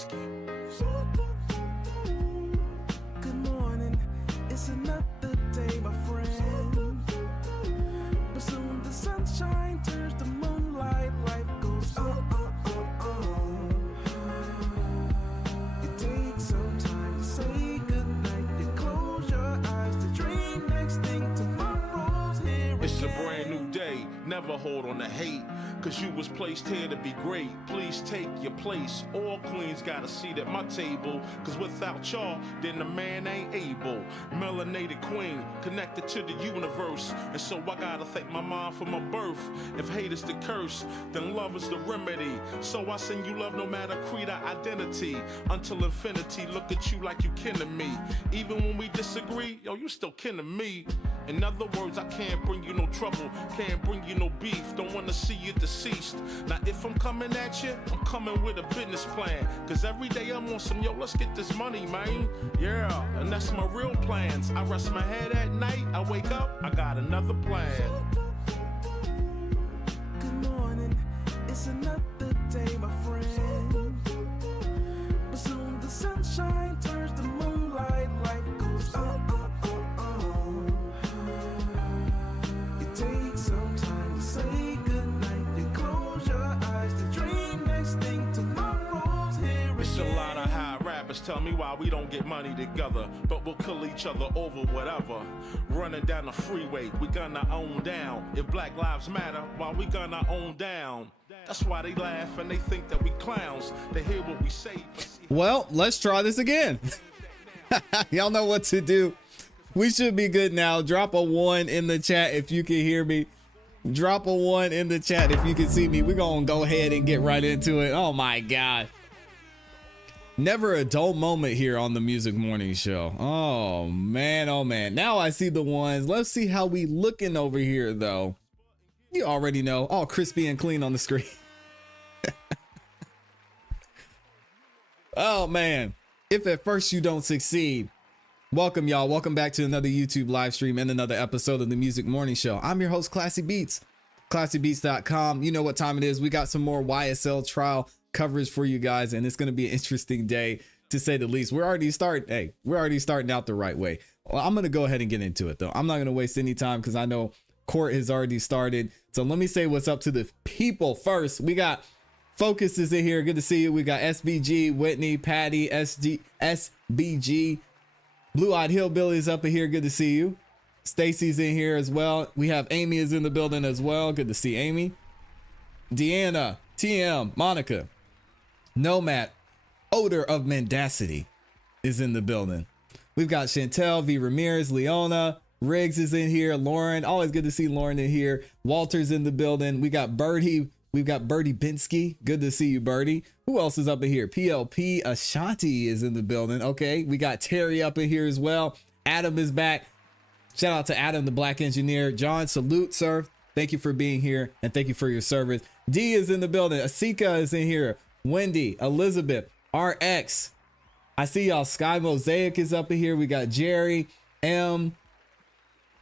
whiskey. Good morning, it's another day, my friend. But soon the sunshine turns to moonlight, life goes It takes some time to say goodnight. You close your eyes to dream next thing tomorrow's here. It's a brand new day, never hold on to hate. Cause you was placed here to be great. Please take your place. All queens got a seat at my table. Cause without y'all, then the man ain't able. Melanated queen, connected to the universe. And so I gotta thank my mom for my birth. If hate is the curse, then love is the remedy. So I send you love no matter creed or identity. Until infinity, look at you like you kin to me. Even when we disagree, yo, you still kin to me. In other words, I can't bring you no trouble, can't bring you no beef, don't wanna see you deceased. Now if I'm coming at you, I'm coming with a business plan. Cause every day I'm on some, yo, let's get this money, man. Yeah, and that's my real plans. I rest my head at night, I wake up, I got another plan. Good morning, it's another day, my friend. But soon the sunshine turns to moonlight, life goes It takes some time to say goodnight. You close your eyes to dream next thing tomorrow's here. It's a lot of high rappers tell me why we don't get money together, but we'll kill each other over whatever. Running down the freeway, we gonna own down. If Black Lives Matter, why we gonna own down? That's why they laugh and they think that we clowns. They hear what we say. Well, let's try this again. Y'all know what to do. We should be good now. Drop a 1 in the chat if you can hear me. Drop a 1 in the chat if you can see me. We're gonna go ahead and get right into it. Oh my God. Never a dull moment here on the Music Morning Show. Oh man, oh man. Now I see the ones. Let's see how we looking over here though. You already know, all crispy and clean on the screen. Oh man, if at first you don't succeed. Welcome y'all, welcome back to another YouTube live stream and another episode of the Music Morning Show. I'm your host, ClassE Beats, ClassEbeats.com. You know what time it is. We got some more YSL trial coverage for you guys, and it's going to be an interesting day to say the least. We're already starting out the right way. Well, I'm going to go ahead and get into it though. I'm not going to waste any time because I know court has already started. So let me say what's up to the people first. We got Focus is in here. Good to see you. We got SBG, Whitney, Patty, SBG, Blue Eyed Hillbilly is up in here. Good to see you. Stacy's in here as well. We have Amy is in the building as well. Good to see Amy. Deanna, TM, Monica, Nomad, Odor of Mendacity is in the building. We've got Chantel, V Ramirez, Leona, Riggs is in here. Lauren, always good to see Lauren in here. Walter's in the building. We got Birdie. We've got Birdie Binsky. Good to see you, Birdie. Who else is up in here? PLP Ashanti is in the building. Okay. We got Terry up in here as well. Adam is back. Shout out to Adam, the black engineer. John, salute, sir. Thank you for being here and thank you for your service. D is in the building. Asika is in here. Wendy, Elizabeth, RX. I see y'all. Sky Mosaic is up in here. We got Jerry, M.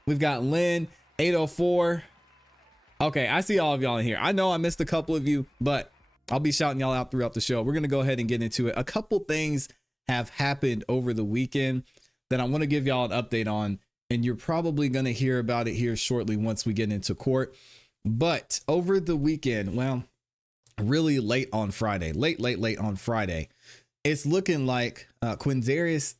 We've got Lynn, 804. Okay, I see all of y'all in here. I know I missed a couple of you, but I'll be shouting y'all out throughout the show. We're going to go ahead and get into it. A couple things have happened over the weekend that I want to give y'all an update on, and you're probably going to hear about it here shortly once we get into court. But over the weekend, well, really late on Friday, late on Friday, it's looking like Quindarius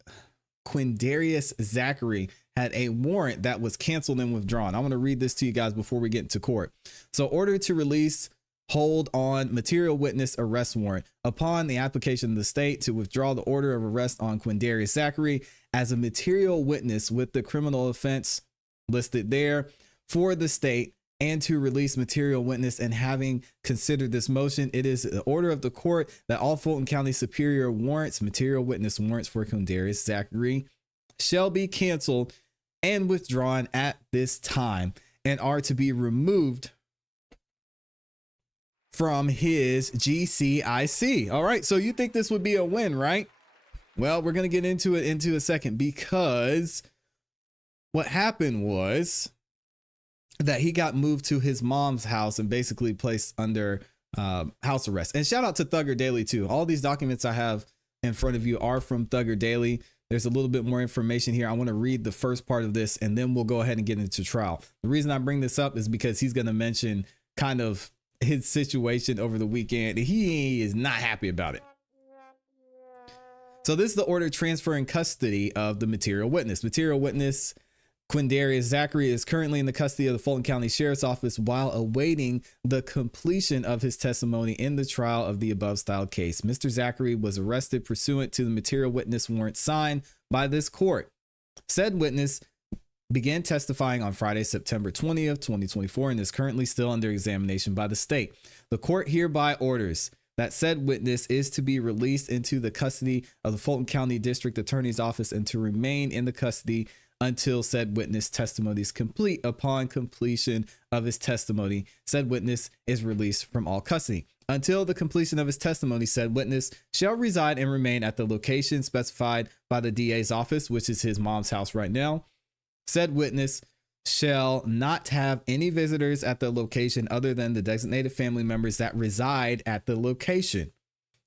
Zachary had a warrant that was canceled and withdrawn. I want to read this to you guys before we get into court. So, order to release hold on material witness arrest warrant upon the application of the state to withdraw the order of arrest on Quindarius Zachary as a material witness with the criminal offense listed there for the state, and to release material witness. And having considered this motion, it is the order of the court that all Fulton County Superior warrants, material witness warrants for Quindarius Zachary, shall be canceled and withdrawn at this time and are to be removed from his GCIC. All right, so you think this would be a win, right? Well, we're going to get into it into a second, because what happened was that he got moved to his mom's house and basically placed under house arrest. And shout out to Thugger Daily too. All these documents I have in front of you are from Thugger Daily. There's a little bit more information here. I want to read the first part of this and then we'll go ahead and get into trial. The reason I bring this up is because he's going to mention kind of his situation over the weekend. He is not happy about it. So this is the order transferring custody of the material witness. Material witness Quindarius Zachary is currently in the custody of the Fulton County Sheriff's Office while awaiting the completion of his testimony in the trial of the above styled case. Mr. Zachary was arrested pursuant to the material witness warrant signed by this court. Said witness began testifying on Friday, September 20th, 2024, and is currently still under examination by the state. The court hereby orders that said witness is to be released into the custody of the Fulton County District Attorney's Office and to remain in the custody until said witness testimony is complete. Upon completion of his testimony, said witness is released from all custody. Until the completion of his testimony, said witness shall reside and remain at the location specified by the DA's office, which is his mom's house right now. Said witness shall not have any visitors at the location other than the designated family members that reside at the location.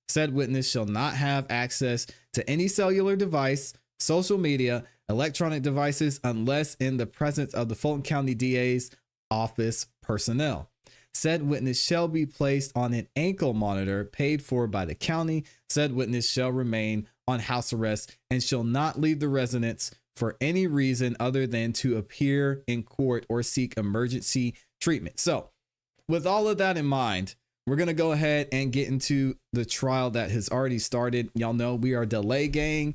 Said witness shall not have access to any cellular device, social media, electronic devices unless in the presence of the Fulton County DA's office personnel. Said witness shall be placed on an ankle monitor paid for by the county. Said witness shall remain on house arrest and shall not leave the residence for any reason other than to appear in court or seek emergency treatment. So with all of that in mind, we're going to go ahead and get into the trial that has already started. Y'all know we are delay gang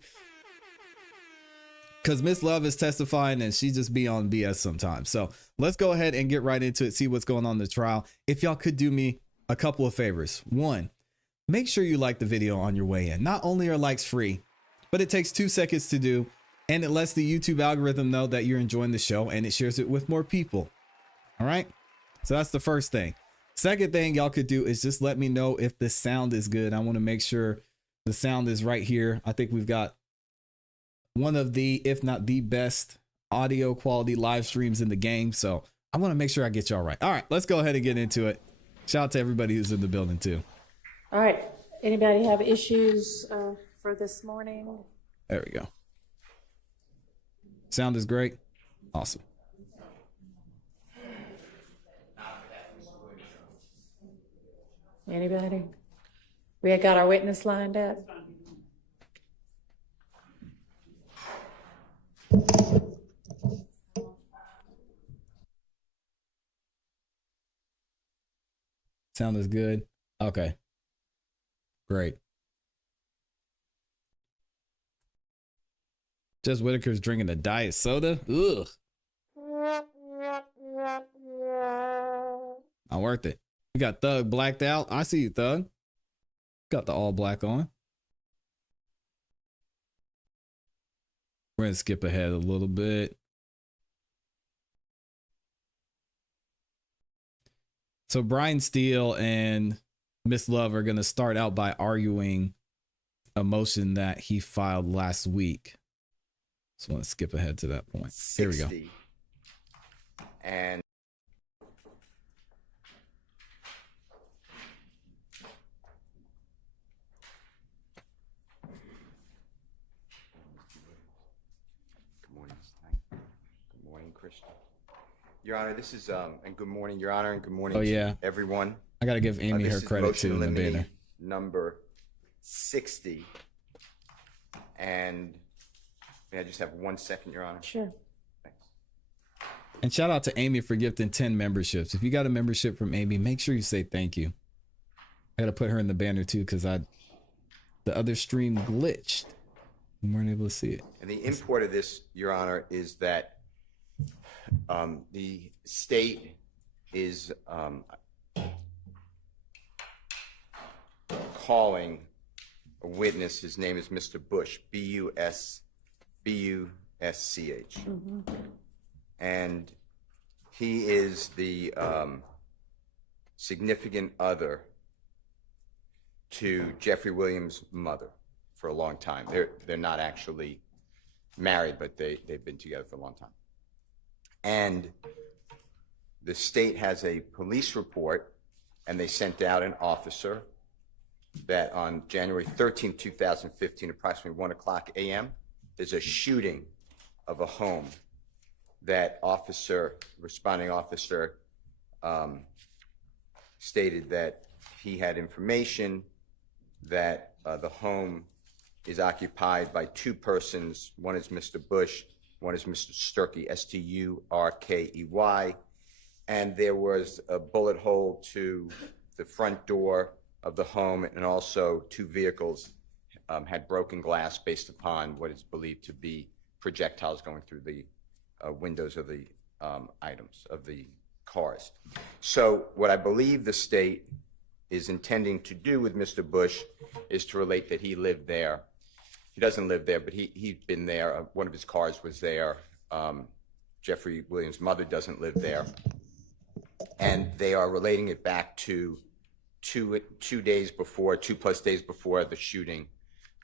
because Miss Love is testifying and she just be on BS sometimes. So let's go ahead and get right into it, see what's going on in the trial. If y'all could do me a couple of favors. One, make sure you like the video on your way in. Not only are likes free, but it takes 2 seconds to do, and it lets the YouTube algorithm know that you're enjoying the show and it shares it with more people. All right. So that's the first thing. Second thing y'all could do is just let me know if the sound is good. I want to make sure the sound is right here. I think we've got one of the, if not the best audio quality live streams in the game. So I want to make sure I get y'all right. All right, let's go ahead and get into it. Shout out to everybody who's in the building too. All right. Anybody have issues for this morning? There we go. Sound is great. Awesome. Anybody? We had got our witness lined up. Sound is good. Okay. Great. Jess Whitaker's drinking a diet soda. Ugh. Not worth it. We got Thug blacked out. I see you, Thug. Got the all black on. We're going to skip ahead a little bit. So Brian Steele and Miss Love are going to start out by arguing a motion that he filed last week. So I want to skip ahead to that point. Here we go. And good morning, good morning, Christian. Your Honor, this is and good morning, Your Honor, and good morning to everyone. I gotta give Amy her credit too in the banner. Number 60. And may I just have 1 second, Your Honor? Sure. Thanks. And shout out to Amy for gifting 10 memberships. If you got a membership from Amy, make sure you say thank you. I gotta put her in the banner too because the other stream glitched. We weren't able to see it. And the import of this, Your Honor, is that the state is calling a witness. His name is Mr. Bush, B-U-S-C-H. Mm-hmm. And he is the significant other to Jeffrey Williams' mother for a long time. They're not actually married, but they've been together for a long time. And the state has a police report and they sent out an officer that on January 13, 2015, approximately 1:00 a.m., there's a shooting of a home. That responding officer, stated that he had information that the home is occupied by two persons. One is Mr. Bush, one is Mr. Sturkey, Sturkey, and there was a bullet hole to the front door of the home, and also two vehicles had broken glass based upon what is believed to be projectiles going through the windows of the items, of the cars. So what I believe the state is intending to do with Mr. Bush is to relate that he lived there. He doesn't live there, but he's been there. One of his cars was there. Jeffrey Williams' mother doesn't live there. And they are relating it back to two plus days before the shooting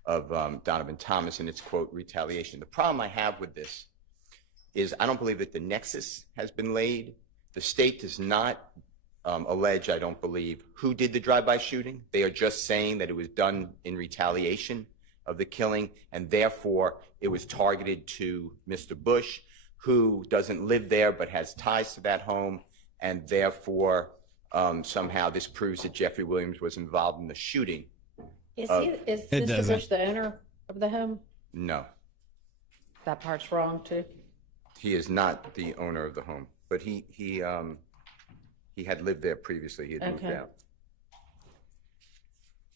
of Donovan Thomas, and it's, quote, retaliation. The problem I have with this is I don't believe that the nexus has been laid. The state does not allege, I don't believe, who did the drive-by shooting. They are just saying that it was done in retaliation of the killing, and therefore it was targeted to Mr. Bush, who doesn't live there but has ties to that home, and therefore somehow this proves that Jeffrey Williams was involved in the shooting. Is Mr. Bush the owner of the home? No. That part's wrong too. He is not the owner of the home, but he had lived there previously. He had moved out.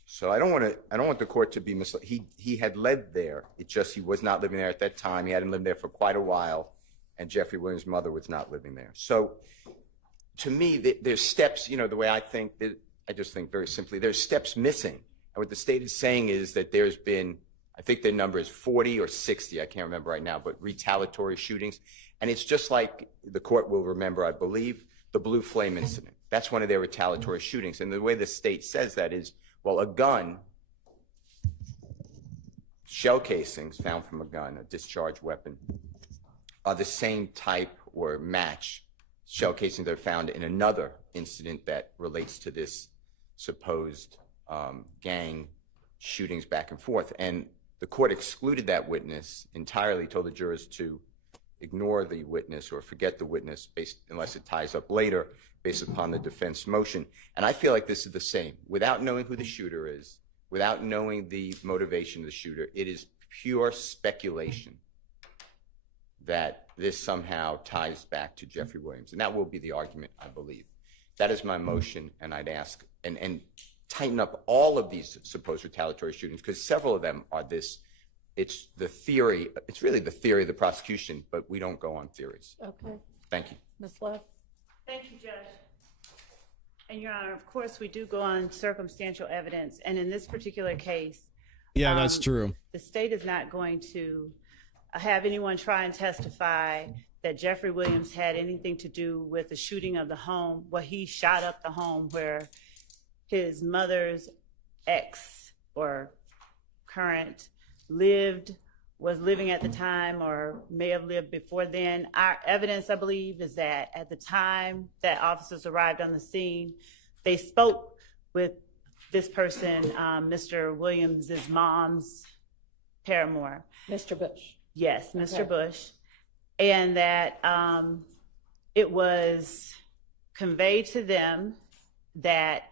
So I don't want the court to be misled. He had lived there. It's just he was not living there at that time. He hadn't lived there for quite a while, and Jeffrey Williams' mother was not living there. So to me, there's steps. You know, the way I think, I just think very simply, there's steps missing. And what the state is saying is that there's been, I think the number is 40 or 60, I can't remember right now, but retaliatory shootings. And it's just like the court will remember, I believe, the Blue Flame incident. That's one of their retaliatory shootings. And the way the state says that is, well, a gun, shell casings found from a gun, a discharged weapon, are the same type or match shell casings that are found in another incident that relates to this supposed gang shootings back and forth. And the court excluded that witness entirely, told the jurors to ignore the witness or forget the witness unless it ties up later based upon the defense motion. And I feel like this is the same. Without knowing who the shooter is, without knowing the motivation of the shooter, it is pure speculation that this somehow ties back to Jeffrey Williams. And that will be the argument, I believe. That is my motion, and I'd ask, and tighten up all of these supposed retaliatory shootings, because several of them are this. It's the theory. It's really the theory of the prosecution, but we don't go on theories. Okay. Thank you. Ms. Love? Thank you, Judge. And Your Honor, of course, we do go on circumstantial evidence. And in this particular case, Yeah, that's true. the state is not going to have anyone try and testify that Jeffrey Williams had anything to do with the shooting of the home. Well, he shot up the home where his mother's ex or current was living at the time, or may have lived before then. Our evidence, I believe, is that at the time that officers arrived on the scene, they spoke with this person, Mr. Williams's mom's paramour. Mr. Bush? Yes, Mr. Okay. Bush. And that it was conveyed to them that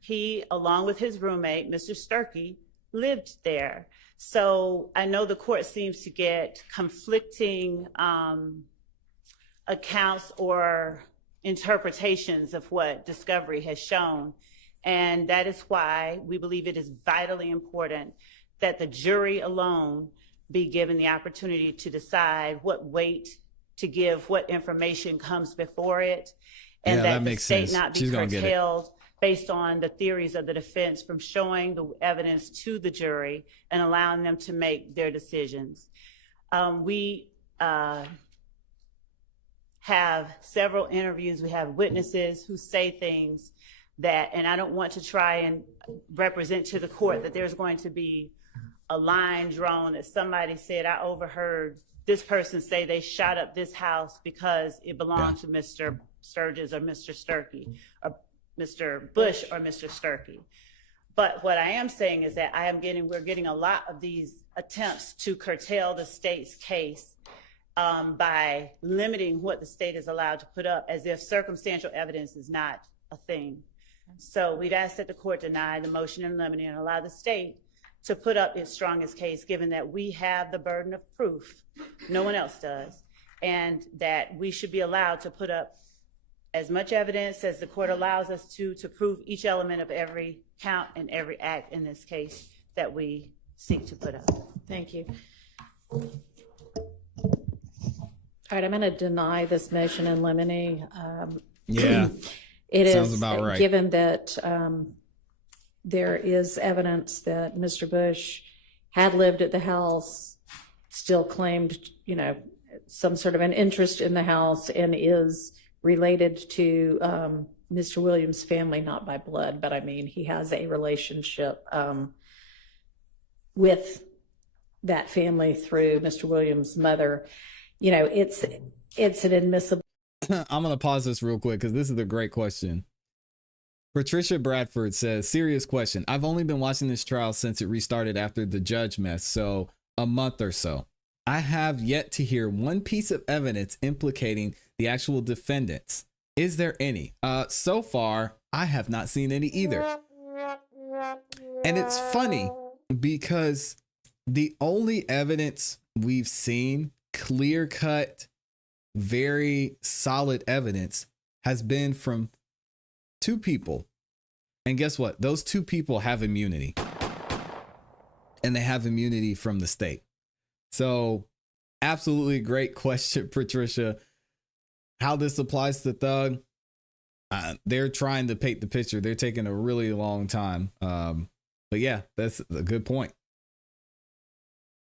he, along with his roommate, Mr. Sturkey, lived there. So I know the court seems to get conflicting accounts or interpretations of what discovery has shown. And that is why we believe it is vitally important that the jury alone be given the opportunity to decide what weight to give, what information comes before it, and Yeah, that that the makes state sense. not be She's gonna get it. curtailed based on the theories of the defense from showing the evidence to the jury and allowing them to make their decisions. We have several interviews. We have witnesses who say things that, and I don't want to try and represent to the court that there's going to be a line drawn that somebody said, I overheard this person say they shot up this house because it belonged to Mr. Sturgis or Mr. Sturkey, or Mr. Bush or Mr. Sturkey. But what I am saying is that we're getting a lot of these attempts to curtail the state's case by limiting what the state is allowed to put up, as if circumstantial evidence is not a thing. So we'd ask that the court deny the motion in limine and allow the state to put up its strongest case, given that we have the burden of proof, no one else does, and that we should be allowed to put up as much evidence as the court allows us to prove each element of every count and every act in this case that we seek to put up. Thank you. All right, I'm going to deny this motion in limine. Yeah, it sounds is about right. Given that there is evidence that Mr. Bush had lived at the house, still claimed, some sort of an interest in the house, and is related to Mr. Williams' family, not by blood, but I mean, he has a relationship with that family through Mr. Williams' mother. It's an admissible. I'm going to pause this real quick because this is a great question. Patricia Bradford says, serious question. I've only been watching this trial since it restarted after the judge mess, so a month or so. I have yet to hear one piece of evidence implicating the actual defendants. Is there any? So far, I have not seen any either. And it's funny because the only evidence we've seen, clear cut, very solid evidence, has been from two people. And guess what? Those two people have immunity. And they have immunity from the state. So absolutely great question, Patricia. How this applies to Thug, they're trying to paint the picture. They're taking a really long time. But yeah, that's a good point.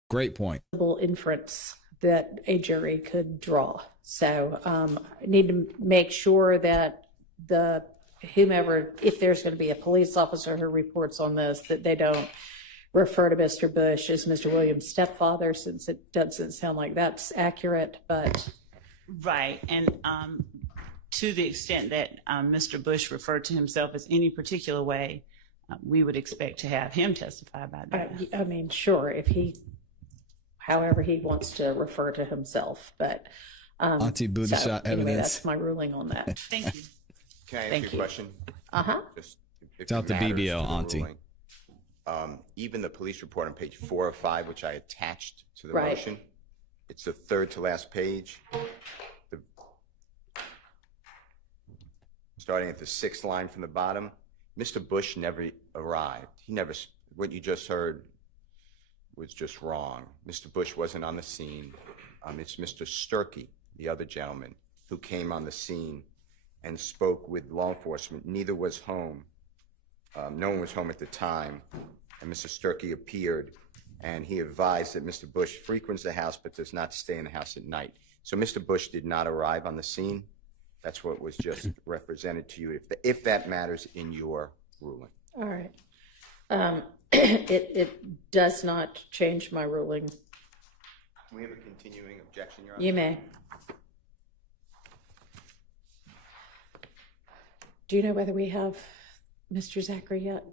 Great point. Inference that a jury could draw. So I need to make sure that whomever, if there's going to be a police officer who reports on this, that they don't refer to Mr. Bush as Mr. Williams' stepfather, since it doesn't sound like that's accurate, but. Right. And to the extent that Mr. Bush referred to himself as any particular way, we would expect to have him testify about that. I mean, sure, however he wants to refer to himself, but. Auntie Booty shot anyway, evidence. that's my ruling on that. Thank you. Can I ask Thank you a you. question? Uh-huh. Just if Shout out it to matters BBL, the Auntie. ruling. Even the police report on page 4 or 5, which I attached to the Right. motion, it's the third to last page. Starting at the 6th line from the bottom, Mr. Bush never arrived. What you just heard was just wrong. Mr. Bush wasn't on the scene. It's Mr. Sturkey, the other gentleman, who came on the scene and spoke with law enforcement. Neither was home. No one was home at the time. And Mr. Sturkey appeared, and he advised that Mr. Bush frequents the house but does not stay in the house at night. So Mr. Bush did not arrive on the scene. That's what was just represented to you, if that matters in your ruling. All right. It does not change my ruling. Can we have a continuing objection, Your Honor? You may. Do you know whether we have Mr. Zachary yet?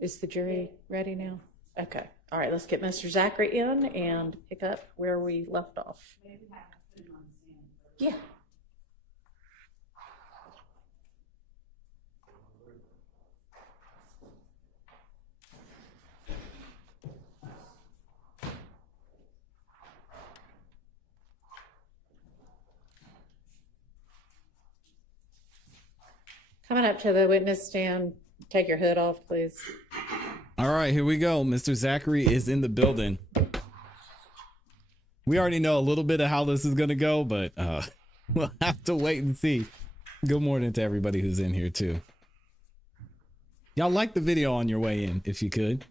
Is the jury ready now? Okay. All right, let's get Mr. Zachary in and pick up where we left off. Yeah. Coming up to the witness stand, take your hood off, please. All right, here we go. Mr. Zachary is in the building. We already know a little bit of how this is going to go, but we'll have to wait and see. Good morning to everybody who's in here too. Y'all like the video on your way in, if you could.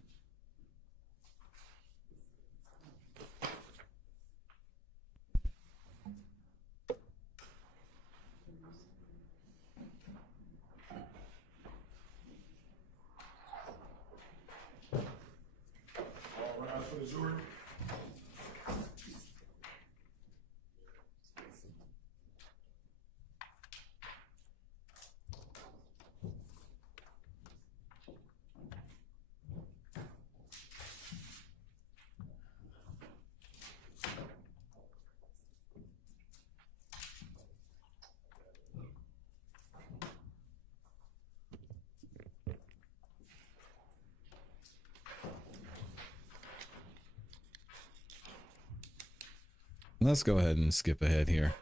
Let's go ahead and skip ahead here.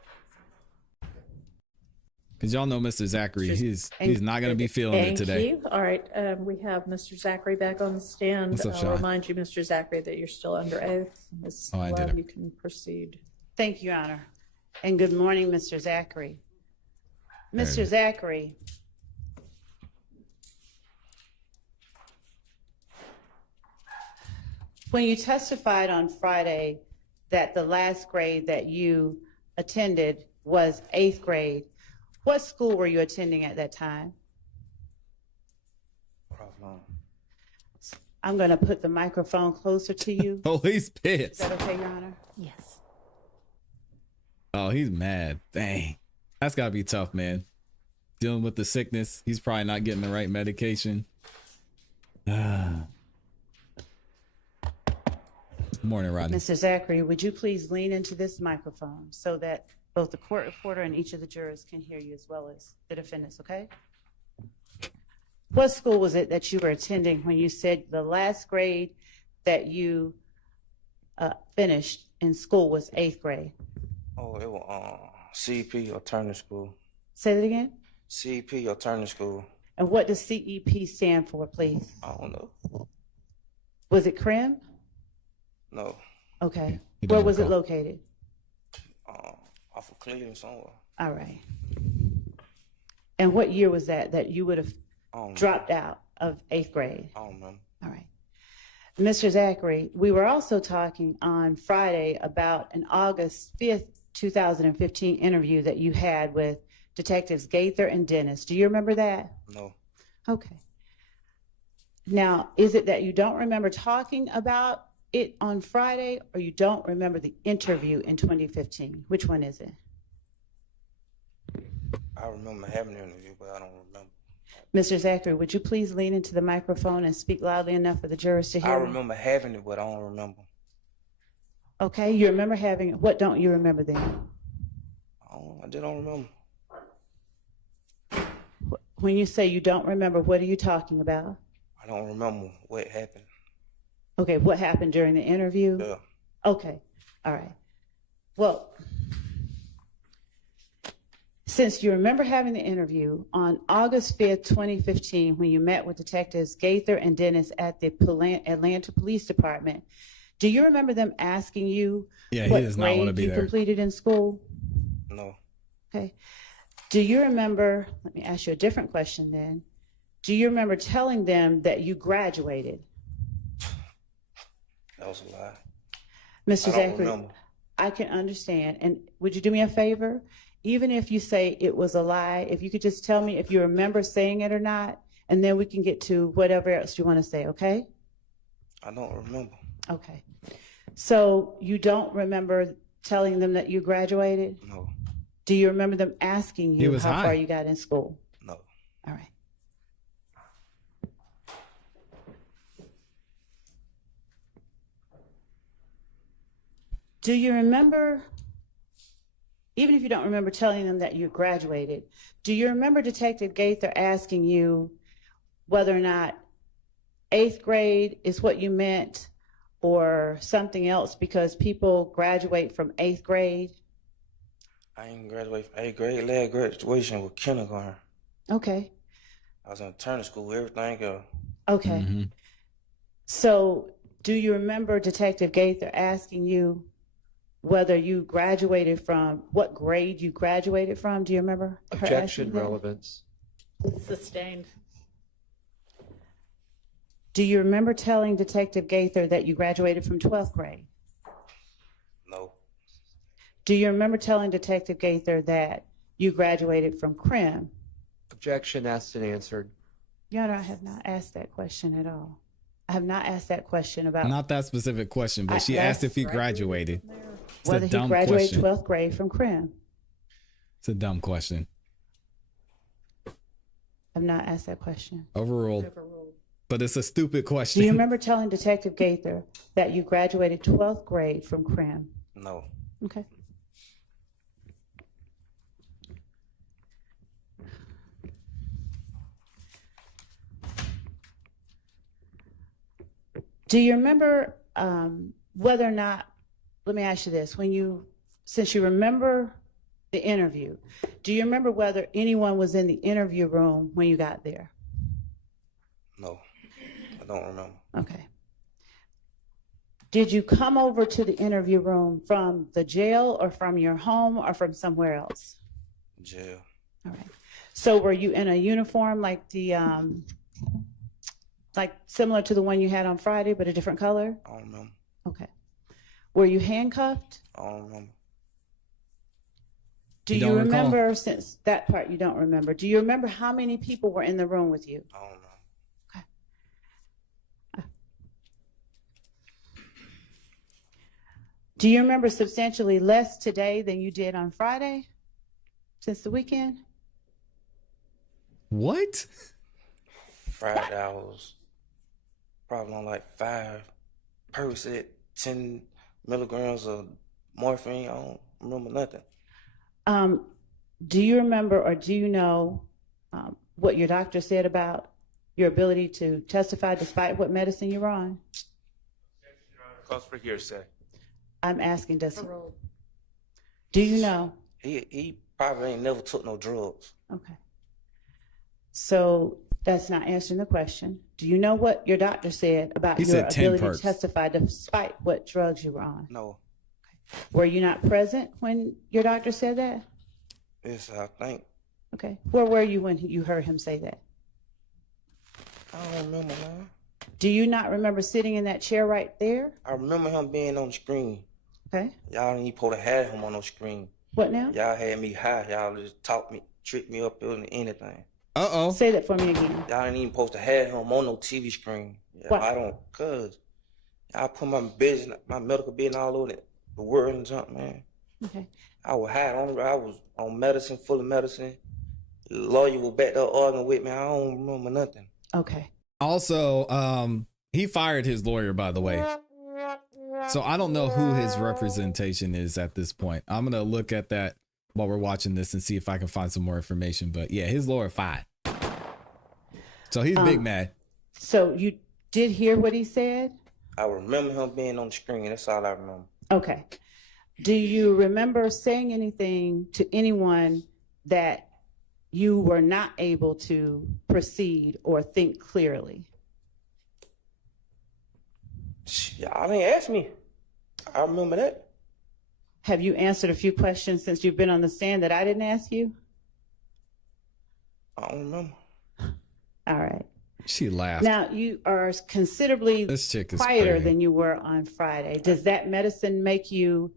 Because y'all know Mr. Zachary, he's not going to be feeling it today. Thank you. All right, we have Mr. Zachary back on the stand. What's up, I'll Sean? remind you, Mr. Zachary, that you're still under oath. Ms. Oh, I did Love, it. you can proceed. Thank you, Your Honor. And good morning, Mr. Zachary. Mr. Zachary, when you testified on Friday that the last grade that you attended was 8th grade, what school were you attending at that time? I'm going to put the microphone closer to you. Oh, he's Is pissed. that okay, Your Honor? Yes. Oh, he's mad. Dang. That's got to be tough, man. Dealing with the sickness. He's probably not getting the right medication. Morning, Rodney. Mr. Zachary, would you please lean into this microphone so that both the court reporter and each of the jurors can hear you as well as the defendants, okay? What school was it that you were attending when you said the last grade that you finished in school was 8th grade? Oh, it was CEP alternative school. Say that again? CEP alternative school. And what does CEP stand for, please? I don't know. Was it CRIM? No. Okay. He Where doesn't was it call. located? Off of Cleveland somewhere. All right. And what year was that you would have I don't know. dropped out of 8th grade? I don't remember. All right. Mr. Zachary, we were also talking on Friday about an August 5th, 2015 interview that you had with Detectives Gaither and Dennis. Do you remember that? No. Okay. Now, is it that you don't remember talking about it on Friday, or you don't remember the interview in 2015? Which one is it? I remember having an interview, but I don't remember. Mr. Zachary, would you please lean into the microphone and speak loudly enough for the jurors to hear? I you? remember having it, but I don't remember. Okay, you remember having it. What don't you remember then? I just don't remember. When you say you don't remember, what are you talking about? I don't remember what happened. Okay, what happened during the interview? Yeah. Okay, all right. Well, since you remember having the interview on August 5th, 2015, when you met with Detectives Gaither and Dennis at the Atlanta Police Department, do you remember them asking you Yeah, he what does not want to grade be you there. completed in school? No. Okay. Do you remember, let me ask you a different question then. Do you remember telling them that you graduated? That was a lie. Mr. I don't Zachary, remember. I can understand. And would you do me a favor? Even if you say it was a lie, if you could just tell me if you remember saying it or not, and then we can get to whatever else you want to say, okay? I don't remember. Okay. So you don't remember telling them that you graduated? No. Do you remember them asking He you was how high. far you got in school? No. All right. Do you remember, even if you don't remember telling them that you graduated, do you remember Detective Gaither asking you whether or not 8th grade is what you meant or something else, because people graduate from 8th grade? I didn't graduate from 8th grade. Last graduation was kindergarten. Okay. I was in alternative school, everything else. Okay. Mm-hmm. So do you remember Detective Gaither asking you whether you graduated from, what grade you graduated from? Do you remember her asking Objection, that? relevance. Sustained. Do you remember telling Detective Gaither that you graduated from 12th grade? No. Do you remember telling Detective Gaither that you graduated from CRIM? Objection, asked and answered. Your Honor, I have not asked that question at all. I have not asked that question about Not that specific question, but she that's asked if he graduated. It's whether a he dumb graduated question. 12th grade from CRIM. It's a dumb question. I've not asked that question. Overruled. But it's a stupid question. Do you remember telling Detective Gaither that you graduated 12th grade from CRIM? No. Okay. Do you remember whether or not, let me ask you this, when you since you remember the interview, do you remember whether anyone was in the interview room when you got there? No, I don't remember. Okay. Did you come over to the interview room from the jail or from your home or from somewhere else? Jail. All right. So were you in a uniform like the, like similar to the one you had on Friday, but a different color? I don't remember. Okay. Were you handcuffed? I don't remember. Do You you don't recall? remember, since that part you don't remember, do you remember how many people were in the room with you? I don't know. Do you remember substantially less today than you did on Friday since the weekend? What? Friday I was probably on like 5 Percocet, 10 milligrams of morphine. I don't remember nothing. Do you remember or do you know what your doctor said about your ability to testify despite what medicine you're on? Cause for hearsay. I'm asking, do you know? He probably ain't never took no drugs. Okay. So that's not answering the question. Do you know what your doctor said about He your said 10 ability perks. to testify despite what drugs you were on? No. Were you not present when your doctor said that? Yes, I think. Okay. Where were you when you heard him say that? I don't remember, man. Do you not remember sitting in that chair right there? I remember him being on the screen. Okay. Y'all ain't supposed to have him on no screen. What now? Y'all had me high. Y'all just talk me, trick me up on anything. Uh-oh. Say that for me again. Y'all ain't even supposed to have him on no TV screen. Yeah, What? I don't, cause y'all put my business, my medical business all over the world and junk, man. Okay. I was high. I was on medicine, full of medicine. The lawyer was back there arguing with me. I don't remember nothing. Okay. Also, he fired his lawyer, by the way. So I don't know who his representation is at this point. I'm going to look at that while we're watching this and see if I can find some more information. But yeah, his lawyer fired. So he's big mad. So you did hear what he said? I remember him being on the screen. That's all I remember. Okay. Do you remember saying anything to anyone that you were not able to proceed or think clearly? Y'all didn't ask me. I remember that. Have you answered a few questions since you've been on the stand that I didn't ask you? I don't remember. All right. She laughed. Now you are considerably This chick is quieter crazy. than you were on Friday. Does that medicine make you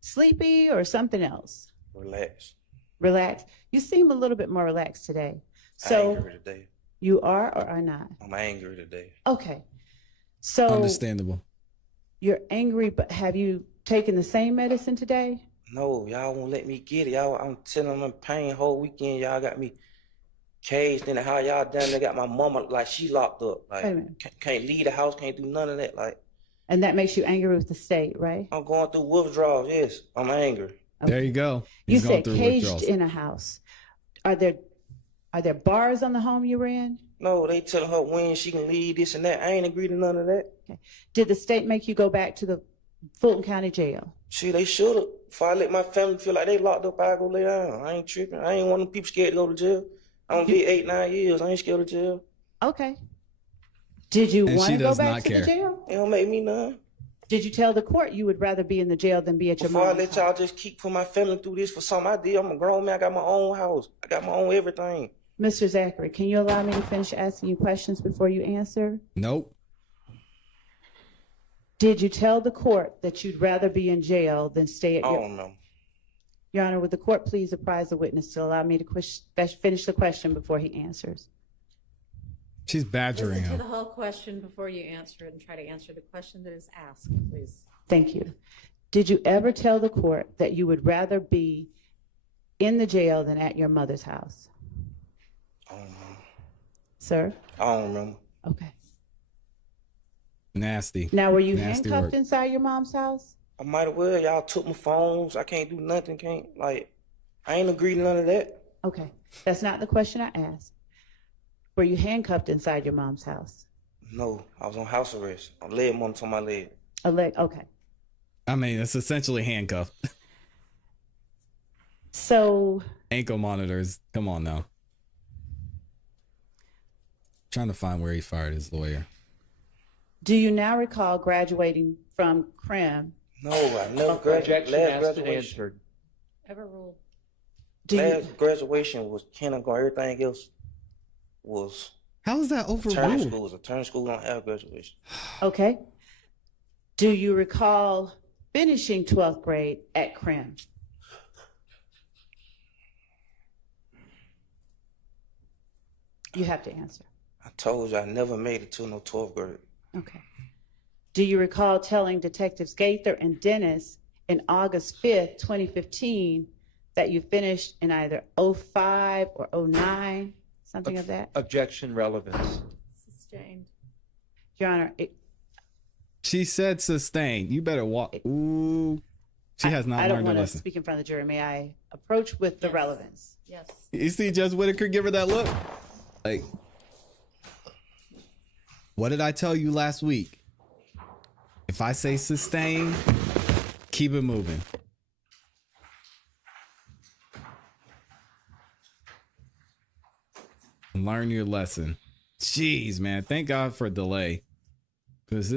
sleepy or something else? Relax. Relax. You seem a little bit more relaxed today. I'm So angry today. you are or are not? I'm angry today. Okay. So Understandable. you're angry, but have you taken the same medicine today? No, y'all won't let me get it. Y'all, I'm telling them I'm in pain whole weekend. Y'all got me caged in the house. Y'all done they got my mama like she locked up. Like Wait a minute. can't leave the house, can't do none of that. Like And that makes you angry with the state, right? I'm going through withdrawals. Yes, I'm angry. There you go. You He's going said through caged withdrawals. in a house. Are there bars on the home you were in? No, they telling her when she can leave, this and that. I ain't agreed to none of that. Okay. Did the state make you go back to the Fulton County Jail? Shit, they should have. If I let my family feel like they locked up, I go lay down. I ain't tripping. I ain't one of them people scared to go to jail. I don't did 8-9 years. I ain't scared of jail. Okay. Did you And want she to go does back not to care. the jail? It don't make me none. Did you tell the court you would rather be in the jail than be at your Before I mom's let y'all house? just keep putting my family through this for something I did, I'm a grown man. I got my own house. I got my own everything. Mr. Zachary, can you allow me to finish asking you questions before you answer? Nope. Did you tell the court that you'd rather be in jail than stay at I your... don't know. Your Honor, would the court please apprise the witness to allow me to finish the question before he answers? She's badgering Listen to him. the whole question before you answer it and try to answer the question that is asked, please. Thank you. Did you ever tell the court that you would rather be in the jail than at your mother's house? I don't know. Sir? I don't remember. Okay. Nasty. Now, were you Nasty handcuffed work. inside your mom's house? I might have well. Y'all took my phones. I can't do nothing. I ain't agreed to none of that. Okay. That's not the question I asked. Were you handcuffed inside your mom's house? No, I was on house arrest. I'm laying one to my leg. A leg? Okay. I mean, it's essentially handcuffed. So Ankle monitors. Come on now. Trying to find where he fired his lawyer. do you now recall graduating from CREM? No, I never graduated. Objection Last asked and graduation. answered. Overruled. Do you, Last graduation was kindergarten. Everything else was How is that turn overruled? school. It was a turn school on our graduation. okay. Do you recall finishing 12th grade at CREM? You have to answer. I told you I never made it to no 12th grade. Okay. Do you recall telling Detectives Gaither and Dennis in August 5th, 2015, that you finished in either 05 or 09, something of that? Objection relevance. Sustained. Your Honor, She said sustained. You better walk. Ooh. She has not I don't learned her want to lesson. speak in front of the jury. May I approach with the relevance? Yes. You see Judge Whitaker give her that look? Like, what did I tell you last week? If I say sustain, keep it moving. Learn your lesson. Jeez, man. Thank God for delay. Because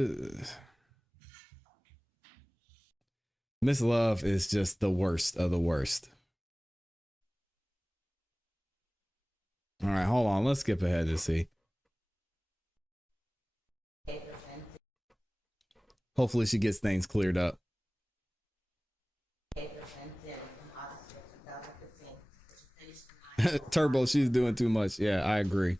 Miss Love is just the worst of the worst. All right, hold on. Let's skip ahead to see. Hopefully she gets things cleared up. Turbo, she's doing too much. Yeah, I agree.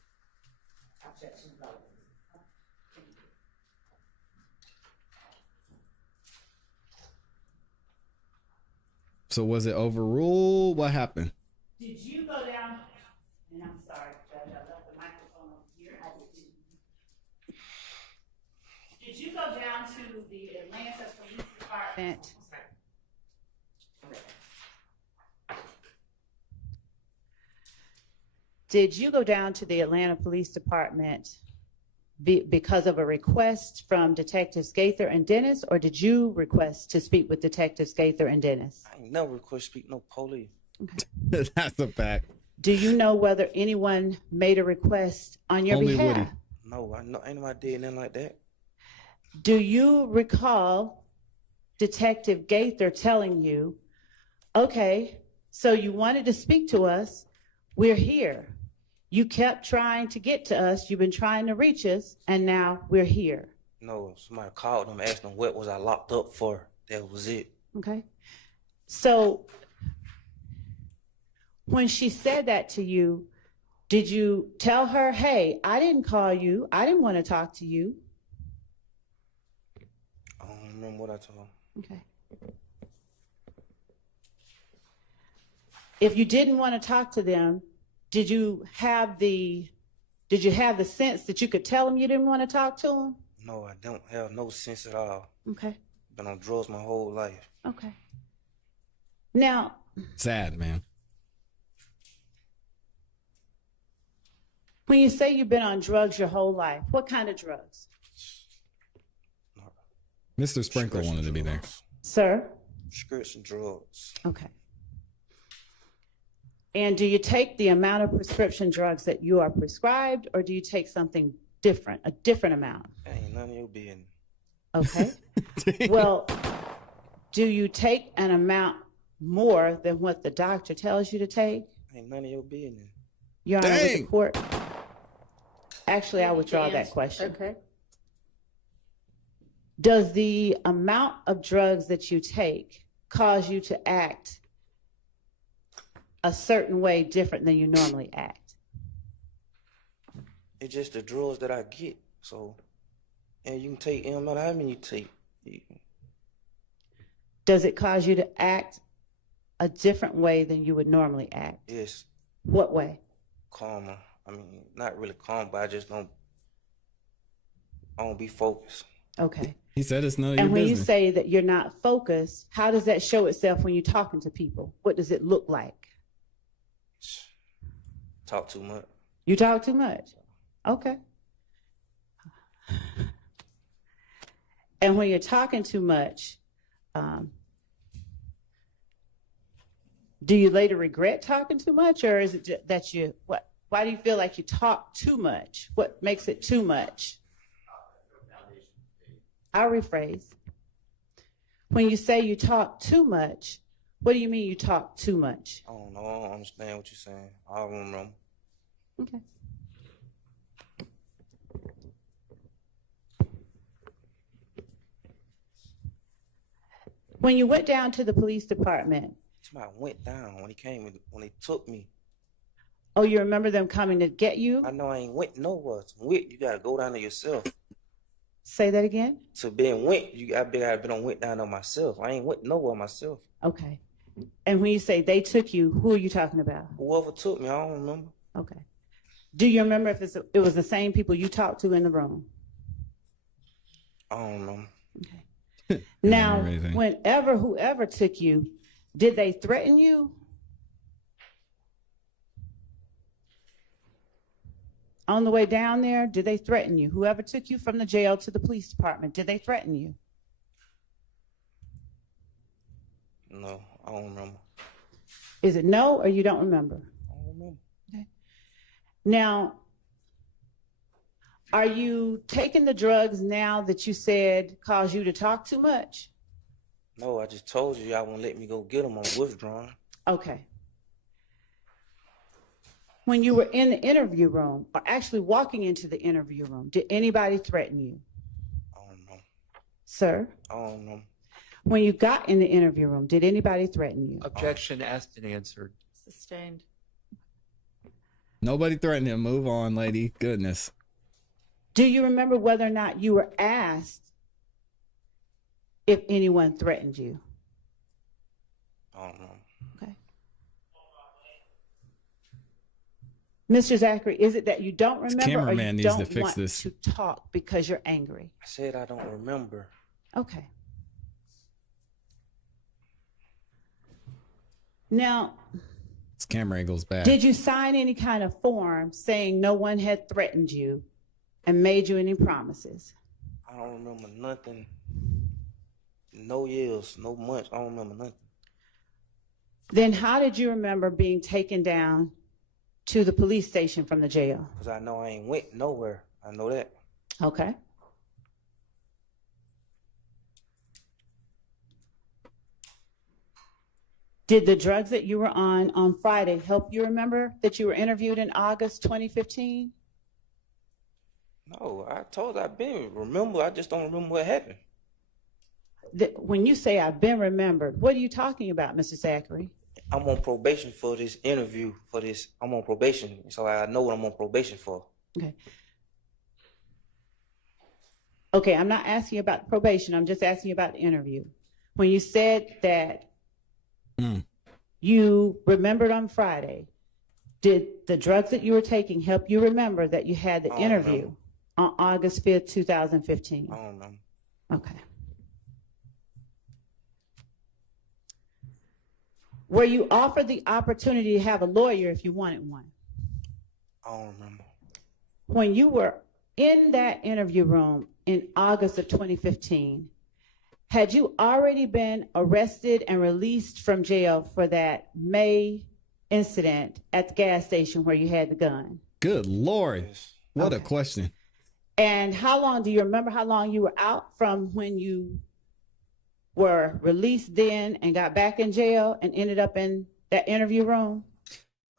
So was it overruled? What happened? Did you go down, and I'm sorry, Judge, I left the microphone over here. Did you go down to the Atlanta Police Department? Did you go down to the Atlanta Police Department because of a request from Detectives Gaither and Dennis, or did you request to speak with Detectives Gaither and Dennis? I ain't never request speak no police. That's a fact. Do you know whether anyone made a request on your Only behalf? Woody. No, I know ain't nobody did nothing like that. Do you recall Detective Gaither telling you, okay, so you wanted to speak to us, we're here. You kept trying to get to us, you've been trying to reach us, and now we're here, No, somebody called them, asked them what was I locked up for. That was it. okay? So when she said that to you, did you tell her, hey, I didn't call you, I didn't want to talk to you? I don't remember what I told them. Okay. If you didn't want to talk to them, did you have the sense that you could tell them you didn't want to talk to them? No, I don't have no sense at all. Okay. Been on drugs my whole life. Okay. Now, Sad, man. when you say you've been on drugs your whole life, what kind of drugs? Mr. Sprinkle wanted to be there. Sir? Prescription drugs. Okay. And do you take the amount of prescription drugs that you are prescribed, or do you take something different, a different amount? Ain't none of your business. Okay. Well, do you take an amount more than what the doctor tells you to take? Ain't none of your business. Your Honor, with the Dang. court. Actually, I withdraw that question. Okay. Does the amount of drugs that you take cause you to act a certain way different than you normally act? It's just the drugs that I get. So, and you can take, no matter how many you take. Does it cause you to act a different way than you would normally act? Yes, What way? calmer. I mean, not really calm, but I don't be focused. Okay. He said it's none of your And when you business. say that you're not focused, how does that show itself when you're talking to people? What does it look like? Talk too much. You talk too much. Okay. And when you're talking too much, Do you later regret talking too much, or is it that you, why do you feel like you talk too much? What makes it too much? I'll rephrase. When you say you talk too much, what do you mean you talk too much? I don't know. I don't understand what you're saying. I don't remember. Okay. When you went down to the police department, Somebody went down when he came, when they took me. oh, you remember them coming to get you? I know I ain't went nowhere. To went, you gotta go down there yourself. Say that again? To being went, I gotta been on went down on myself. I ain't went nowhere myself. Okay. And when you say they took you, who are you talking about? Whoever took me, I don't remember. Okay. Do you remember if it was the same people you talked to in the room? I don't know. Okay. Now, remember anything. whenever, whoever took you, did they threaten you? On the way down there, did they threaten you? Whoever took you from the jail to the police department, did they threaten you? No, I don't remember. Is it no or you don't remember? I don't remember. Okay. Now, are you taking the drugs now that you said caused you to talk too much? No, I just told you y'all won't let me go get them. I'm withdrawing. Okay. When you were in the interview room, or actually walking into the interview room, did anybody threaten you? I don't know. Sir? I don't know. When you got in the interview room, did anybody threaten you? Objection asked and answered. Sustained. Nobody threatened him. Move on, lady. Goodness. Do you remember whether or not you were asked if anyone threatened you? I don't know. Okay. Mr. Zachary, is it that you don't remember or cameraman you needs to don't fix want this. to talk because you're angry? I said I don't remember. Okay. Now, This camera angle's bad. did you sign any kind of form saying no one had threatened you and made you any promises? I don't remember nothing. No years, no months. I don't remember nothing. Then how did you remember being taken down to the police station from the jail? Because I know I ain't went nowhere. I know that. Okay. Did the drugs that you were on Friday help you remember that you were interviewed in August 2015? No, I told you I've been. Remember, I just don't remember what happened. When you say I've been remembered, what are you talking about, Mr. Zachary? I'm on probation for this interview, for this. I'm on probation, so I know what I'm on probation for. Okay. Okay, I'm not asking you about probation. I'm just asking you about the interview. When you said that you remembered on Friday, did the drugs that you were taking help you remember that you had the interview on August 5th, 2015? I don't know. Okay. Were you offered the opportunity to have a lawyer if you wanted one? I don't remember. When you were in that interview room in August of 2015, had you already been arrested and released from jail for that May incident at the gas station where you had the gun? Good Lord. Yes. What a Okay. question. And how long, do you remember how long you were out from when you were released then and got back in jail and ended up in that interview room?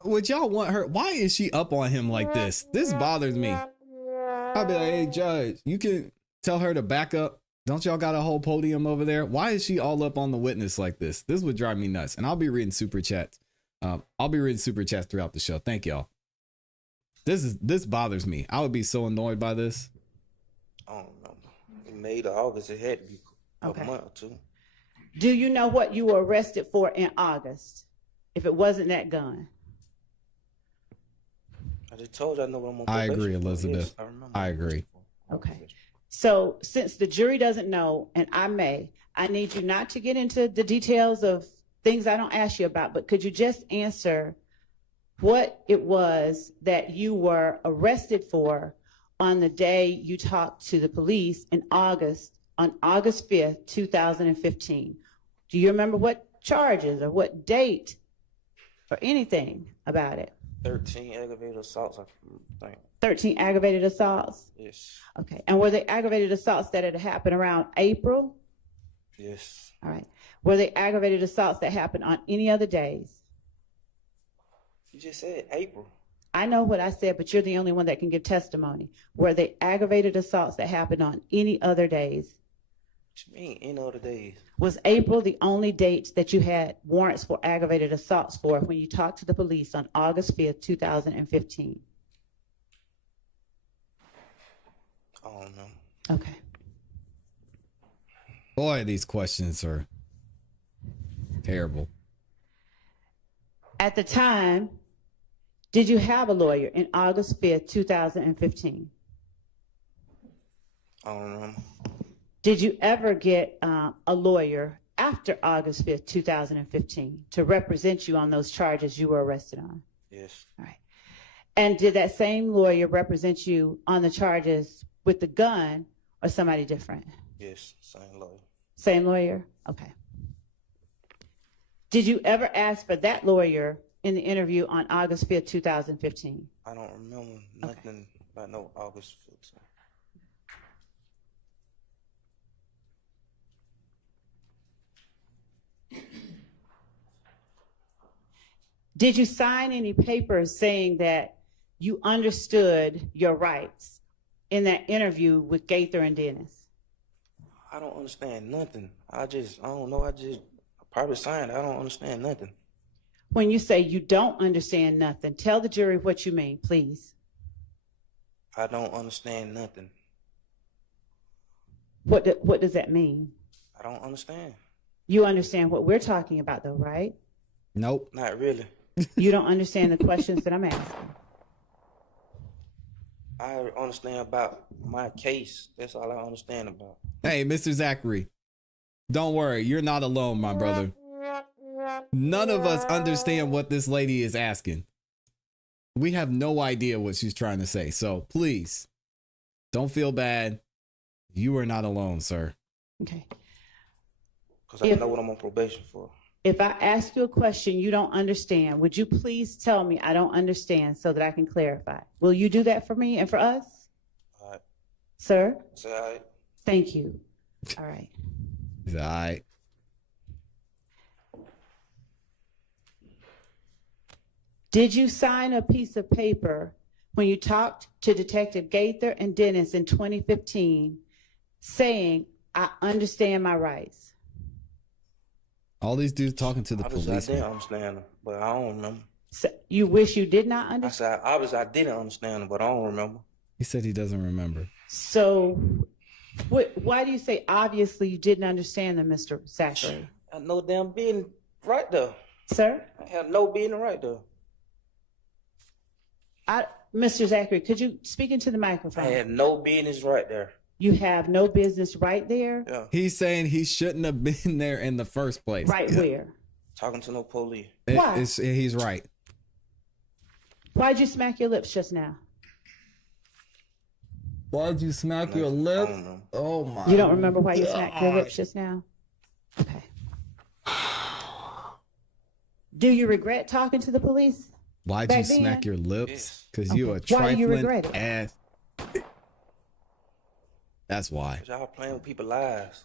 Would y'all want her? Why is she up on him like this? This bothers me. I'll be like, hey, judge, you can tell her to back up. Don't y'all got a whole podium over there? Why is she all up on the witness like this? This would drive me nuts. And I'll be reading super chats. I'll be reading super chats throughout the show. Thank y'all. This bothers me. I would be so annoyed by this. I don't remember. In May to August, it had to be Okay. a month or two. Do you know what you were arrested for in August, if it wasn't that gun? I just told you I know what I'm on I probation agree, for. Elizabeth. Yes, I remember. I agree. Okay. So since the jury doesn't know, and I need you not to get into the details of things I don't ask you about, but could you just answer what it was that you were arrested for on the day you talked to the police in August, on August 5th, 2015? Do you remember what charges or what date for anything about it? 13 aggravated assaults, I think. 13 aggravated assaults? Yes. Okay. And were they aggravated assaults that had happened around April? Yes. All right. Were they aggravated assaults that happened on any other days? You just said April. I know what I said, but you're the only one that can give testimony. Were they aggravated assaults that happened on any other days? What you mean, any other days? Was April the only date that you had warrants for aggravated assaults for when you talked to the police on August 5th, 2015? I don't know. Okay. Boy, these questions are terrible. At the time, did you have a lawyer in August 5th, 2015? I don't know. Did you ever get a lawyer after August 5th, 2015 to represent you on those charges you were arrested on? Yes. All right. And did that same lawyer represent you on the charges with the gun or somebody different? Yes. Same lawyer. Same lawyer? Okay. Did you ever ask for that lawyer in the interview on August 5th, 2015? I don't remember nothing about no August 15th. Did you sign any papers saying that you understood your rights in that interview with Gaither and Dennis? I don't understand nothing. I don't know. I probably signed it. I don't understand nothing. When you say you don't understand nothing, tell the jury what you mean, please. I don't understand nothing. What does that mean? I don't understand. You understand what we're talking about, though, right? Nope. Not really. You don't understand the questions that I'm asking. I understand about my case. That's all I understand about. Hey, Mr. Zachary, don't worry. You're not alone, my brother. None of us understand what this lady is asking. We have no idea what she's trying to say. So please don't feel bad. You are not alone, sir. Okay. Because I know what I'm on probation for. If I ask you a question you don't understand, would you please tell me I don't understand so that I can clarify? Will you do that for me and for us? All right. Sir? It's all right. Thank you. All right. All right. Did you sign a piece of paper when you talked to Detective Gaither and Dennis in 2015 saying, I understand my rights? All these dudes talking to the Obviously, I didn't policeman. understand them, but I don't remember. So you wish you did not I understand? said, obviously, I didn't understand them, but I don't remember. He said he doesn't remember. So why do you say obviously you didn't understand them, Mr. Zachary? I had no damn business right there. Sir? I had no business right there. Mr. Zachary, could you speak into the I microphone? had no business right there. You have no business right there? Yeah. He's saying he shouldn't have been there in the first place. Right where? Talking to no police. Why? He's right. Why'd you smack your lips just now? Why'd you smack your I lips? don't know. Oh my. You don't remember why you smacked your lips just now? Okay. Do you regret talking to the police? Why'd back you then? smack your lips? Yes. Because you a Okay. Why do you trifling regret it? ass. That's why. 'Cause y'all playing with people's lives.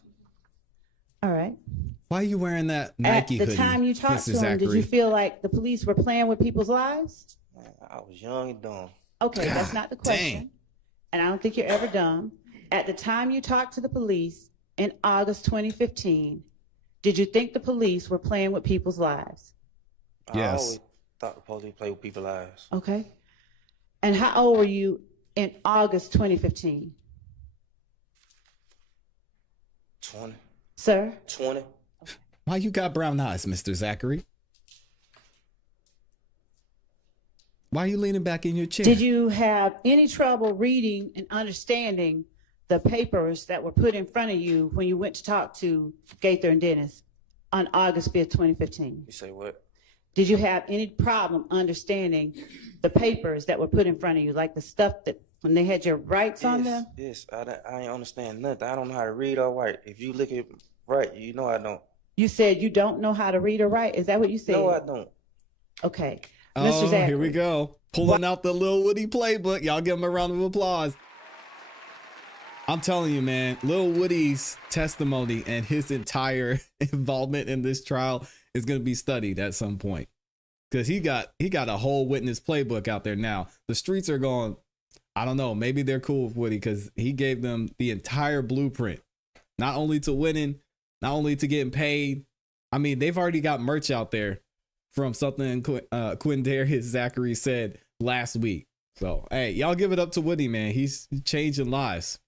All right. Why are you wearing that Nike At the hoodie, time you talked Mr. to him, Zachary? did you feel like the police were playing with people's lives? Man, I was young and dumb. Okay, that's not the question. dang. And I don't think you're ever dumb. At the time you talked to the police in August 2015, did you think the police were playing with people's lives? I Yes. always thought the police play with people's lives. Okay. And how old were you in August 2015? 20. Sir? 20. Why you got brown eyes, Mr. Zachary? Why are you leaning back in your chair? Did you have any trouble reading and understanding the papers that were put in front of you when you went to talk to Gaither and Dennis on August 5th, 2015? You say what? Did you have any problem understanding the papers that were put in front of you, like the stuff that when they had your rights on them? Yes. I ain't understand nothing. I don't know how to read or write. If you look at right, you know I don't. You said you don't know how to read or write. Is that what you said? No, I don't. Okay. Oh, Mr. Zachary. here we go. Pulling out the Lil Woody playbook. Y'all give him a round of applause. I'm telling you, man, Lil Woody's testimony and his entire involvement in this trial is going to be studied at some point. Because he got a whole witness playbook out there now. The streets are going, I don't know, maybe they're cool with Woody because he gave them the entire blueprint, not only to winning, not only to getting paid. I mean, they've already got merch out there from something Quindarius Zachary said last week. So, hey, y'all give it up to Woody, man. He's changing lives.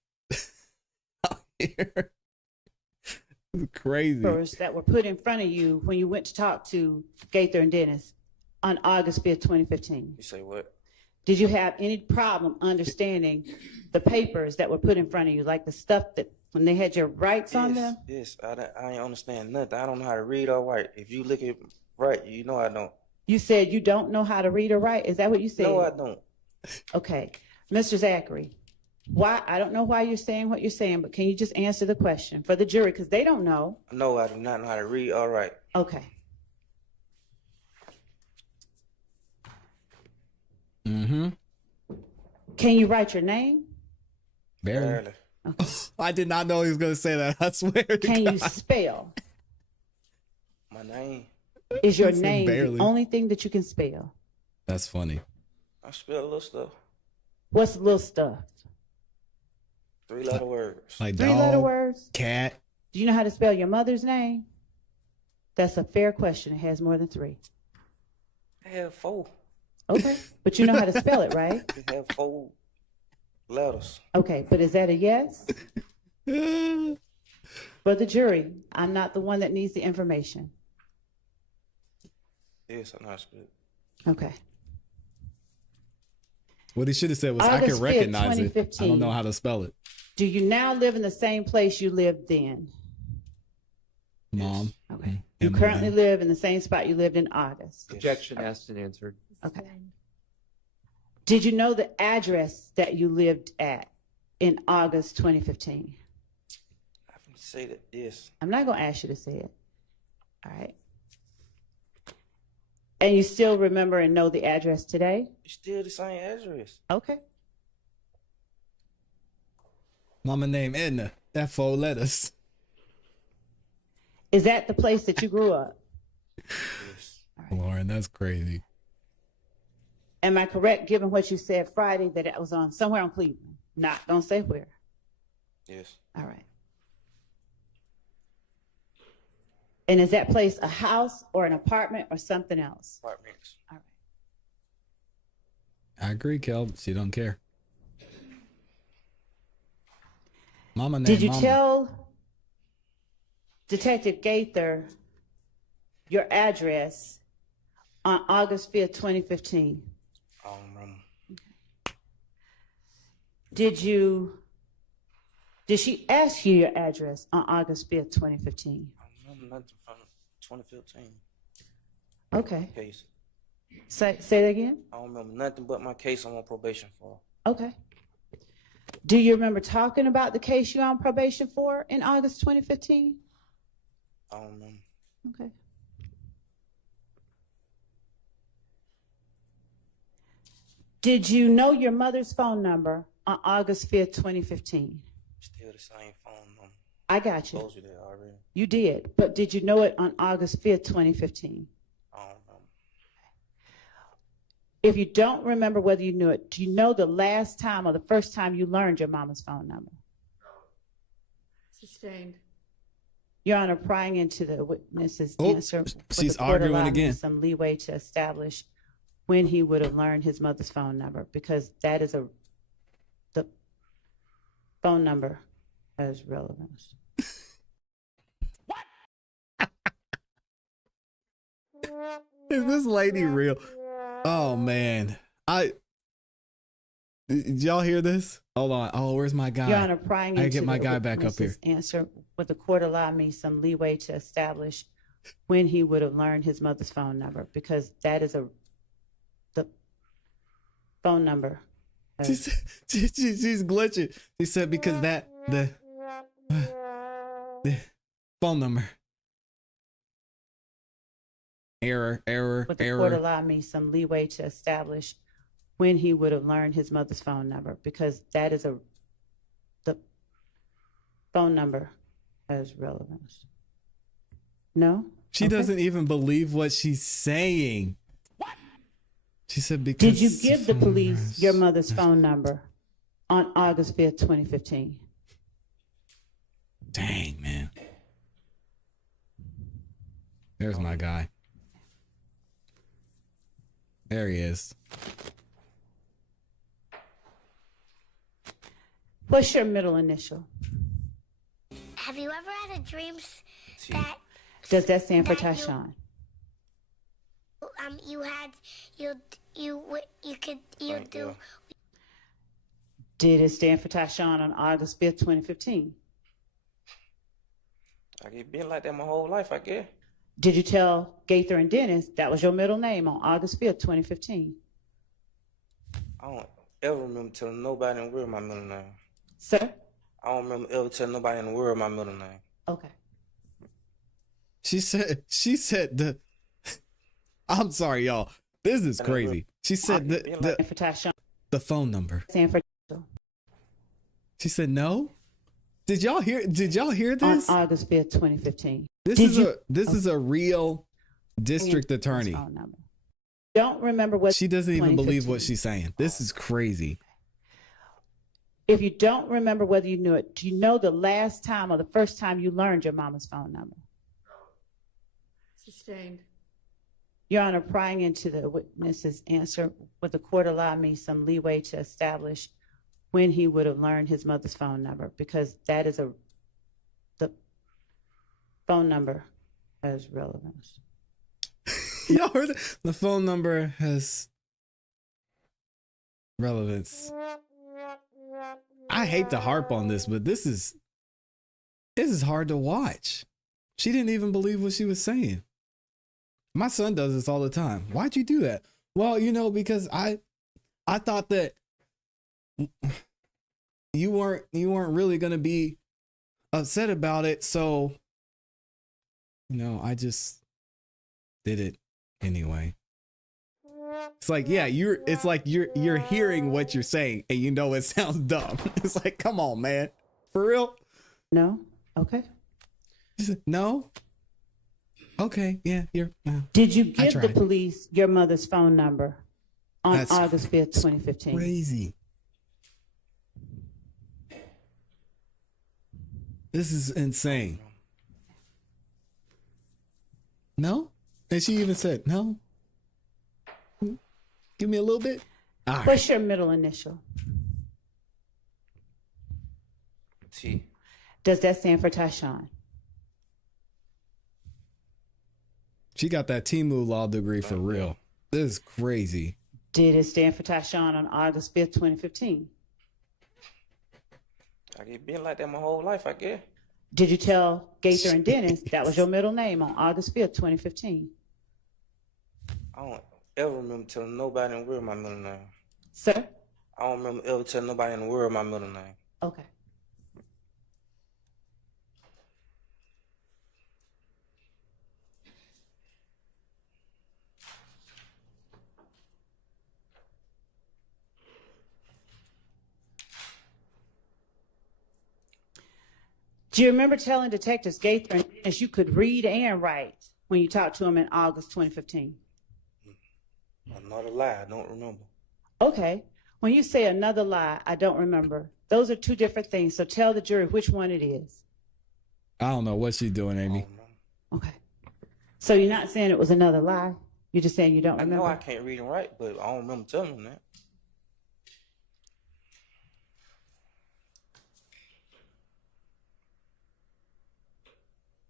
Here. Crazy. That were put in front of you when you went to talk to Gaither and Dennis on August 5th, 2015. You say what? Did you have any problem understanding the papers that were put in front of you, like the stuff that when they had your rights on them? Yes, I ain't understand nothing. I don't know how to read or write. If you look at right, you know I don't. You said you don't know how to read or write? Is that what you said? No, I don't. Okay. Mr. Zachary, why? I don't know why you're saying what you're saying, but can you just answer the question for the jury? Because they don't know. No, I do not know how to read or write. Okay. Mm-hmm. Can you write your name? Barely. Okay. I did not know he was going to say that. I swear to Can God. you spell? My name. Is your He said name barely. the only thing that you can spell? That's funny. I spell a little stuff. What's little stuff? 3-letter words. Like 3-letter dog, words? cat. Do you know how to spell your mother's name? That's a fair question. It has more than 3. I have 4. Okay. But you know how to spell it, right? It have 4 letters. Okay. But is that a yes? For the jury, I'm not the one that needs the information. Yes, I know how to spell it. Okay. What he should have said was, I August can 5th, recognize it. I 2015. don't know how to spell it. Do you now live in the same place you lived then? Mom. Okay. You M-O-M. currently live in the same spot you lived in August? Objection asked and answered. Okay. Did you know the address that you lived at in August 2015? I can say that, yes. I'm not going to ask you to say it. All right. And you still remember and know the address today? It's still the same address. Okay. Mama named Edna. That 4 letters. Is that the place that you grew up? Yes. Lauren, that's crazy. Am I correct, given what you said Friday, that it was on somewhere on Cleveland? Don't say where. Yes. All right. And is that place a house or an apartment or something else? Apartments. All right. I agree, Kel. She don't care. Mama named Did you Mama. tell Detective Gaither your address on August 5th, 2015? I don't remember. Did she ask you your address on August 5th, 2015? I don't remember nothing from 2015 Okay. case. Say that again? I don't remember nothing but my case I'm on probation for. Okay. Do you remember talking about the case you're on probation for in August 2015? I don't remember. Okay. Did you know your mother's phone number on August 5th, 2015? Still the same phone number. I got you. Told you that already. You did, but did you know it on August 5th, 2015? I don't remember. If you don't remember whether you knew it, do you know the last time or the first time you learned your mama's phone number? Sustained. Your Honor, prying into the witness's Oh, answer, would she's the court arguing allow him again. some leeway to establish when he would have learned his mother's phone number, because that is the phone number has relevance. Is this lady real? Oh man. Did y'all hear this? Hold on. Oh, where's my guy? Your Honor, prying I into get my the guy back up here. witness's answer, would the court allow me some leeway to establish when he would have learned his mother's phone number, because that is the phone number. She's glitching. She said because the phone number. Error. But the court allowed me some leeway to establish when he would have learned his mother's phone number, because that is the phone number has relevance. No? She Okay. doesn't even believe what she's saying. What? She said because. Did you give the police your mother's phone number on August 5th, 2015? Dang, man. There's my guy. There he is. What's your middle initial? Have you ever had a dream that Does that stand for That you- Tyshawn? you had you could Thank do you. Did it stand for Tyshawn on August 5th, 2015? I get been like that my whole life, I guess. Did you tell Gaither and Dennis that was your middle name on August 5th, 2015? I don't ever remember telling nobody in the world my middle name. Sir? I don't remember ever telling nobody in the world my middle name. Okay. She said the. I'm sorry, y'all. This is crazy. She said Stand for Tyshawn. the phone number. Stand for She said no. Did y'all hear on this? August 5th, 2015. This is a real district attorney. Phone number. Don't remember what She doesn't even believe 2015. what she's saying. This is crazy. If you don't remember whether you knew it, do you know the last time or the first time you learned your mama's phone number? Sustained. Your Honor, prying into the witness's answer, would the court allow me some leeway to establish when he would have learned his mother's phone number? Because that is the phone number has relevance. Y'all heard that? The phone number has relevance. I hate to harp on this, but this is hard to watch. She didn't even believe what she was saying. My son does this all the time. Why'd you do that? Well, because I thought that you weren't really gonna be upset about it, so I just did it anyway. It's like, yeah, you're hearing what you're saying and it sounds dumb. It's like, come on, man. For real? No? Okay. She said, no? Okay, yeah, Did you give the tried. police your mother's phone number on That's August 5th, 2015? crazy. This is insane. No? And she even said, no? Give me a little bit? All right. What's your middle initial? T. Does that stand for Tyshawn? She got that Timu law degree for real. This is crazy. Did it stand for Tyshawn on August 5th, 2015? I get been like that my whole life, I guess. Did you tell Gaither and Dennis that was your middle name on August 5th, 2015? I don't ever remember telling nobody in the world my middle name. Sir? I don't remember ever telling nobody in the world my middle name. Okay. Do you remember telling Detectives Gaither and Dennis you could read and write when you talked to them in August 2015? Another lie, I don't remember. Okay. When you say another lie, I don't remember. Those are two different things. So tell the jury which one it is. I don't know what she's doing, I Amy. don't remember. Okay. So you're not saying it was another lie? You're just saying you don't I remember? know I can't read and write, but I don't remember telling them that.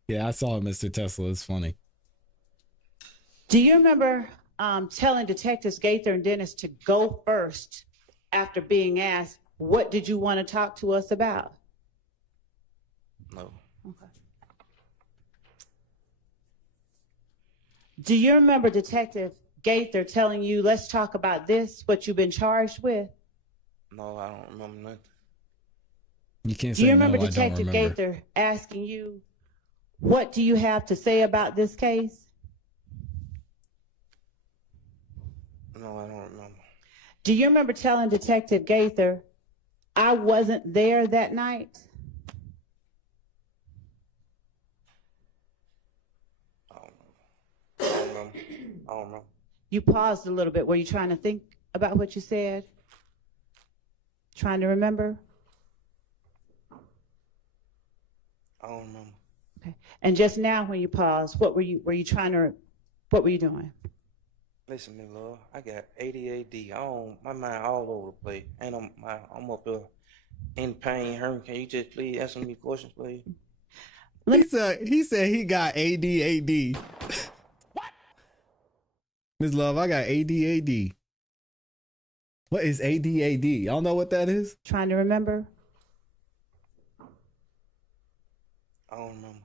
Yeah, I saw it, Mr. Tesla. It's funny. Do you remember telling Detectives Gaither and Dennis to go first after being asked, what did you want to talk to us about? No. Okay. Do you remember Detective Gaither telling you, let's talk about this, what you've been charged with? No, I don't remember nothing. You can't Do say you remember no, I don't Detective remember. Gaither asking you, what do you have to say about this case? No, I don't remember. Do you remember telling Detective Gaither, I wasn't there that night? I don't remember. I don't remember. You paused a little bit. Were you trying to think about what you said? Trying to remember? I don't remember. Okay. And just now when you paused, what were you doing? Listen to me, love. I got ADHD. My mind all over the place. And I'm up there in pain, hurting. Can you just please answer me questions, please? He said he got ADAD. What? Ms. Love, I got ADAD. What is ADAD? Y'all know what that is? Trying to remember? I don't remember.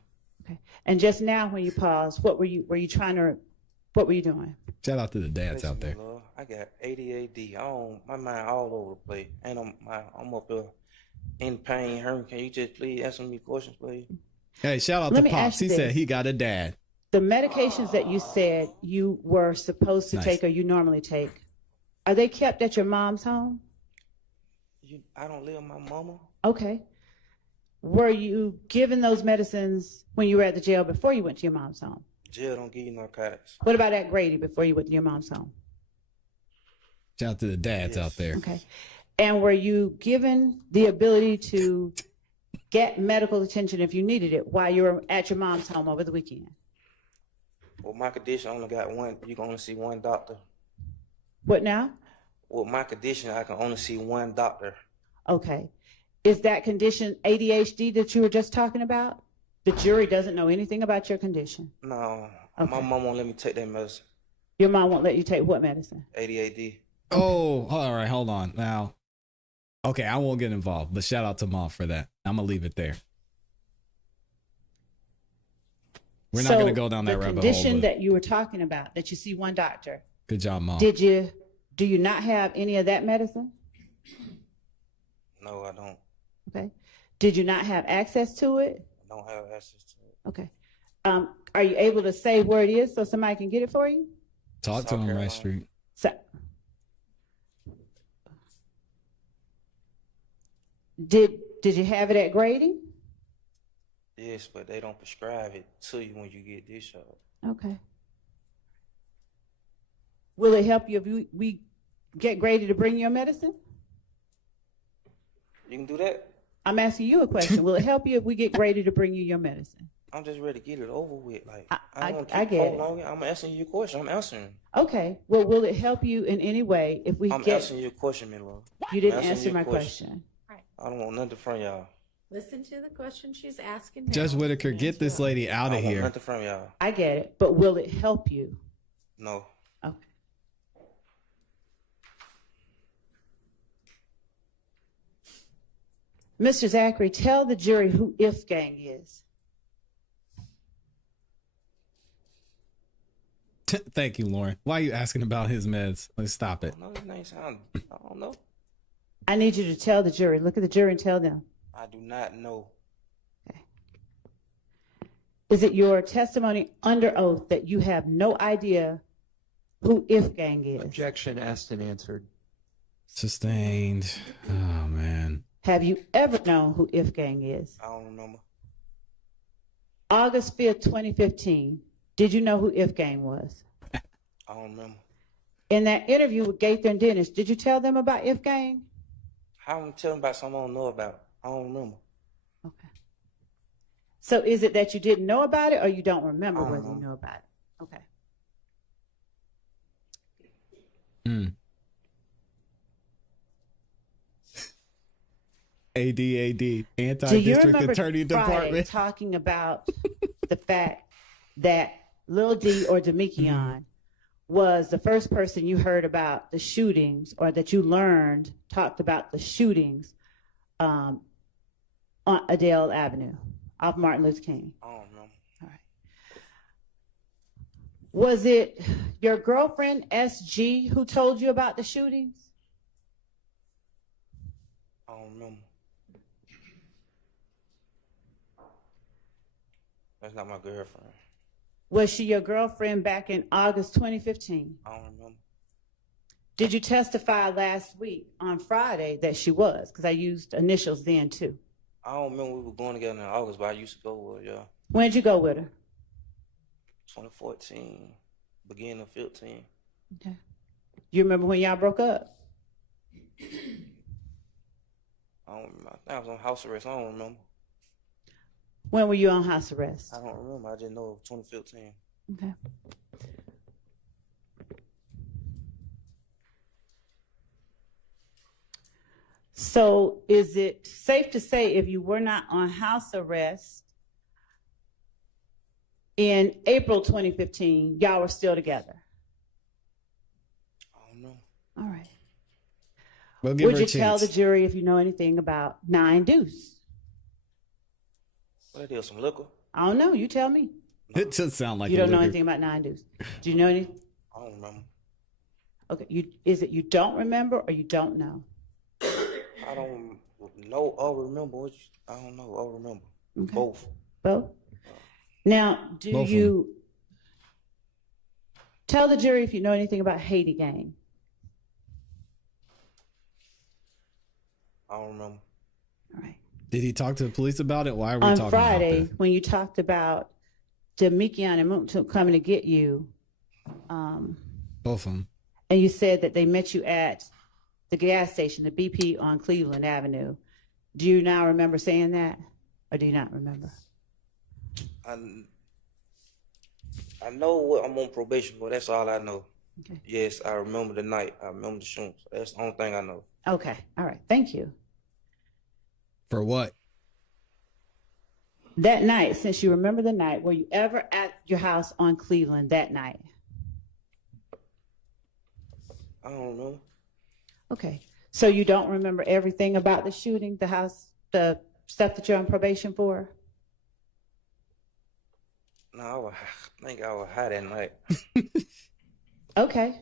Okay. And just now when you paused, what were you doing? Shout out to the dads Listen out to me, there. love. I got ADHD. My mind all over the place. And I'm up there in pain, hurting. Can you just please answer me questions, please? Hey, shout out Let to me Pops. ask you He said this. he got a dad. The medications that you said you were supposed to Nice. take or you normally take, are they kept at your mom's home? I don't live with my mama. Okay. Were you given those medicines when you were at the jail before you went to your mom's home? Jail don't give you narcotics. What about at Grady before you went to your mom's home? Shout out to the dads out there. Okay. And were you given the ability to get medical attention if you needed it while you were at your mom's home over the weekend? With my condition, I only got one. You can only see one doctor. What now? With my condition, I can only see one doctor. Okay. Is that condition ADHD that you were just talking about? The jury doesn't know anything about your condition. No, Okay. my mom won't let me take that medicine. Your mom won't let you take what medicine? ADHD. Oh, all right. Hold on. Now, okay, I won't get involved, but shout out to Mom for that. I'm going to leave it there. We're not going to go down that rabbit hole. The condition but that you were talking about, that you see one doctor, good job, Mom. do you not have any of that medicine? No, I don't. Okay. Did you not have access to it? I don't have access to it. Okay. Are you able to say where it is so somebody can get it for you? Talk to South him, Carolina. right street. So, did you have it at Grady? Yes, but they don't prescribe it to you when you get discharged. Okay. Will it help you if we get Grady to bring your medicine? You can do that? I'm asking you a question. Will it help you if we get Grady to bring you your medicine? I'm just ready to get it over with. Like I don't get it. prolonging. I'm answering your question. I'm answering. Okay. Well, will it help you in any way if we I'm get? answering your question, my love. You didn't I'm answering answer your my question. I don't want nothing from y'all. Listen to the question she's asking now. Judge Whitaker, get this lady out I of don't want here. nothing from y'all. I get it, but will it help you? No. Okay. Mr. Zachary, tell the jury who If Gang is. Thank you, Lauren. Why are you asking about his meds? Let's stop it. No, his name sound. I don't know. I need you to tell the jury. Look at the jury and tell them. I do not know. Is it your testimony under oath that you have no idea who If Gang is? Objection asked and answered. Sustained. Oh, man. Have you ever known who If Gang is? I don't remember. August 5th, 2015. Did you know who If Gang was? I don't remember. In that interview with Gaither and Dennis, did you tell them about If Gang? How am I telling about something I don't know about? I don't remember. Okay. So is it that you didn't know about it or you don't remember I don't whether you know. know about it? Okay. ADAD, Do you Anti-District remember Attorney Friday Department. talking about the fact that Lil D or Demekion was the first person you heard about the shootings or that you learned talked about the shootings on Adele Avenue off Martin Luther King? I don't remember. All right. Was it your girlfriend SG who told you about the shootings? I don't remember. That's not my girlfriend. Was she your girlfriend back in August 2015? I don't remember. Did you testify last week on Friday that she was? Because I used initials then too. I don't remember we were going together in August, but I used to go with her, yeah. When did you go with her? 2014, beginning of 15. Okay. You remember when y'all broke up? I don't remember. I was on house arrest. I don't remember. When were you on house arrest? I don't remember. I just know it was 2015. Okay. So is it safe to say if you were not on house arrest in April 2015, y'all were still together? I don't know. All right. We'll give Would her you a tell the chance. jury if you know anything about 9 Deuce? What, that is some liquor? I don't know. You tell me. It just sounds like You a don't know liquor. anything about 9 Deuce. Do you know anything? I don't remember. Okay. Is it you don't remember or you don't know? I don't know or remember. I don't know or remember. Okay. Both. Both? Now, do Both of you tell the jury if you know anything about Haiti Gang? I don't remember. All right. Did he talk to the police about it? Why are we On talking Friday, about when you talked about Demikian and Muntu coming to get you, that? Both of them. and you said that they met you at the gas station, the BP on Cleveland Avenue. Do you now remember saying that, or do you not remember? I know what I'm on probation for. That's all I know. Okay. Yes, I remember the night. I remember the shooting. That's the only thing I know. Okay. All right. Thank you. For what? That night, since you remember the night, were you ever at your house on Cleveland that night? I don't know. Okay. So you don't remember everything about the shooting, the house, the stuff that you're on probation for? No, I think I was high that night. Okay.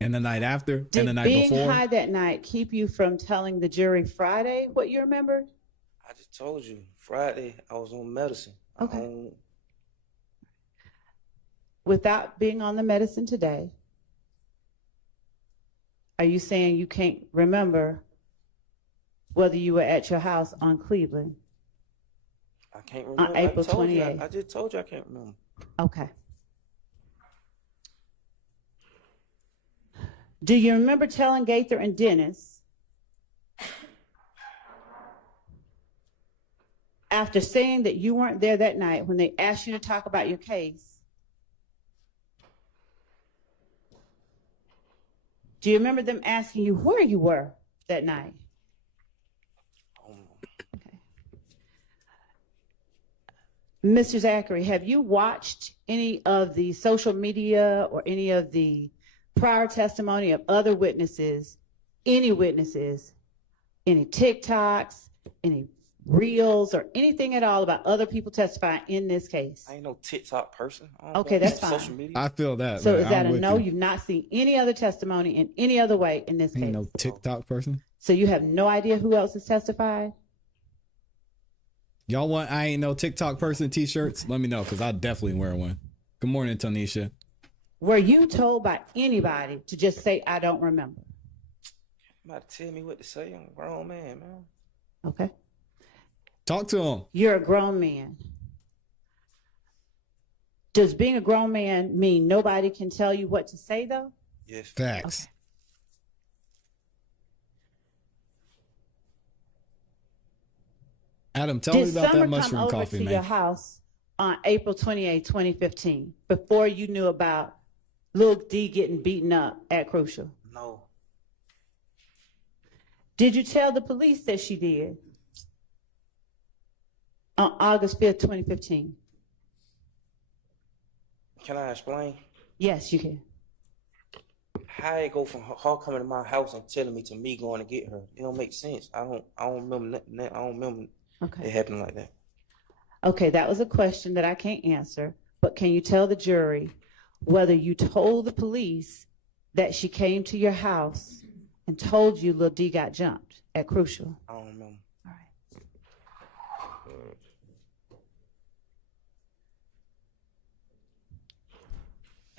And the night after? Did And the night being before? high that night keep you from telling the jury Friday what you remembered? I just told you, Friday, I was on medicine. Okay. Without being on the medicine today, are you saying you can't remember whether you were at your house on Cleveland? I can't remember. On April I told you, 28th. I just told you I can't remember. Okay. Do you remember telling Gaither and Dennis, after saying that you weren't there that night when they asked you to talk about your case, do you remember them asking you where you were that night? Okay. Mr. Zachary, have you watched any of the social media or any of the prior testimony of other witnesses, any TikToks, any reels, or anything at all about other people testifying in this case? I ain't no TikTok person. I don't Okay, go on that's fine. Social media. I feel that. So man. is that I'm a with no? you. You've not seen any other testimony in any other way in this Ain't case? no TikTok person? So you have no idea who else has testified? Y'all want I ain't no TikTok person t-shirts? Let me know, because I'll definitely wear one. Good morning, Tanisha. Were you told by anybody to just say, I don't remember? You about to tell me what to say? I'm a grown man, man. Okay. Talk to him. You're a grown man. Does being a grown man mean nobody can tell you what to say, though? Yes. Facts. Okay. Adam, tell me Did about that Summer come mushroom over coffee, to man. your house on April 28, 2015, before you knew about Lil D getting beaten up at Crucial? No. Did you tell the police that she did on August 5th, 2015? Can I explain? Yes, you can. How it go from her coming to my house and telling me to me going to get her? It don't make sense. I don't remember nothing. I don't remember it Okay. happening like that. Okay, that was a question that I can't answer, but can you tell the jury whether you told the police that she came to your house and told you Lil D got jumped at Crucial? I don't remember. All right.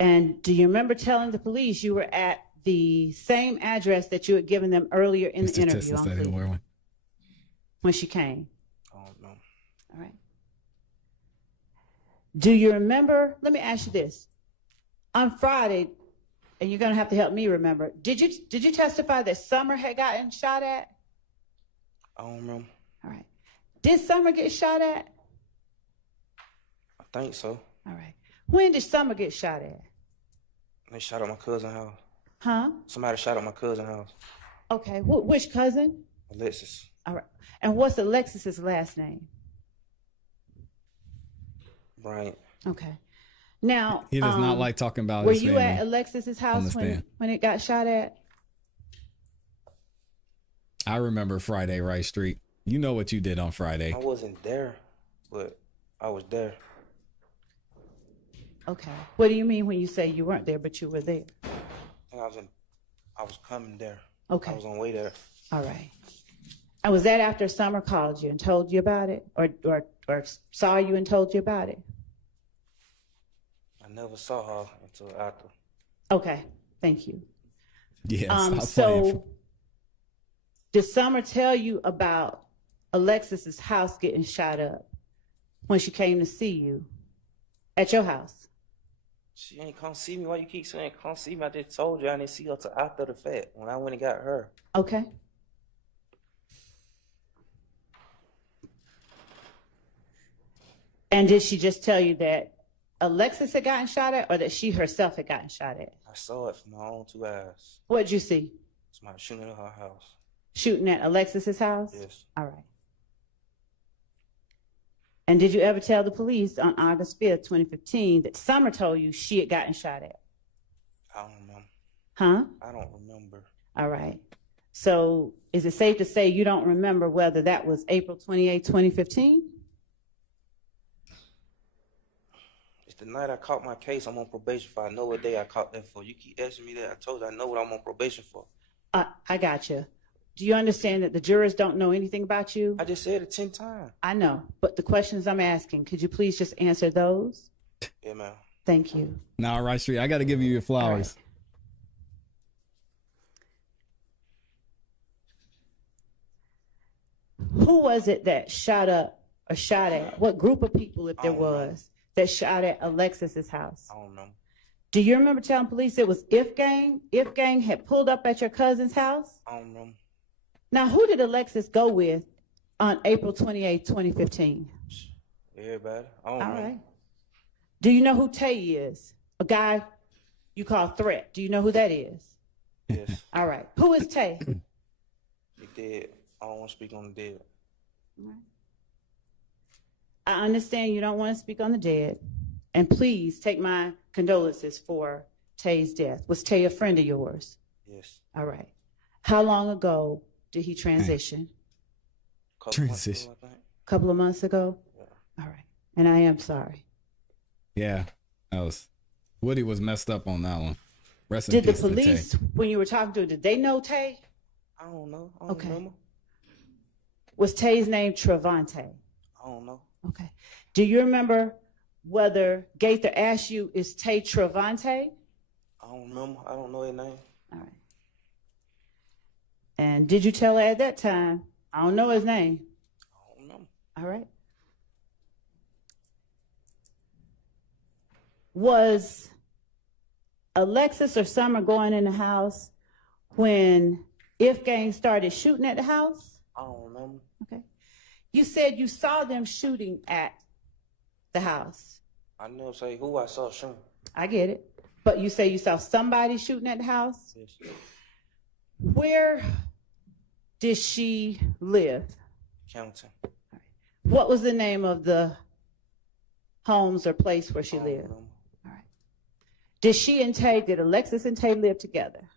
And do you remember telling the police you were at the same address that you had given them earlier in the Mr. interview Tesla on said he'll Cleveland wear one. when she came? I don't know. All right. Do you remember? Let me ask you this. On Friday, and you're going to have to help me remember, did you testify that Summer had gotten shot at? I don't remember. All right. Did Summer get shot at? I think so. All right. When did Summer get shot at? They shot at my cousin's house. Huh? Somebody shot at my cousin's house. Okay. Which cousin? Alexis. All right. And what's Alexis's last name? Bryant. Okay. Now, He does not like talking about were his you family. at Alexis's house Understand. when it got shot at? I remember Friday, Rice Street. You know what you did on Friday. I wasn't there, but I was there. Okay. What do you mean when you say you weren't there, but you were there? I think I was coming there. Okay. I was on the way there. All right. And was that after Summer called you and told you about it, or saw you and told you about it? I never saw her until after. Okay. Thank you. Yeah. stop playing. So did Summer tell you about Alexis's house getting shot up when she came to see you at your house? She ain't come see me. Why you keep saying come see me? I just told you I didn't see her till after the fact when I went and got her. Okay. And did she just tell you that Alexis had gotten shot at, or that she herself had gotten shot at? I saw it from my own two eyes. What did you see? Somebody shooting at her house. Shooting at Alexis's house? Yes. All right. And did you ever tell the police on August 5th, 2015, that Summer told you she had gotten shot at? I don't remember. Huh? I don't remember. All right. So is it safe to say you don't remember whether that was April 28, 2015? It's the night I caught my case. I'm on probation for. I know what day I caught that for. You keep asking me that. I told you I know what I'm on probation for. I got you. Do you understand that the jurors don't know anything about you? I just said it 10 times. I know, but the questions I'm asking, could you please just answer those? Yeah, ma'am. Thank you. Now, Rice Street, I got to give you your flowers. Who was it that shot up or shot at? What group of people, if there was, that shot at Alexis's house? I don't know. Do you remember telling police it was If Gang? If Gang had pulled up at your cousin's house? I don't know. Now, who did Alexis go with on April 28, 2015? Everybody. I don't All know. right. Do you know who Tay is? A guy you call Threat. Do you know who that is? Yes. All right. Who is Tay? He dead. I don't want to speak on the dead. I understand you don't want to speak on the dead. And please take my condolences for Tay's death. Was Tay a friend of yours? Yes. All right. How long ago did he transition? Transition. Ago, I think. A couple of months ago? Yeah. All right. And I am sorry. Yeah. Woody was messed up on that one. Rest in Did the peace to Tay. police, when you were talking to him, did they know Tay? I don't know. I don't remember. Was Tay's name Trevante? I don't know. Okay. Do you remember whether Gaither asked you, is Tay Trevante? I don't remember. I don't know his name. All right. And did you tell her at that time, I don't know his name? I don't remember. All right. Was Alexis or Summer going in the house when If Gang started shooting at the house? I don't remember. Okay. You said you saw them shooting at the house. I never say who I saw shooting. I get it. But you say you saw somebody shooting at the house? Yes. Where did she live? Counting. What was the name of the homes or place where she I don't lived? remember. All right. Did Alexis and Tay live together?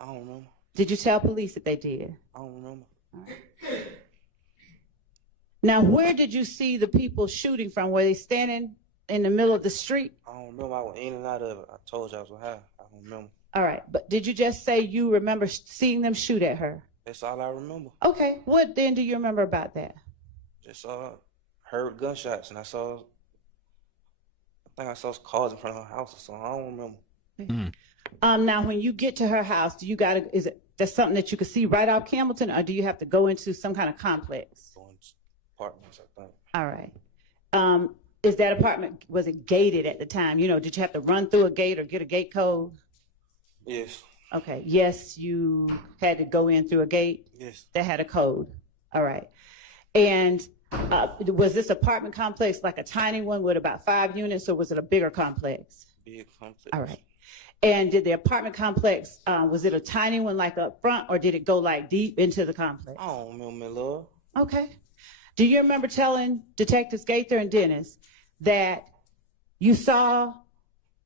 I don't remember. Did you tell police that they did? I don't remember. All right. Now, where did you see the people shooting from? Were they standing in the middle of the street? I don't remember. I was in and out of it. I told you I was high. I don't remember. All right. But did you just say you remember seeing them shoot at her? That's all I remember. Okay. What then do you remember about that? Just heard gunshots, and I think I saw cars in front of her house or something. I don't remember. Now, when you get to her house, is it that's something that you can see right off Campbellton, or do you have to go into some kind of complex? Going to apartments, I think. All right. Is that apartment, was it gated at the time? You know, did you have to run through a gate or get a gate code? Yes. Okay. Yes, you had to go in through a gate? Yes. That had a code. All right. And was this apartment complex like a tiny one with about 5 units, or was it a bigger complex? Big complex. All right. And did the apartment complex, was it a tiny one like up front, or did it go like deep into the complex? I don't remember, love. Okay. Do you remember telling Detectives Gaither and Dennis that you saw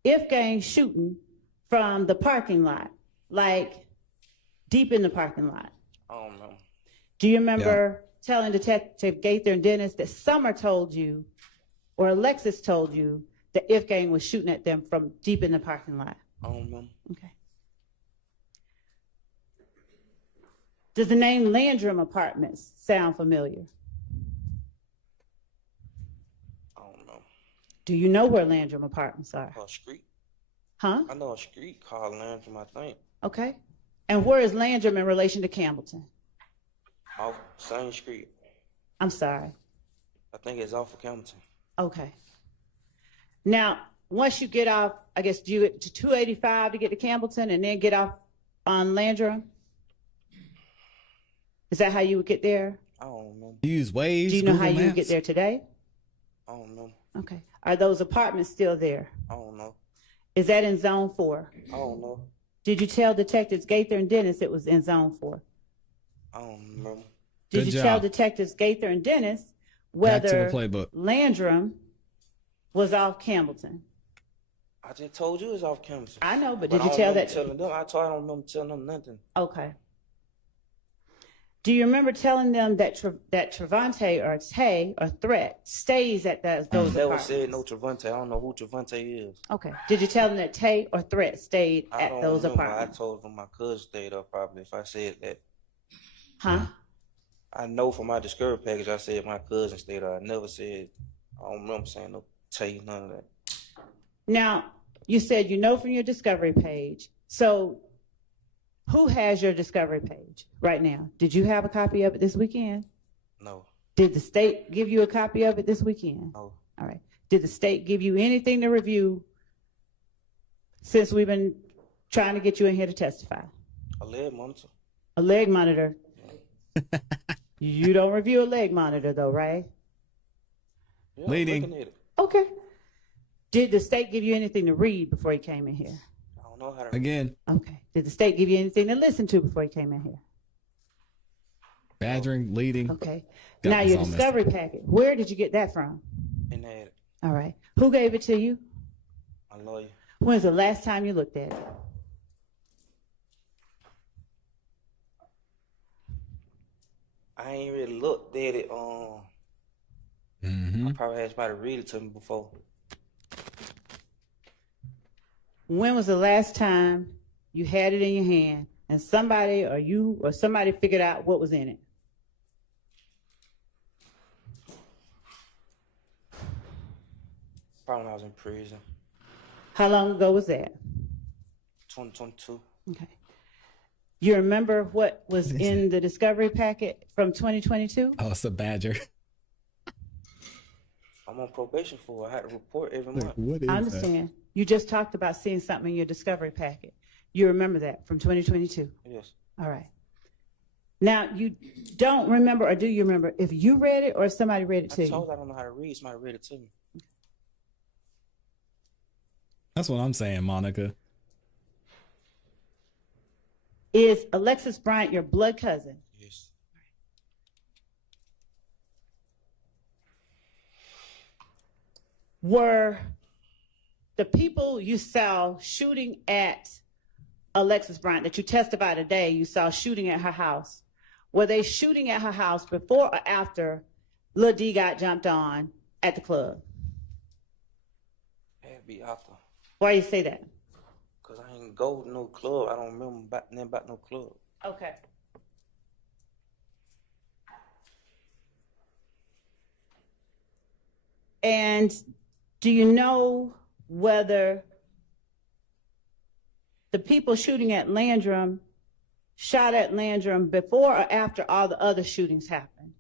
If-Gang shooting from the parking lot, like deep in the parking lot? I don't know. Do you remember telling Detective Gaither and Dennis that Summer told you, or Alexis told you, that If-Gang was shooting at them from deep in the parking lot? I don't know. Okay. Does the name Landrum Apartments sound familiar? I don't know. Do you know where Landrum Apartments are? A street? Huh? I know a street called Landrum, I think. Okay. And where is Landrum in relation to Campbellton? Off same street. I'm sorry. I think it's off of Campbellton. Okay. Now, once you get off, I guess, do you get to 285 to get to Campbellton and then get off on Landrum? Is that how you would get there? I don't know. Use Waze. Do you know Google how you would Maps? get there today? I don't know. Okay. Are those apartments still there? I don't know. Is that in Zone 4? I don't know. Did you tell Detectives Gaither and Dennis it was in Zone 4? I don't remember. Did Good you job. tell Detectives Gaither and Dennis Back to the whether playbook. Landrum was off Campbellton? I just told you it's off Campbellton. I know, but I did you don't tell remember that? telling them. I don't remember telling them nothing. Okay. Do you remember telling them that Trevante or Tay or Threat stays at those Never apartments? said no Trevante. I don't know who Trevante is. Okay. Did you tell them that Tay or Threat stayed I at don't those remember. apartments? I told them my cousin stayed up probably if I said that. Huh? I know from my discovery package I said my cousin stayed up. I never said, I don't remember saying no Tay, none of that. Now, you said you know from your discovery page. So who has your discovery page right now? Did you have a copy of it this weekend? No. Did the state give you a copy of it this weekend? No. All right. Did the state give you anything to review since we've been trying to get you in here to testify? A leg monitor. A leg monitor. You don't review a leg monitor though, right? Yeah, I'm Leading. looking at it. Okay. Did the state give you anything to read before you came in here? I don't know how to. Again, Okay. Did the state give you anything to listen to before you came in here? badgering, leading. Okay. Got Now this your all messed discovery packet. Where did you get that from? In that, All right. Who gave it to you? my lawyer. When's the last time you looked at it? I ain't really looked at it. Mm-hmm. I probably had somebody read it to me before. When was the last time you had it in your hand and somebody or you or somebody figured out what was in it? Probably when I was in prison. How long ago was that? 2022. Okay. You remember what was in the discovery packet from 2022? Oh, it's a badger. I'm on probation for it. I had to report every month. What is I understand. You just talked about seeing something in your discovery packet. You remember that from 2022? Yes. All right. Now, you don't remember, or do you remember if you read it or if somebody read it to I you? told you I don't know how to read. Somebody read it to me. That's what I'm saying, Monica. Is Alexis Bryant your blood cousin? Yes. Were the people you saw shooting at Alexis Bryant that you testified today, you saw shooting at her house, were they shooting at her house before or after Lil D got jumped on at the club? Had to be after. Why you say that? Because I ain't go to no club. I don't remember nothing about no club. Okay. And do you know whether the people shooting at Landrum shot at Landrum before or after all the other shootings happened?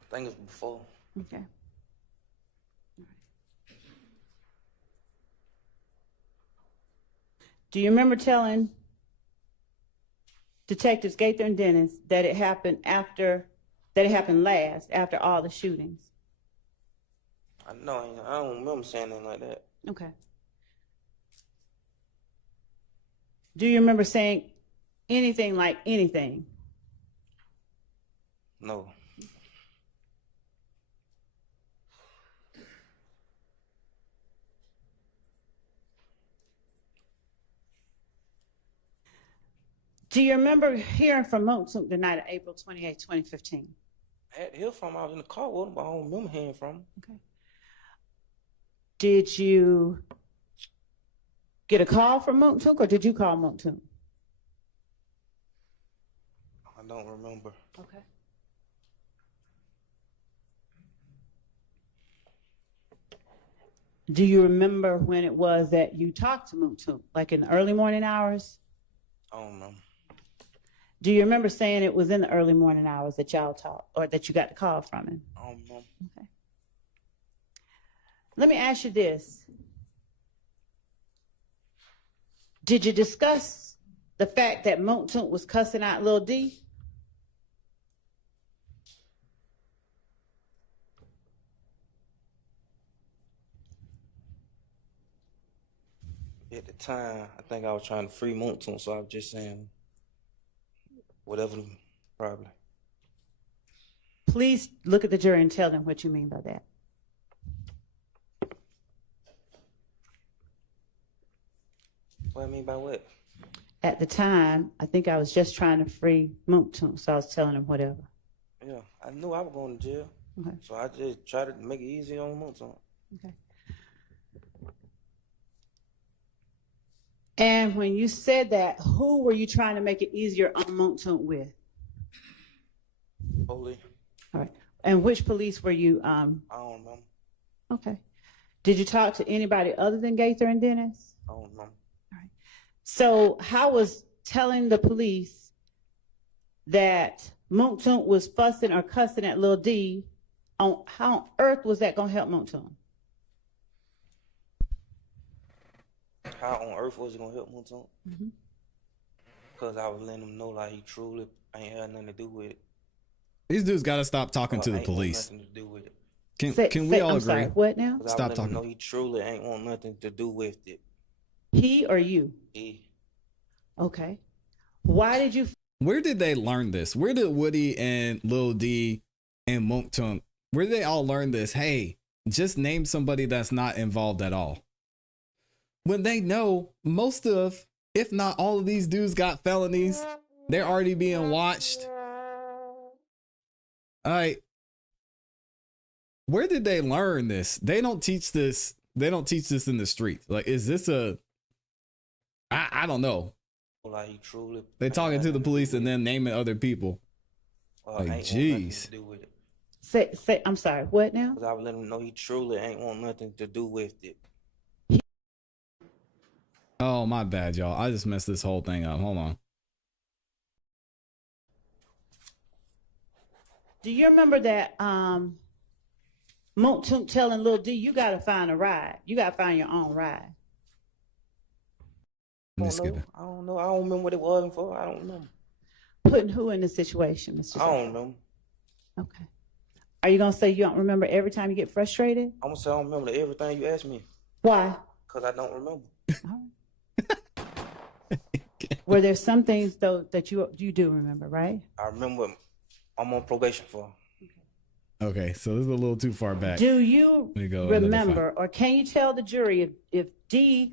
I think it's before. Okay. Do you remember telling Detectives Gaither and Dennis that it happened last, after all the shootings? I know, I don't remember saying anything like that. Okay. Do you remember saying anything like anything? No. Do you remember hearing from Motuk the night of April 28, 2015? I had to hear from him. I was in the car with him, but I don't remember hearing from him. Okay. Did you get a call from Motuk, or did you call Motuk? I don't remember. Okay. Do you remember when it was that you talked to Motuk, like in the early morning hours? I don't remember. Do you remember saying it was in the early morning hours that y'all talked, or that you got the call from him? I don't remember. Okay. Let me ask you this. Did you discuss the fact that Motuk was cussing out Lil D? At the time, I think I was trying to free Motuk, so I was just saying whatever, probably. Please look at the jury and tell them what you mean by that. What I mean by what? At the time, I think I was just trying to free Motuk, so I was telling him whatever. Yeah, I knew I was going to jail, Okay. so I just tried to make it easy on Motuk. Okay. And when you said that, who were you trying to make it easier on Motuk with? Police. All right. And which police were you? I don't remember. Okay. Did you talk to anybody other than Gaither and Dennis? I don't remember. All right. So how was telling the police that Motuk was fussing or cussing at Lil D, how on earth was that going to help Motuk? How on earth was it gonna help Motuk? Mm-hmm. Because I was letting him know like he truly ain't had nothing to do with it. These dudes got to stop talking to the Ain't want police. nothing to do with it. Can we all I'm agree? sorry, what now? 'Cause I Stop was letting him talking. know he truly ain't want nothing to do with it. He or you? He. Okay. Why did you? Where did they learn this? Where did Woody and Lil D and Motuk, where did they all learn this? Hey, just name somebody that's not involved at all. When they know most of, if not all of these dudes got felonies, they're already being watched. All right. Where did they learn this? They don't teach this. They don't teach this in the street. Like, is this I don't know. Like he truly. They talking to the police and then naming other people. Like, ain't want nothing jeez. to do with it. Say, I'm sorry, what now? 'Cause I was letting him know he truly ain't want nothing to do with it. Oh, my bad, y'all. I just messed this whole thing up. Hold on. Do you remember that Motuk telling Lil D, you got to find a ride. You got to find your own ride. I don't know. I don't remember what it was for. I don't remember. Putting who in the situation, Mr. I Zachary? don't remember. Okay. Are you going to say you don't remember every time you get frustrated? I'm gonna say I don't remember everything you asked me. Why? Because I don't remember. All right. Were there some things, though, that you do remember, right? I remember I'm on probation for. Okay, so this is a little too far back. Do you Let me go another remember, or can you tell the jury if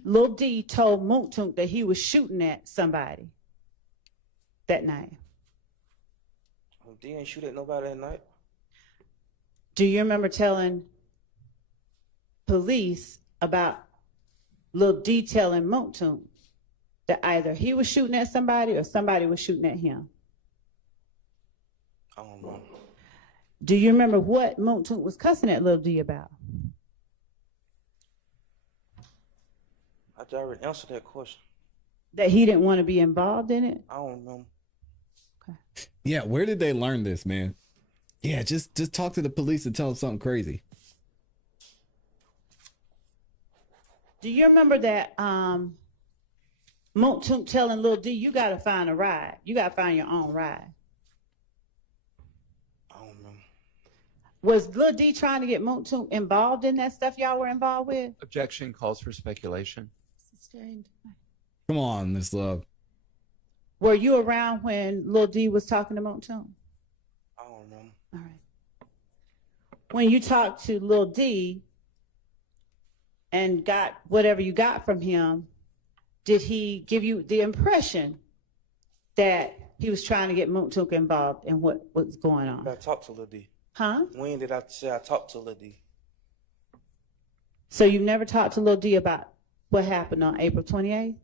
Lil D told Motuk that he was shooting at somebody that night? D ain't shoot at nobody that night. Do you remember telling police about Lil D telling Motuk that either he was shooting at somebody or somebody was shooting at him? I don't know. Do you remember what Motuk was cussing at Lil D about? I already answered that question. That he didn't want to be involved in it? I don't know. Yeah, where did they learn this, man? Yeah, just talk to the police and tell them something crazy. Do you remember that Moontook telling Lil D, you got to find a ride. You got to find your own ride. I don't know. Was Lil D trying to get Moontook involved in that stuff y'all were involved with? Objection calls for speculation. Sustained. Come on, Miss Love. Were you around when Lil D was talking to Moontook? I don't know. All right. When you talked to Lil D and got whatever you got from him, did he give you the impression that he was trying to get Moontook involved in what was going on? I talked to Lil D. Huh? When did I say I talked to Lil D? So you've never talked to Lil D about what happened on April 28th?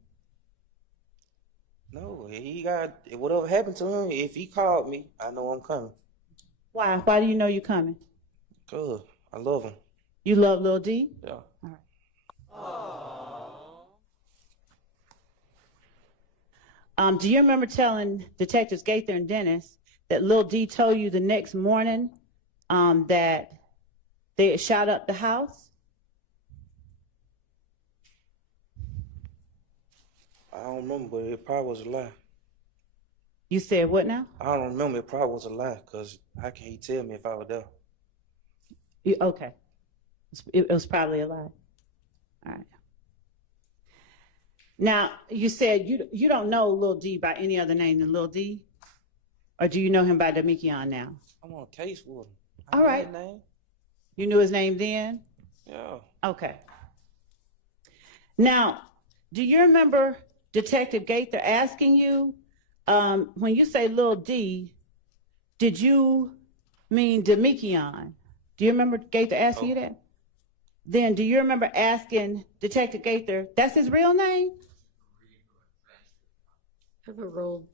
No, he got whatever happened to him. If he called me, I know I'm coming. Why? Why do you know you're coming? Good. I love him. You love Lil D? Yeah. Do you remember telling Detectives Gaither and Dennis that Lil D told you the next morning that they had shot up the house? I don't remember, but it probably was a lie. You said what now? I don't remember. It probably was a lie, because how can he tell me if I was there? Okay. It was probably a lie. All right. Now, you said you don't know Lil D by any other name than Lil D? Or do you know him by Demikion now? I'm on a case with him. All right. His name? You knew his name then? Yeah. Okay. Now, do you remember Detective Gaither asking you, when you say Lil D, did you mean Demikion? Do you remember Gaither asking you that? Then do you remember asking Detective Gaither, that's his real name? Have a roll.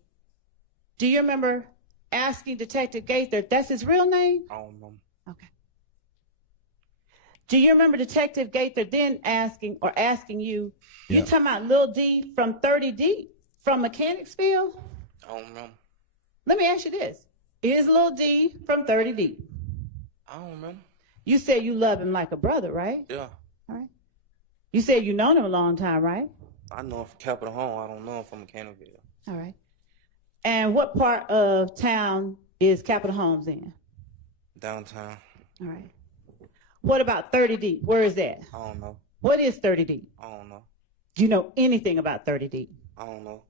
Do you remember asking Detective Gaither, that's his real name? I don't know. Okay. Do you remember Detective Gaither then asking you, you talking about Lil D from 30 Deep, from Mechanicsville? I don't know. Let me ask you this. Is Lil D from 30 Deep? I don't remember. You said you love him like a brother, right? Yeah. All right. You said you known him a long time, right? I know him from Capitol Home. I don't know him from Mechanicsville. All right. And what part of town is Capitol Homes in? Downtown. All right. What about 30 Deep? Where is that? I don't know. What is 30 Deep? I don't know. Do you know anything about 30 Deep? I don't know.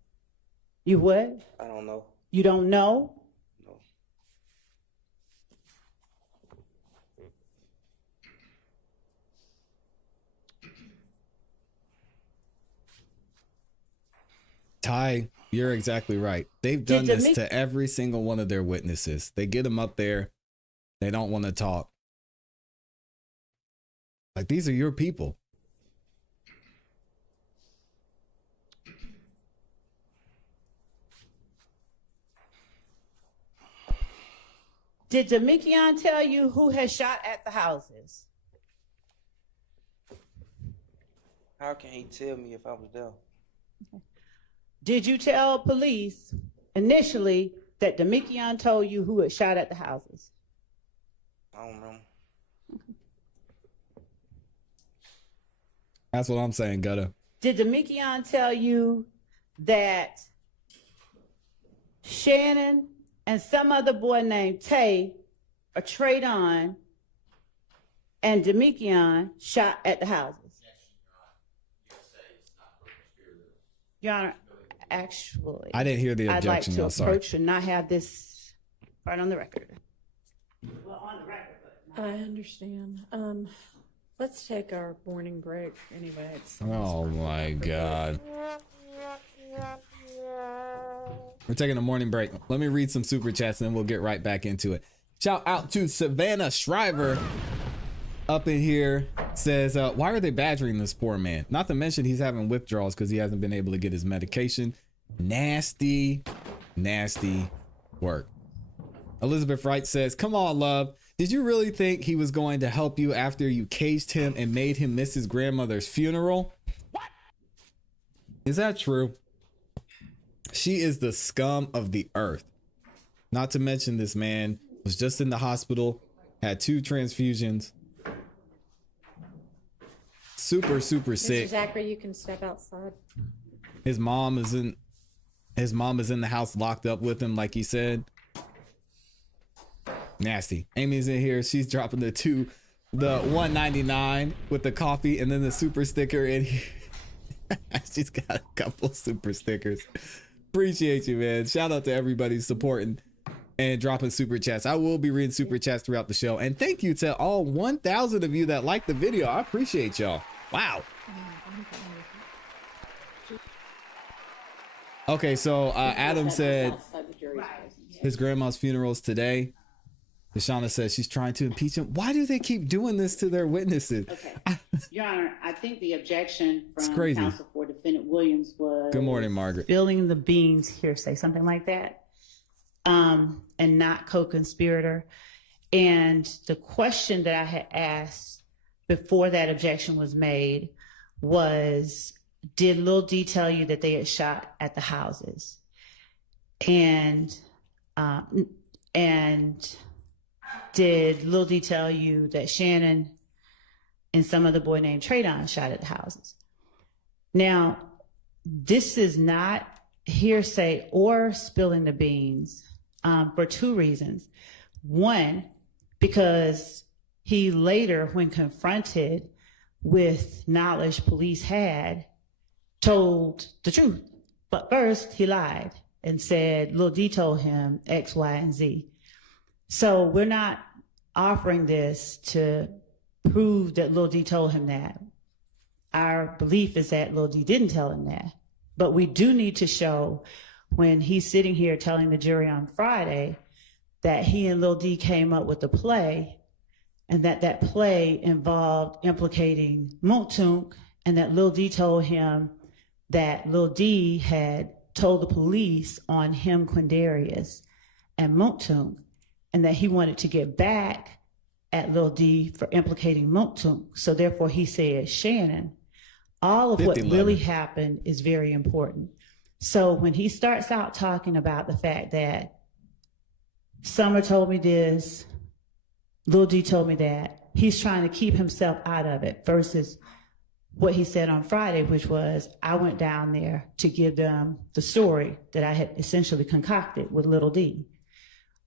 You what? I don't know. You don't know? No. Ty, you're exactly right. They've done this to every single one of their witnesses. They get them up there. They don't want to talk. Like, these are your people. Did Demikion tell you who has shot at the houses? How can he tell me if I was there? Did you tell police initially that Demikion told you who had shot at the houses? I don't know. That's what I'm saying, Gutta. Did Demikion tell you that Shannon and some other boy named Tay or Traydon and Demikion shot at the houses? Your Honor, actually, I didn't hear the I'd like objection. to No, sorry. approach and not have this right on the record. Well, on the record, but I understand. Let's take our morning break anyway. It's Oh my God. We're taking a morning break. Let me read some super chats and then we'll get right back into it. Shout out to Savannah Shriver up in here. Says, why are they badgering this poor man? Not to mention he's having withdrawals because he hasn't been able to get his medication. Nasty, nasty work. Elizabeth Wright says, come on, love. Did you really think he was going to help you after you caged him and made him miss his grandmother's funeral? What? Is that true? She is the scum of the earth. Not to mention this man was just in the hospital, had 2 transfusions. Super sick. Mr. Zachary, you can step outside. His mom is in the house locked up with him, like he said. Nasty. Amy's in here. She's dropping the $1.99 with the coffee and then the super sticker in here. She's got a couple super stickers. Appreciate you, man. Shout out to everybody supporting and dropping super chats. I will be reading super chats throughout the show. And thank you to all 1,000 of you that liked the video. I appreciate y'all. Wow. Okay, so Adam said his grandma's funeral's today. Deshauna says she's trying to impeach him. Why do they keep doing this to their witnesses? Okay. Your Honor, I think the objection from crazy. counsel for defendant Williams was... Good morning, Margaret. Spilling the beans hearsay, something like that, and not co-conspirator. And the question that I had asked before that objection was made was, did Lil D tell you that they had shot at the houses? And did Lil D tell you that Shannon and some other boy named Traydon shot at the houses? Now, this is not hearsay or spilling the beans for 2 reasons. One, because he later, when confronted with knowledge police had, told the truth. But first, he lied and said Lil D told him X, Y, and Z. So we're not offering this to prove that Lil D told him that. Our belief is that Lil D didn't tell him that. But we do need to show, when he's sitting here telling the jury on Friday that he and Lil D came up with a play, and that play involved implicating Muntunk, and that Lil D told him that Lil D had told the police on him, Quindarius, and Muntunk, and that he wanted to get back at Lil D for implicating Muntunk. So therefore he said Shannon. All of what really happened is very important. So when he starts out talking about the fact that Summer told me this, Lil D told me that, he's trying to keep himself out of it versus what he said on Friday, which was, I went down there to give them the story that I had essentially concocted with Lil D.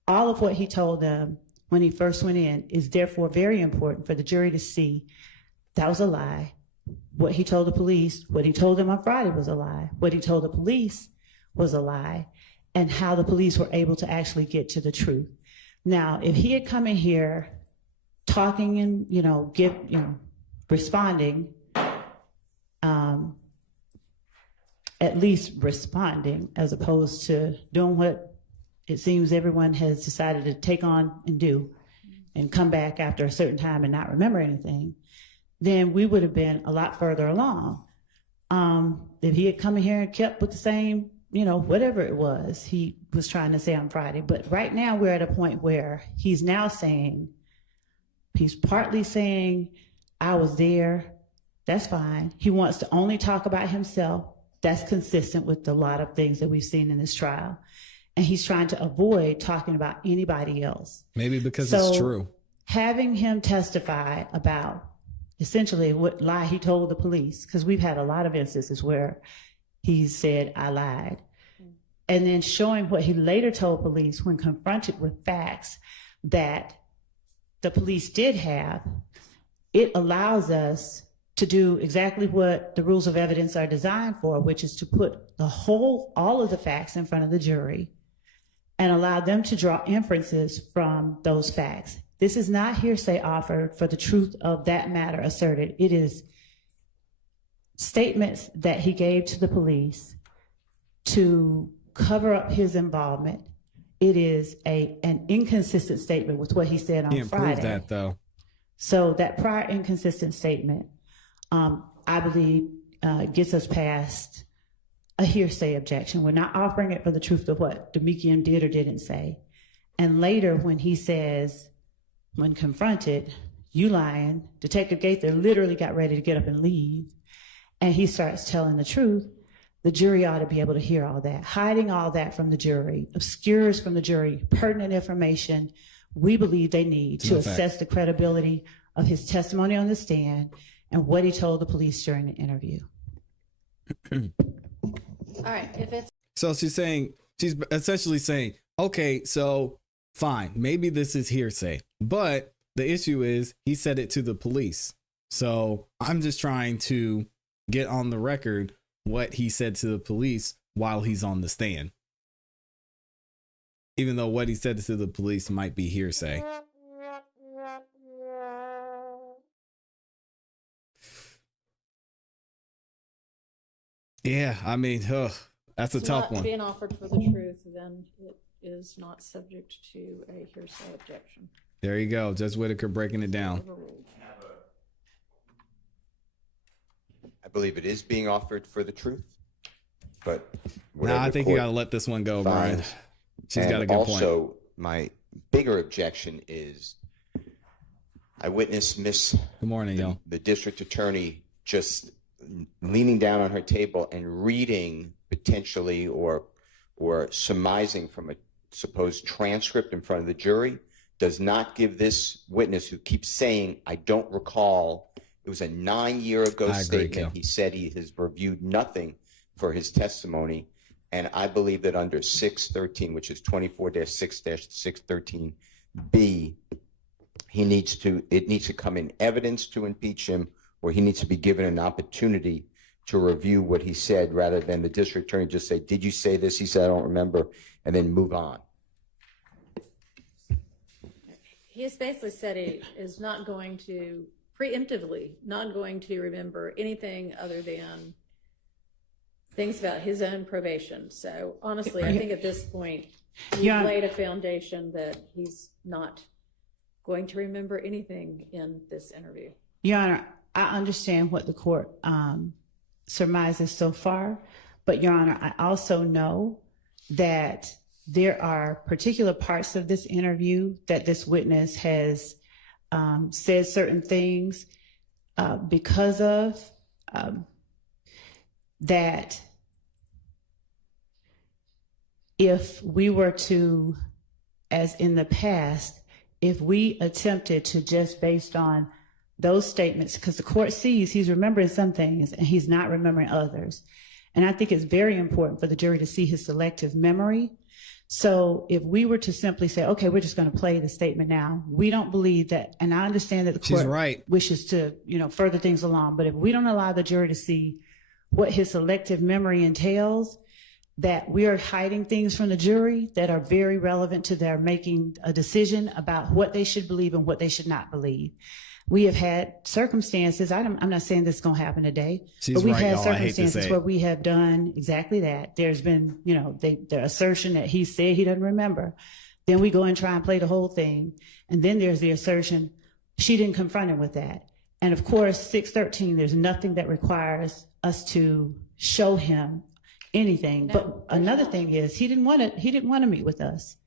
All of what he told them when he first went in is therefore very important for the jury to see that was a lie. What he told the police, what he told them on Friday was a lie. What he told the police was a lie, and how the police were able to actually get to the truth. Now, if he had come in here talking and, responding, at least responding, as opposed to doing what it seems everyone has decided to take on and do and come back after a certain time and not remember anything, then we would have been a lot further along. If he had come in here and kept with the same, whatever it was he was trying to say on Friday. But right now we're at a point where he's now saying, he's partly saying, I was there. That's fine. He wants to only talk about himself. That's consistent with a lot of things that we've seen in this trial. And he's trying to avoid talking about anybody else. Maybe because it's true. Having him testify about essentially what lie he told the police, because we've had a lot of instances where he said, I lied. And then showing what he later told police when confronted with facts that the police did have, it allows us to do exactly what the rules of evidence are designed for, which is to put all of the facts in front of the jury and allow them to draw inferences from those facts. This is not hearsay offered for the truth of that matter asserted. It is statements that he gave to the police to cover up his involvement. It is an inconsistent statement with what he said on Friday. Can't prove that, though. So that prior inconsistent statement, I believe, gets us past a hearsay objection. We're not offering it for the truth of what Demekian did or didn't say. And later when he says, when confronted, you lying, Detective Gaither literally got ready to get up and leave. And he starts telling the truth. The jury ought to be able to hear all that. Hiding all that from the jury obscures from the jury pertinent information we believe they need to assess the credibility of his testimony on the stand and what he told the police during the interview. All right, if it's So she's essentially saying, okay, so fine, maybe this is hearsay, but the issue is he said it to the police. So I'm just trying to get on the record what he said to the police while he's on the stand, even though what he said to the police might be hearsay. Yeah, I mean, that's a tough not one. being offered for the truth, then it is not subject to a hearsay objection. There you go. Judge Whitaker breaking it down. Overruled. I believe it is being offered for the truth, but No, I think you got to let this one go, Brian. She's got a good point. Also, my bigger objection is I witnessed Good morning, y'all. the district attorney just leaning down on her table and reading potentially or surmising from a supposed transcript in front of the jury. Does not give this witness, who keeps saying, I don't recall, it was a 9-year ago statement. He said he has reviewed nothing for his testimony. And I believe that under 613, which is 24-6-613B, it needs to come in evidence to impeach him, or he needs to be given an opportunity to review what he said, rather than the district attorney just say, did you say this? He said, I don't remember, and then move on. He has basically said he is not going to, preemptively, not going to remember anything other than things about his own probation. So honestly, I think at this point, you've laid a foundation that he's not going to remember anything in this interview. Your Honor, I understand what the court surmises so far, but Your Honor, I also know that there are particular parts of this interview that this witness has said certain things because of that. If we were to, as in the past, if we attempted to just based on those statements, because the court sees he's remembering some things and he's not remembering others. And I think it's very important for the jury to see his selective memory. So if we were to simply say, okay, we're just going to play the statement now, we don't believe that, and I understand that the court wishes to, further things along, but if we don't allow the jury to see what his selective memory entails, that we are hiding things from the jury that are very relevant to their making a decision about what they should believe and what they should not believe. We have had circumstances, I'm not saying this is going to happen today, but we've had circumstances where we have done exactly that. There's been, their assertion that he said he doesn't remember. Then we go and try and play the whole thing. And then there's the assertion she didn't confront him with that. And of course, 613, there's nothing that requires us to show him anything. No, but another thing is he didn't want to meet with us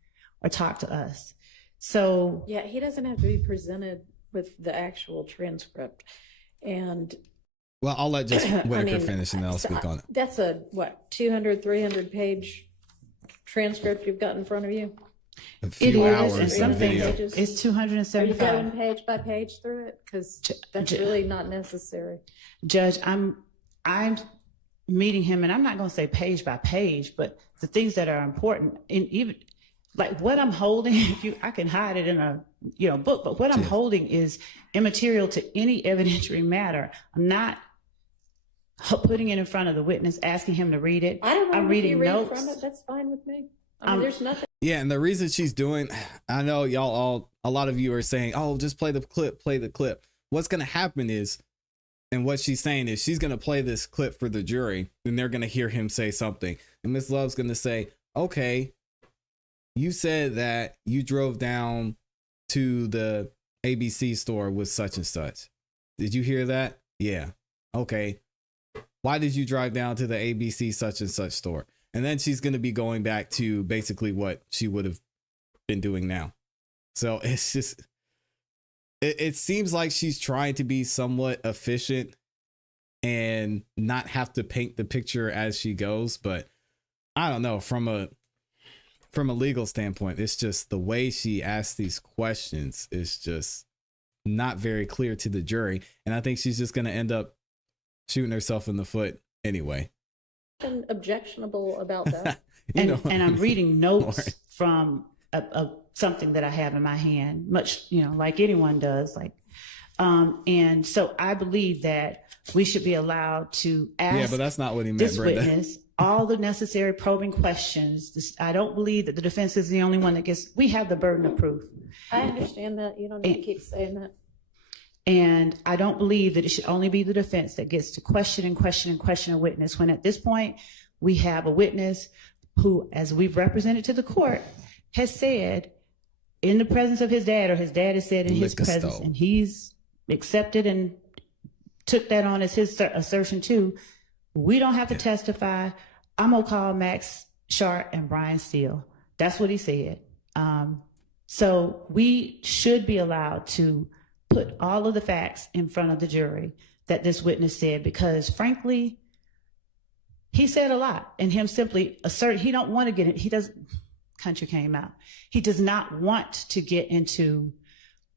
or talk to us. So yeah, he doesn't have to be presented with the actual transcript. And well, I'll let just Whitaker finish and then I'll speak on it. That's a 200, 300 page transcript you've got in front of you? A few hours and some things it's 275. Are you going page by page through it? Because that's really not necessary. Judge, I'm meeting him, and I'm not going to say page by page, but the things that are important, and even like what I'm holding, I can hide it in a book, but what I'm holding is immaterial to any evidentiary matter. I'm not putting it in front of the witness, asking him to read it. I'm reading notes. From it. That's fine with me. I mean, there's nothing. Yeah, and the reason she's doing, I know y'all a lot of you are saying, oh, just play the clip. What's going to happen is, and what she's saying is she's going to play this clip for the jury and they're going to hear him say something. And Ms. Love's going to say, okay, you said that you drove down to the ABC store with such and such. Did you hear that? Yeah. Okay. Why did you drive down to the ABC such and such store? And then she's going to be going back to basically what she would have been doing now. So it's just, it seems like she's trying to be somewhat efficient and not have to paint the picture as she goes. But I don't know, from a legal standpoint, it's just the way she asks these questions is just not very clear to the jury. And I think she's just going to end up shooting herself in the foot anyway. And objectionable about that. And I'm reading notes from something that I have in my hand, much, like anyone does. And so I believe that we should be allowed to ask. Yeah, but that's not what he meant, this Brenda. witness all the necessary probing questions. I don't believe that the defense is the only one that gets. We have the burden of proof. I understand that. You don't need to keep saying that. And I don't believe that it should only be the defense that gets to question a witness, when at this point we have a witness who, as we've represented to the court, has said in the presence of his dad, or his dad has said in his presence, and he's accepted and took that on as his assertion too. We don't have to testify. I'm gonna call Max Sharp and Brian Steele. That's what he said. So we should be allowed to put all of the facts in front of the jury that this witness said, because frankly, he said a lot, and him simply assert he don't want to get it. He doesn't. Country came out. He does not want to get into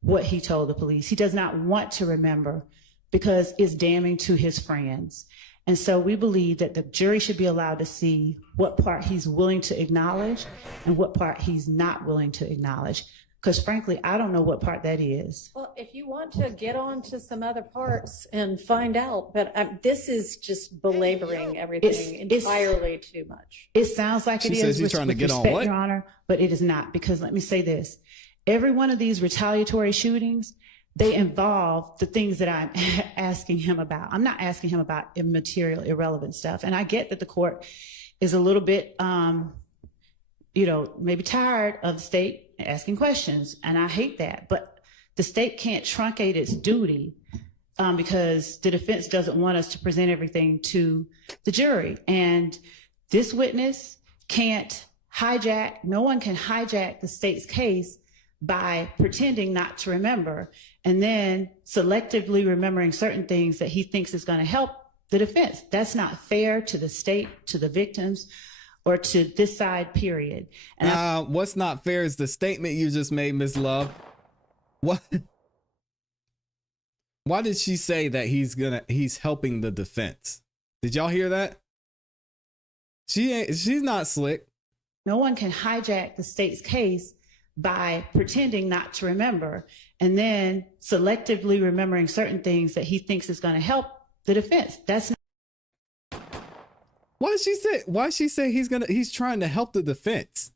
what he told the police. He does not want to remember, because it's damning to his friends. And so we believe that the jury should be allowed to see what part he's willing to acknowledge and what part he's not willing to acknowledge. Because frankly, I don't know what part that is. Well, if you want to get on to some other parts and find out, but this is just belaboring everything entirely too much. It sounds like it is. She says he's trying to get on what? Your Honor, but it is not, because let me say this. Every one of these retaliatory shootings, they involve the things that I'm asking him about. I'm not asking him about immaterial, irrelevant stuff. And I get that the court is a little bit, maybe tired of the state asking questions. And I hate that. But the state can't truncate its duty because the defense doesn't want us to present everything to the jury. And this witness can't hijack, no one can hijack the state's case by pretending not to remember and then selectively remembering certain things that he thinks is going to help the defense. That's not fair to the state, to the victims, or to this side, period. And what's not fair is the statement you just made, Ms. Love. What? Why did she say that he's helping the defense? Did y'all hear that? She's not slick. No one can hijack the state's case by pretending not to remember and then selectively remembering certain things that he thinks is going to help the defense. That's not. Why she say he's trying to help the defense?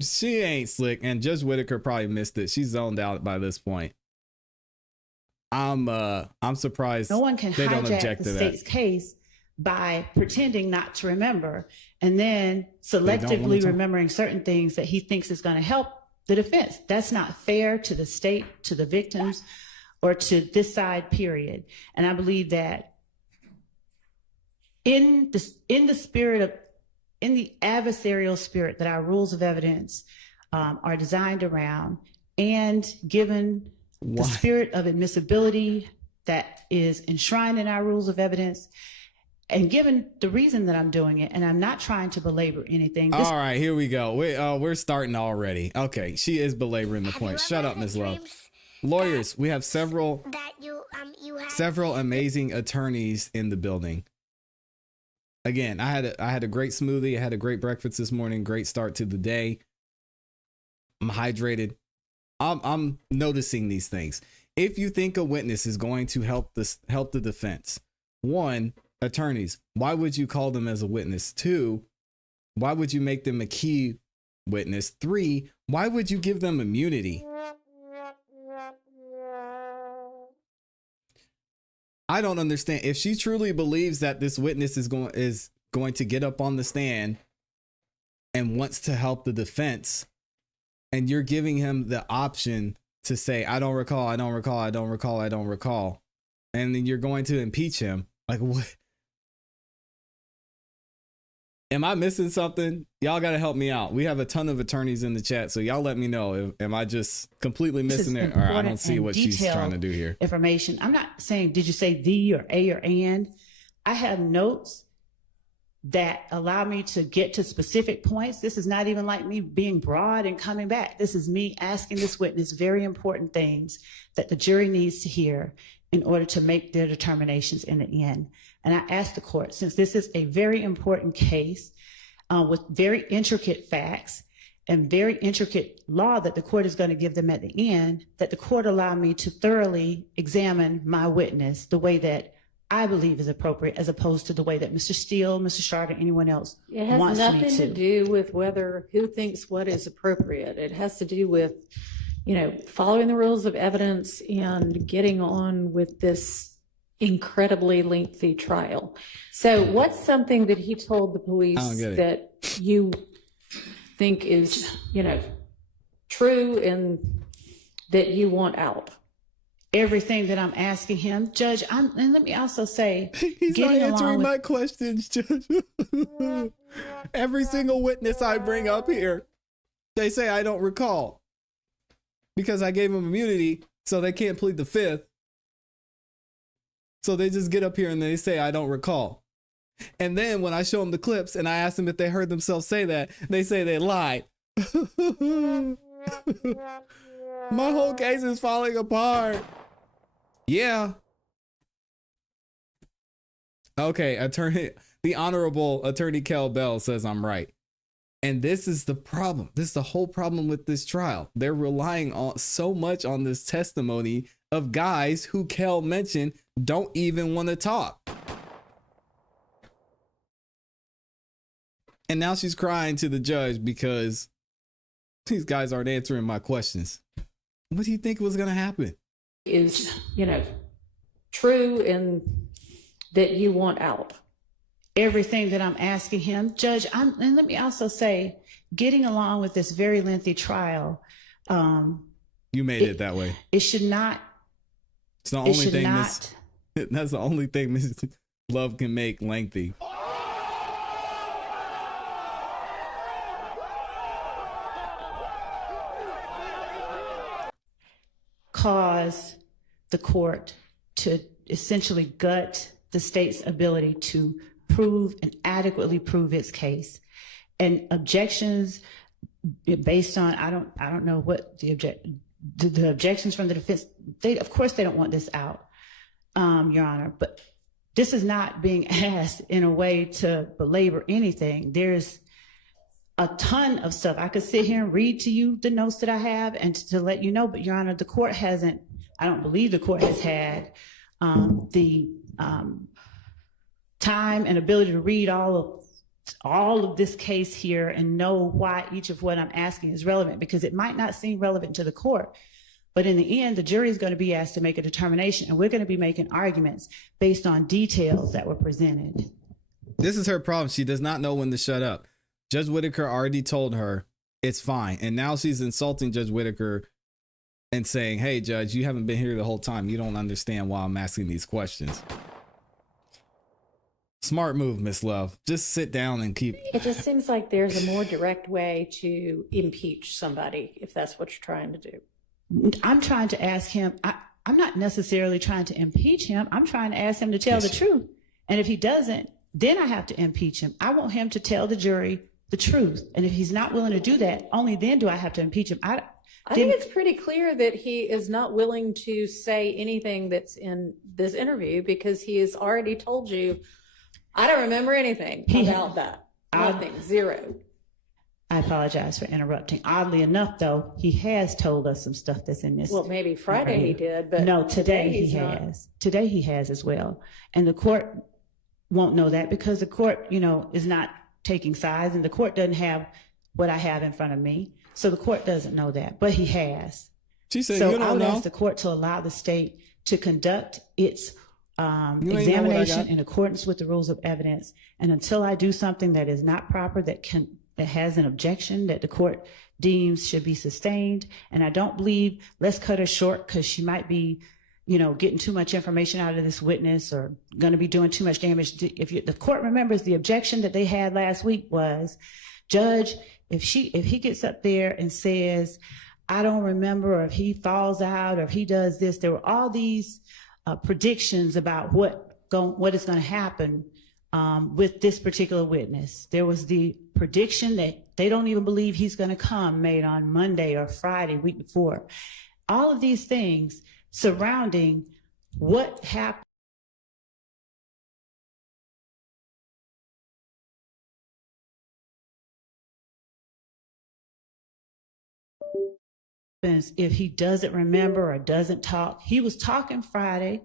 She ain't slick, and Judge Whitaker probably missed it. She's zoned out by this point. I'm surprised no one can they don't hijack object the to state's that. case by pretending not to remember and then selectively remembering certain things that he thinks is going to help the defense. That's not fair to the state, to the victims, or to this side, period. And I believe that in the adversarial spirit that our rules of evidence are designed around, and given the spirit of admissibility that is enshrined in our rules of evidence, and given the reason that I'm doing it, and I'm not trying to belabor anything. All right, here we go. We're starting already. Okay, she is belaboring the point. Shut up, Ms. Love. Lawyers, we have several amazing attorneys in the building. Again, I had a great smoothie. I had a great breakfast this morning. Great start to the day. I'm hydrated. I'm noticing these things. If you think a witness is going to help the defense, one, attorneys, why would you call them as a witness? Two, why would you make them a key witness? Three, why would you give them immunity? I don't understand. If she truly believes that this witness is going to get up on the stand and wants to help the defense, and you're giving him the option to say, I don't recall, and then you're going to impeach him, like what? Am I missing something? Y'all got to help me out. We have a ton of attorneys in the chat, so y'all let me know. Am I just completely missing it, or I don't see what she's trying to do here? Information. I'm not saying, did you say the or a or and? I have notes that allow me to get to specific points. This is not even like me being broad and coming back. This is me asking this witness very important things that the jury needs to hear in order to make their determinations in the end. And I asked the court, since this is a very important case with very intricate facts and very intricate law that the court is going to give them at the end, that the court allow me to thoroughly examine my witness the way that I believe is appropriate, as opposed to the way that Mr. Steele, Mr. Sharp, or anyone else wants me to. It has nothing to do with who thinks what is appropriate. It has to do with, following the rules of evidence and getting on with this incredibly lengthy trial. So what's something that he told the police that you think is, true and that you want out? Everything that I'm asking him, Judge, and let me also say, he's not answering my questions, Judge. Every single witness I bring up here, they say I don't recall because I gave them immunity, so they can't plead the fifth. So they just get up here and they say I don't recall. And then when I show them the clips and I ask them if they heard themselves say that, they say they lied. My whole case is falling apart. Yeah. Okay, the Honorable Attorney Kel Bell says I'm right. And this is the problem. This is the whole problem with this trial. They're relying so much on this testimony of guys who Kel mentioned don't even want to talk. And now she's crying to the judge because these guys aren't answering my questions. What do you think was going to happen? Is, true and that you want out? Everything that I'm asking him, Judge, and let me also say, getting along with this very lengthy trial. You made it that way. It should not. It's the only thing. That's the only thing Ms. Love can make lengthy. Cause the court to essentially gut the state's ability to prove and adequately prove its case. And objections based on, I don't know what the objections from the defense, of course they don't want this out, Your Honor, but this is not being asked in a way to belabor anything. There's a ton of stuff. I could sit here and read to you the notes that I have and to let you know, but Your Honor, the court hasn't, I don't believe the court has had the time and ability to read all of this case here and know why each of what I'm asking is relevant, because it might not seem relevant to the court. But in the end, the jury is going to be asked to make a determination, and we're going to be making arguments based on details that were presented. This is her problem. She does not know when to shut up. Judge Whitaker already told her it's fine. And now she's insulting Judge Whitaker and saying, hey, Judge, you haven't been here the whole time. You don't understand why I'm asking these questions. Smart move, Miss Love. Just sit down and keep. It just seems like there's a more direct way to impeach somebody, if that's what you're trying to do. I'm trying to ask him. I'm not necessarily trying to impeach him. I'm trying to ask him to tell the truth. And if he doesn't, then I have to impeach him. I want him to tell the jury the truth. And if he's not willing to do that, only then do I have to impeach him. I think it's pretty clear that he is not willing to say anything that's in this interview, because he has already told you, I don't remember anything about that. Nothing, zero. I apologize for interrupting. Oddly enough, though, he has told us some stuff that's in this. Well, maybe Friday he did, but no, today he has. Today he has as well. And the court won't know that because the court, is not taking sides, and the court doesn't have what I have in front of me. So the court doesn't know that, but he has. She said, so I would ask the court to allow the state to conduct its examination in accordance with the rules of evidence. And until I do something that is not proper, that has an objection that the court deems should be sustained. And I don't believe, let's cut her short because she might be, getting too much information out of this witness or going to be doing too much damage. The court remembers, the objection that they had last week was, Judge, if he gets up there and says, I don't remember, or if he falls out, or if he does this, there were all these predictions about what is going to happen with this particular witness. There was the prediction that they don't even believe he's going to come, made on Monday or Friday, week before. All of these things surrounding what happened. If he doesn't remember or doesn't talk. He was talking Friday.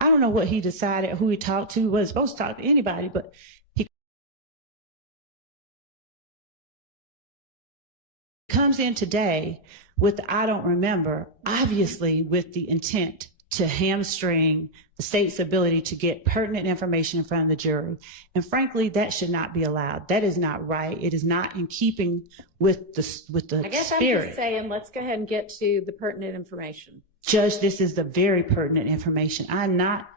I don't know what he decided, who he talked to. He wasn't supposed to talk to anybody, but he comes in today with the I don't remember, obviously with the intent to hamstring the state's ability to get pertinent information in front of the jury. And frankly, that should not be allowed. That is not right. It is not in keeping with the spirit. I guess I'm just saying, let's go ahead and get to the pertinent information. Judge, this is the very pertinent information.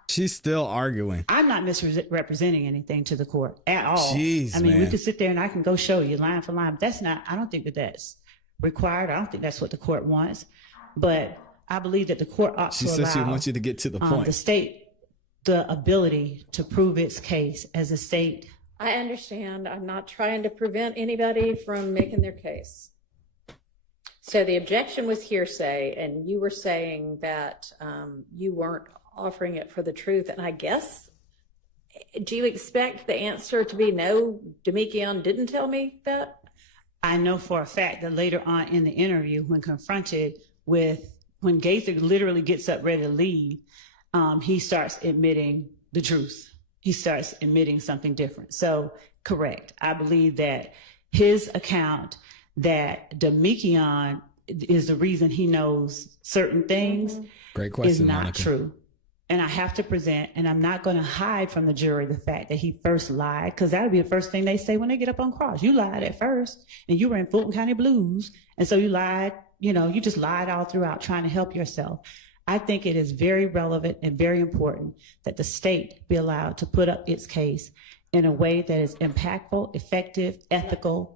She's still arguing. I'm not misrepresenting anything to the court at all. Jeez, I mean, man. we could sit there and I can go show you line for line, but I don't think that that's required. I don't think that's what the court wants. But I believe that the court ought to allow. She said she wants you to get to the point. The state, the ability to prove its case as a state. I understand. I'm not trying to prevent anybody from making their case. So the objection was hearsay, and you were saying that you weren't offering it for the truth. And I guess, do you expect the answer to be no, Demekion didn't tell me that? I know for a fact that later on in the interview, when confronted with, when Gaither literally gets up ready to leave, he starts admitting the truth. He starts admitting something different. So correct. I believe that his account that Demekion is the reason he knows certain things Great question, is not Monica. true. And I have to present, and I'm not going to hide from the jury the fact that he first lied, because that would be the first thing they say when they get up on cross. You lied at first, and you were in Fulton County Blues, and so you lied, you just lied all throughout trying to help yourself. I think it is very relevant and very important that the state be allowed to put up its case in a way that is impactful, effective, ethical,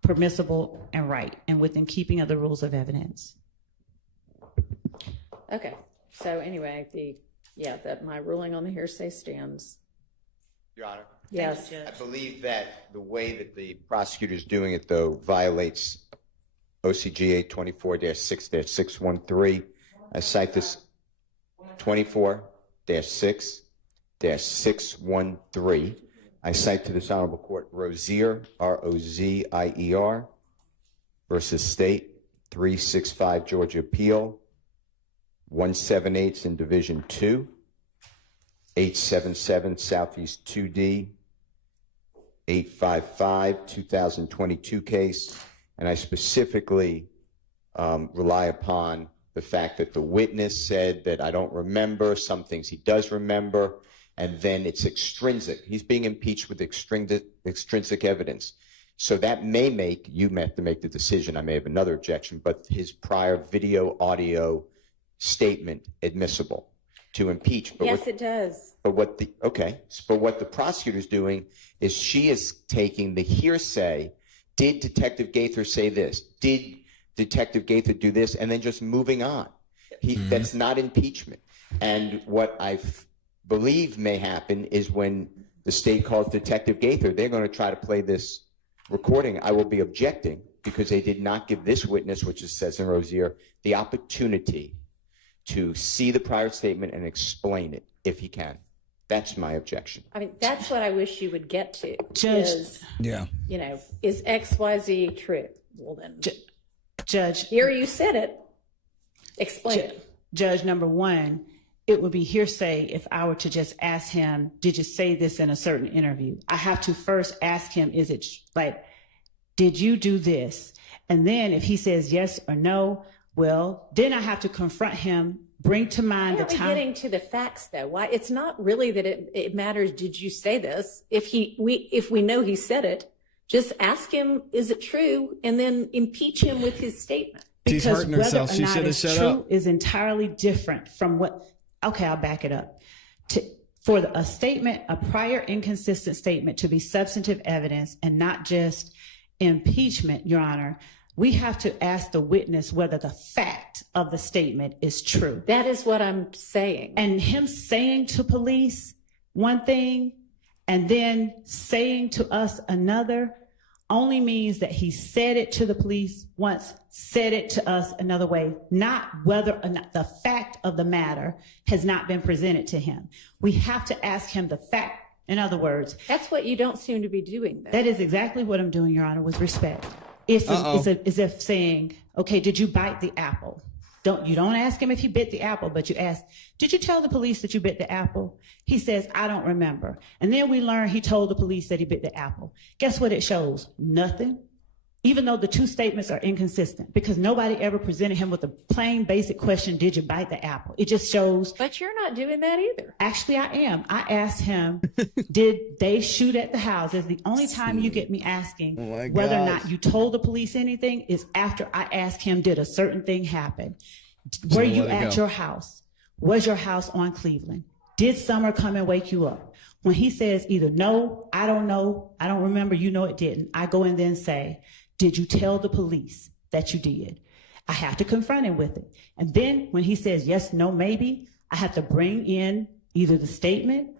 permissible, and right, and within keeping of the rules of evidence. Okay. So anyway, that my ruling on the hearsay stands. Your Honor. Yes. I believe that the way that the prosecutor's doing it, though, violates OCGA 24-6-613. I cite this 24-6-613. I cite to this honorable court Rozier, R-O-Z-I-E-R, versus State, 365 Georgia Appeal, 178 in Division 2, 877 Southeast 2D, 855, 2022 case. And I specifically rely upon the fact that the witness said that I don't remember, some things he does remember, and then it's extrinsic. He's being impeached with extrinsic evidence. So that may make, you have to make the decision, I may have another objection, but his prior video audio statement admissible to impeach. But Yes, it does. But what the prosecutor's doing is she is taking the hearsay. Did Detective Gaither say this? Did Detective Gaither do this? And then just moving on. That's not impeachment. And what I believe may happen is when the state calls Detective Gaither, they're going to try to play this recording. I will be objecting because they did not give this witness, which it says in Rozier, the opportunity to see the prior statement and explain it if he can. That's my objection. I mean, that's what I wish you would get to. Judge, Is XYZ true? Well, then, Judge, here you said it. Explain it. Judge, number one, it would be hearsay if I were to just ask him, did you say this in a certain interview? I have to first ask him, is it like, did you do this? And then if he says yes or no, well, then I have to confront him, bring to mind the time. Getting to the facts, though. Why? It's not really that it matters. Did you say this? If we know he said it, just ask him, is it true? And then impeach him with his statement. She's Because hurting whether herself. or She not should have it's shut true up. is entirely different from what Okay, I'll back it up. For a statement, a prior inconsistent statement to be substantive evidence and not just impeachment, Your Honor, we have to ask the witness whether the fact of the statement is true. That is what I'm saying. And him saying to police one thing and then saying to us another only means that he said it to the police once, said it to us another way, not whether or not the fact of the matter has not been presented to him. We have to ask him the fact. In other words, that's what you don't seem to be doing, though. That is exactly what I'm doing, Your Honor, with respect. It's as if saying, okay, did you bite the apple? You don't ask him if he bit the apple, but you ask, did you tell the police that you bit the apple? He says, I don't remember. And then we learn he told the police that he bit the apple. Guess what it shows? Nothing. Even though the two statements are inconsistent, because nobody ever presented him with a plain basic question, did you bite the apple? It just shows. But you're not doing that either. Actually, I am. I asked him, did they shoot at the house? It's the only time you get me asking whether or not you told the police anything is after I asked him, did a certain thing happen? Were you at your house? Was your house on Cleveland? Did Summer come and wake you up? When he says either no, I don't know, I don't remember, you know it didn't, I go and then say, did you tell the police that you did? I have to confront him with it. And then when he says yes, no, maybe, I have to bring in either the statement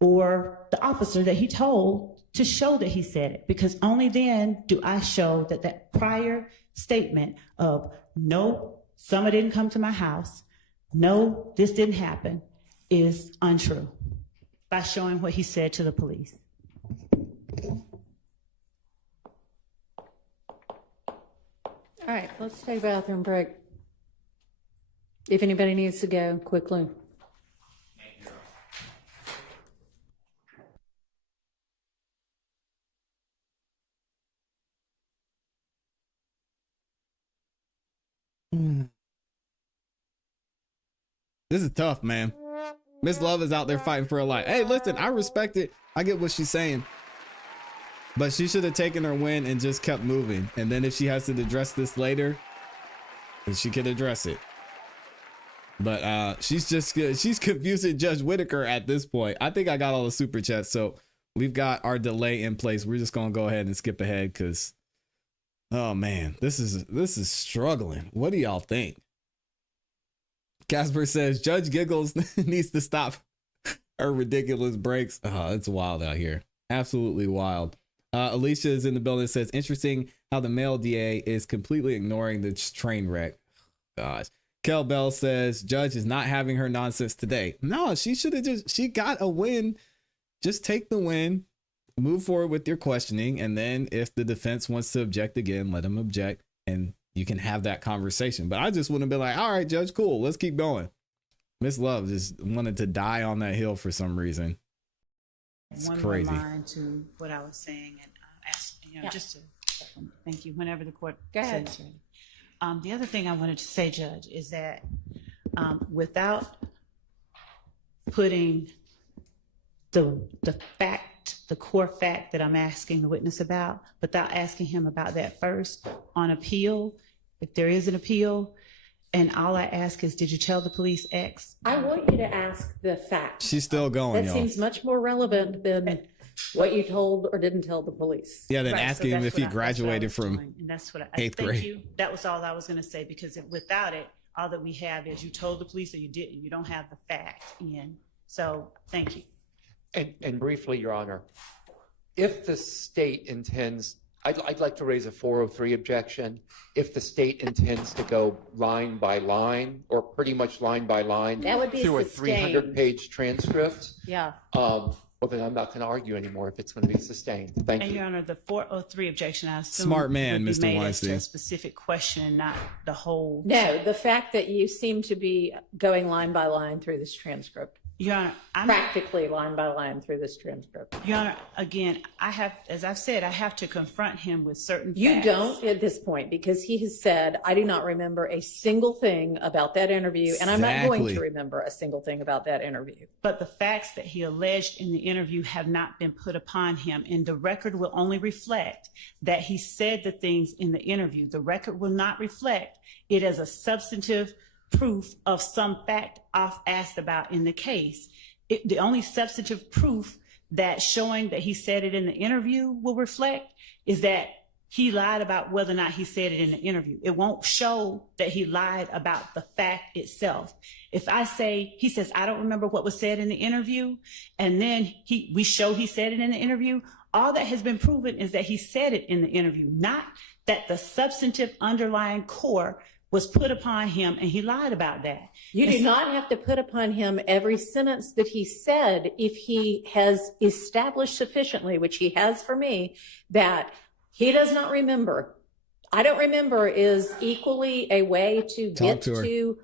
or the officer that he told to show that he said it, because only then do I show that that prior statement of no, Summer didn't come to my house, no, this didn't happen, is untrue, by showing what he said to the police. All right, let's take a bathroom break. If anybody needs to go, quickly. This is tough, man. Miss Love is out there fighting for her life. Hey, listen, I respect it. I get what she's saying. But she should have taken her win and just kept moving. And then if she has to address this later, then she could address it. But she's confusing Judge Whitaker at this point. I think I got all the super chats. So we've got our delay in place. We're just going to go ahead and skip ahead because, oh man, this is struggling. What do y'all think? Casper says Judge Giggles needs to stop her ridiculous breaks. Oh, it's wild out here. Absolutely wild. Alicia is in the building. Says interesting how the male DA is completely ignoring the train wreck. Gosh. Kel Bell says Judge is not having her nonsense today. No, she should have she got a win. Just take the win, move forward with your questioning. And then if the defense wants to object again, let them object and you can have that conversation. But I just wouldn't have been like, all right, Judge, cool. Let's keep going. Miss Love just wanted to die on that hill for some reason. It's crazy. One more line to what I was saying, and ask, just to thank you whenever the court says ready. The other thing I wanted to say, Judge, is that without putting the core fact that I'm asking the witness about, without asking him about that first on appeal, if there is an appeal, and all I ask is, did you tell the police X? I want you to ask the fact. She's still going, That seems much more relevant than what you told or didn't tell the police. Yeah, then asking him if he graduated from eighth grade. Thank you. That was all I was going to say, because without it, all that we have is you told the police or you didn't. You don't have the fact in. So thank you. And briefly, Your Honor, if the state intends, I'd like to raise a 403 objection. If the state intends to go line by line, or pretty much line by line, that would be through sustained. a 300-page transcript. Yeah. Well, then I'm not going to argue anymore if it's going to be sustained. Thank you. And Your Honor, the 403 objection, I assume, smart man, would be Mr. made Weinstein. as to a specific question, not the whole. No, the fact that you seem to be going line by line through this transcript. Your Honor, practically line by line through this transcript. Your Honor, again, as I've said, I have to confront him with certain facts. You don't at this point, because he has said, I do not remember a single thing about that interview, and I'm not going to remember a single thing about that interview. But the facts that he alleged in the interview have not been put upon him, and the record will only reflect that he said the things in the interview. The record will not reflect it as a substantive proof of some fact I've asked about in the case. The only substantive proof that showing that he said it in the interview will reflect is that he lied about whether or not he said it in the interview. It won't show that he lied about the fact itself. If I say, he says, I don't remember what was said in the interview, and then we show he said it in the interview, all that has been proven is that he said it in the interview, not that the substantive underlying core was put upon him and he lied about that. You do not have to put upon him every sentence that he said if he has established sufficiently, which he has for me, that he does not remember. I don't remember is equally a way to get to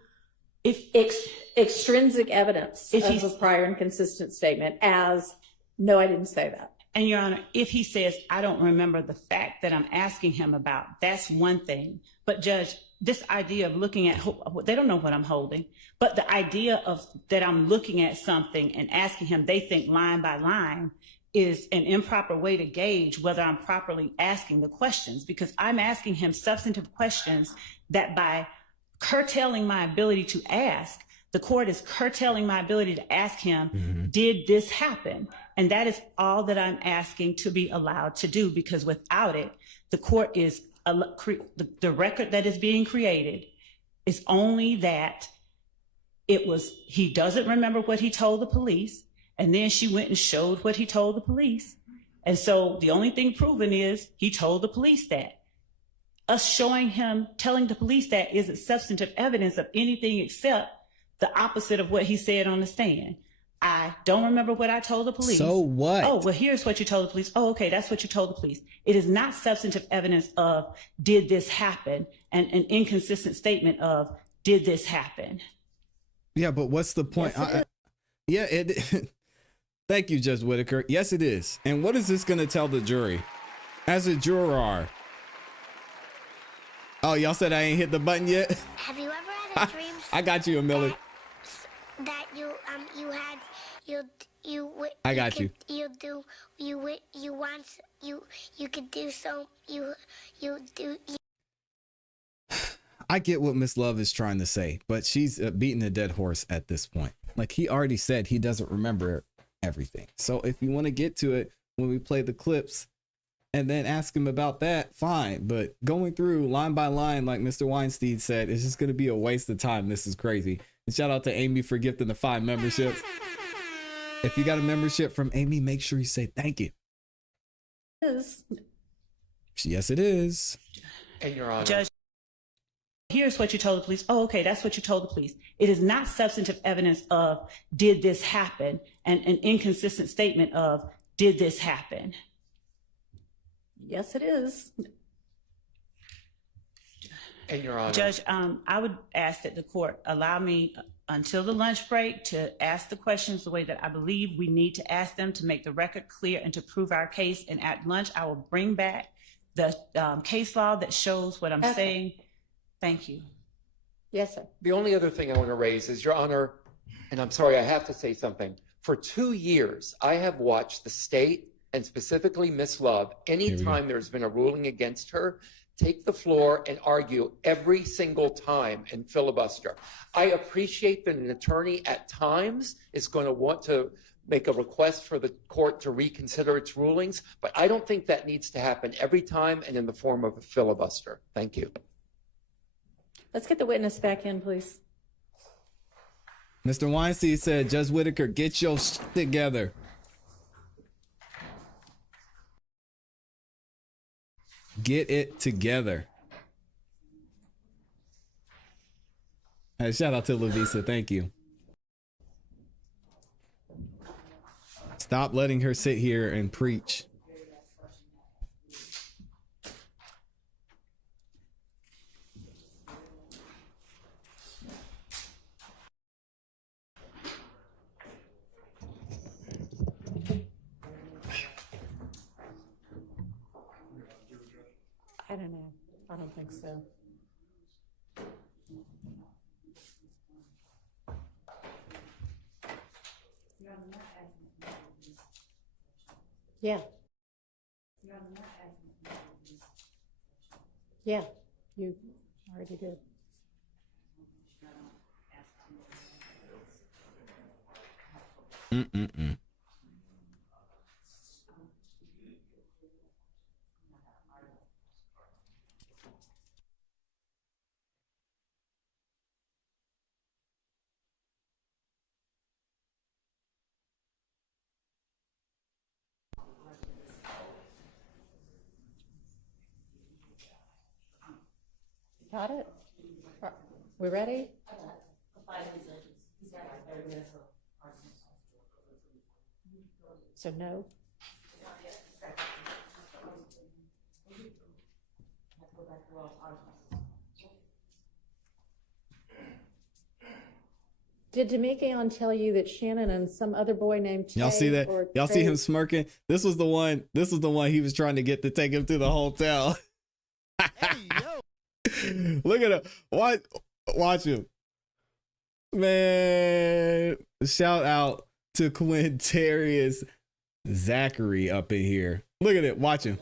extrinsic evidence of a prior inconsistent statement as, no, I didn't say that. And Your Honor, if he says, I don't remember the fact that I'm asking him about, that's one thing. But Judge, this idea of looking at, they don't know what I'm holding, but the idea of that I'm looking at something and asking him, they think line by line, is an improper way to gauge whether I'm properly asking the questions, because I'm asking him substantive questions that by curtailing my ability to ask, the court is curtailing my ability to ask him, did this happen? And that is all that I'm asking to be allowed to do, because without it, the court is, the record that is being created is only that he doesn't remember what he told the police. And then she went and showed what he told the police. And so the only thing proven is he told the police that. Us showing him, telling the police that isn't substantive evidence of anything except the opposite of what he said on the stand. I don't remember what I told the police. So what? Oh, well, here's what you told the police. Oh, okay, that's what you told the police. It is not substantive evidence of, did this happen? And an inconsistent statement of, did this happen? Yeah, but what's the point? Yes, Thank you, Judge Whitaker. Yes, it is. And what is this going to tell the jury? As a juror. Oh, y'all said I ain't hit the button yet? Have you ever had a dream? I got you, Amelia. That you could do so, you do. I get what Miss Love is trying to say, but she's beating a dead horse at this point. Like, he already said he doesn't remember everything. So if you want to get to it when we play the clips and then ask him about that, fine. But going through line by line, like Mr. Weinstein said, it's just going to be a waste of time. This is crazy. And shout out to Amy for gifting the 5 memberships. If you got a membership from Amy, make sure you say thank you. Yes, it is. And Your Honor. Judge, here's what you told the police. Oh, okay, that's what you told the police. It is not substantive evidence of, did this happen? And an inconsistent statement of, did this happen? Yes, it is. And Your Honor. Judge, I would ask that the court allow me until the lunch break to ask the questions the way that I believe we need to ask them to make the record clear and to prove our case. And at lunch, I will bring back the case law that shows what I'm saying. Thank you. Yes, sir. The only other thing I want to raise is, Your Honor, and I'm sorry, I have to say something. For 2 years, I have watched the state, and specifically Miss Love, anytime there's been a ruling against her, take the floor and argue every single time and filibuster. I appreciate that an attorney at times is going to want to make a request for the court to reconsider its rulings, but I don't think that needs to happen every time and in the form of a filibuster. Thank you. Let's get the witness back in, please. Mr. Weinstein said, Judge Whitaker, get your shit together. Get it together. Hey, shout out to Lavisa. Thank you. Stop letting her sit here and preach. I don't know. I don't think so. Yeah. Yeah, you already did. Mm-mm-mm. Got it? We ready? So no? Did Demekion tell you that Shannon and some other boy named Tay Y'all see that? or Y'all see Trey- him smirking? This was the one he was trying to get to take him to the hotel. Look at him. Watch him. Man, shout out to Quindarius Zachary up in here. Look at it. Watch him.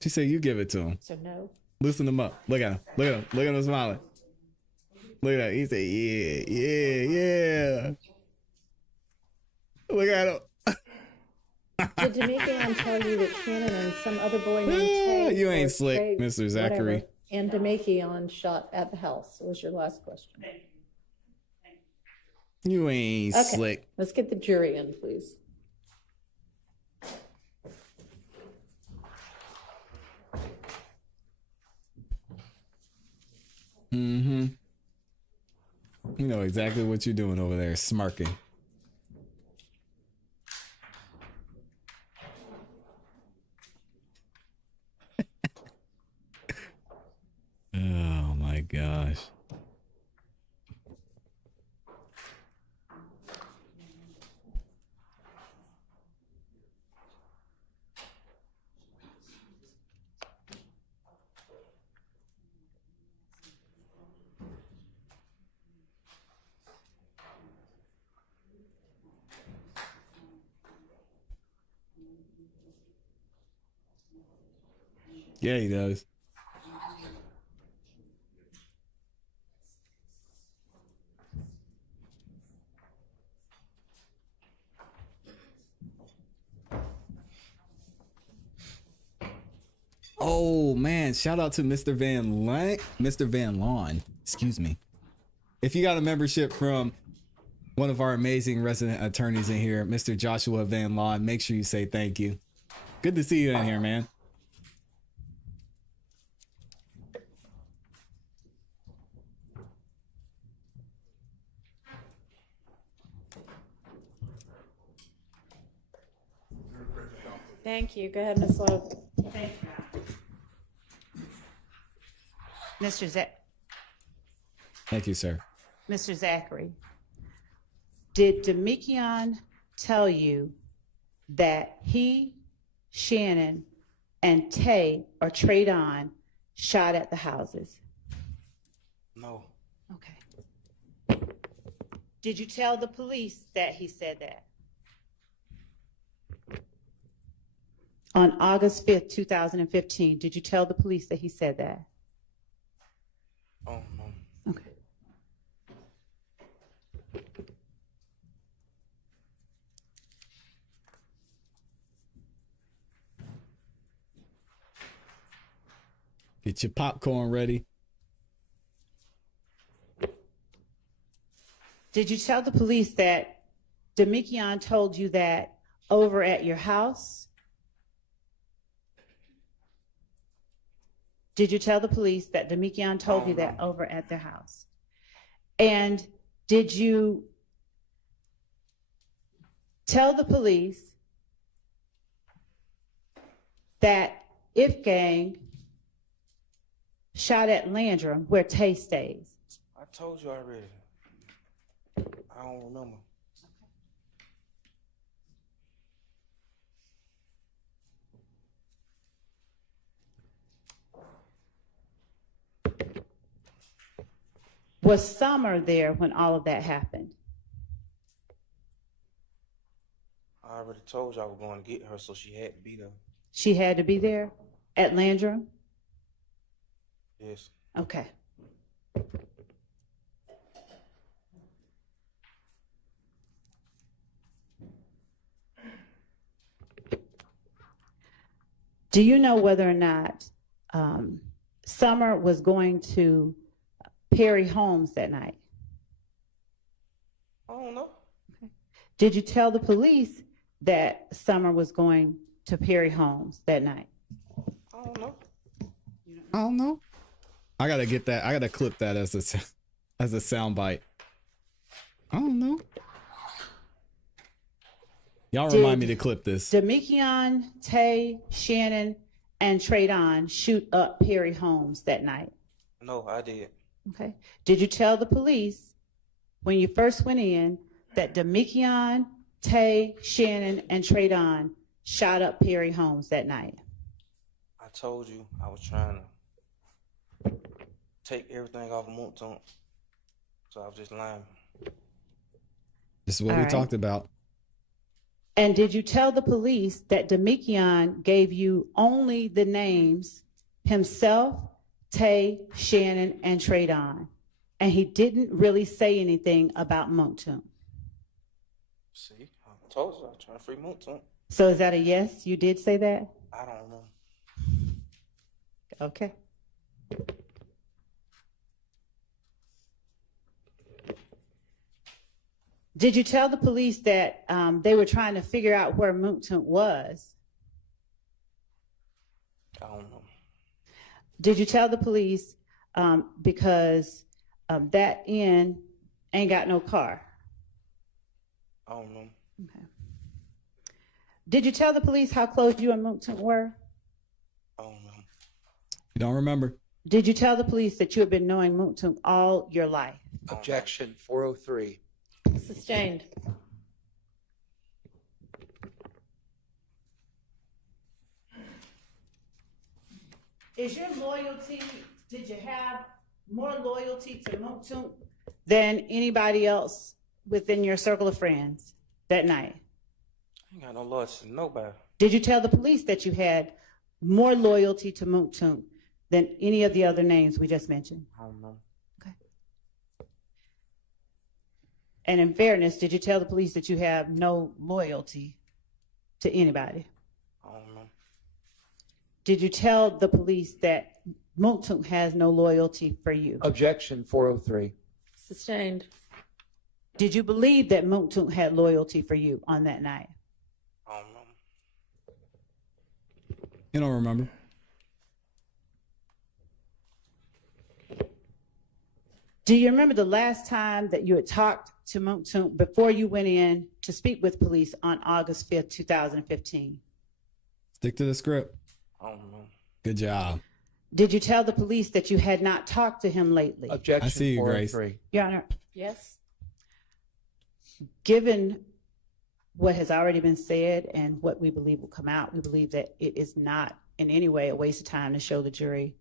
She said, you give it to him. So no? Loosen him up. Look at him. Look at him smiling. Look at that. He said, yeah. Look at him. Did Demekion tell you that Shannon and some other boy named Tay You or ain't slick, Trey, Mr. Zachary. whatever, and Demekion shot at the house? Was your last question. You ain't Okay, slick. let's get the jury in, please. Mm-hmm. You know exactly what you're doing over there, smirking. Oh my gosh. Yeah, he does. Oh man, shout out to Mr. Van Lawn. Excuse me. If you got a membership from one of our amazing resident attorneys in here, Mr. Joshua Van Lawn, make sure you say thank you. Good to see you in here, man. Thank you. Go ahead, Ms. Lowe. Thank you. Thank you, sir. Mr. Zachary, did Demekion tell you that he, Shannon, and Tay or Traydon shot at the houses? No. Okay. Did you tell the police that he said that? On August 5th, 2015, did you tell the police that he said that? Oh, no. Okay. Get your popcorn ready. Did you tell the police that Demekion told you that over at your house? Did you tell the police that Demekion told you that over at their house? And did you tell the police that If Gang shot at Landrum where Tay stays? I told you already. I don't remember. Was Summer there when all of that happened? I already told you I was going to get her, so she had to be there. She had to be there at Landrum? Yes. Okay. Do you know whether or not Summer was going to Perry Homes that night? I don't know. Did you tell the police that Summer was going to Perry Homes that night? I don't know. I don't know. I gotta get that. I gotta clip that as a sound bite. I don't know. Y'all remind me to clip this. Demekion, Tay, Shannon, and Traydon shoot up Perry Homes that night? No, I did. Okay. Did you tell the police when you first went in that Demekion, Tay, Shannon, and Traydon shot up Perry Homes that night? I told you I was trying to take everything off of Moonton. So I was just lying. This is what we talked about. And did you tell the police that Demekion gave you only the names himself, Tay, Shannon, and Traydon, and he didn't really say anything about Moonton? See, I told you I was trying to free Moonton. So is that a yes? You did say that? I don't know. Okay. Did you tell the police that they were trying to figure out where Moonton was? I don't know. Did you tell the police because that inn ain't got no car? I don't know. Okay. Did you tell the police how close you and Moonton were? I don't know. You don't remember? Did you tell the police that you have been knowing Moonton all your life? Objection 403. Sustained. Is your loyalty, did you have more loyalty to Moonton than anybody else within your circle of friends that night? I ain't got no loyalty to nobody. Did you tell the police that you had more loyalty to Moonton than any of the other names we just mentioned? I don't know. Okay. And in fairness, did you tell the police that you have no loyalty to anybody? I don't know. Did you tell the police that Moonton has no loyalty for you? Objection 403. Sustained. Did you believe that Moonton had loyalty for you on that night? I don't know. You don't remember? Do you remember the last time that you had talked to Moonton before you went in to speak with police on August 5th, 2015? Stick to the script. I don't know. Good job. Did you tell the police that you had not talked to him lately? Objection I see you, Grace. 403. Your Honor, Yes. given what has already been said and what we believe will come out, we believe that it is not in any way a waste of time to show the jury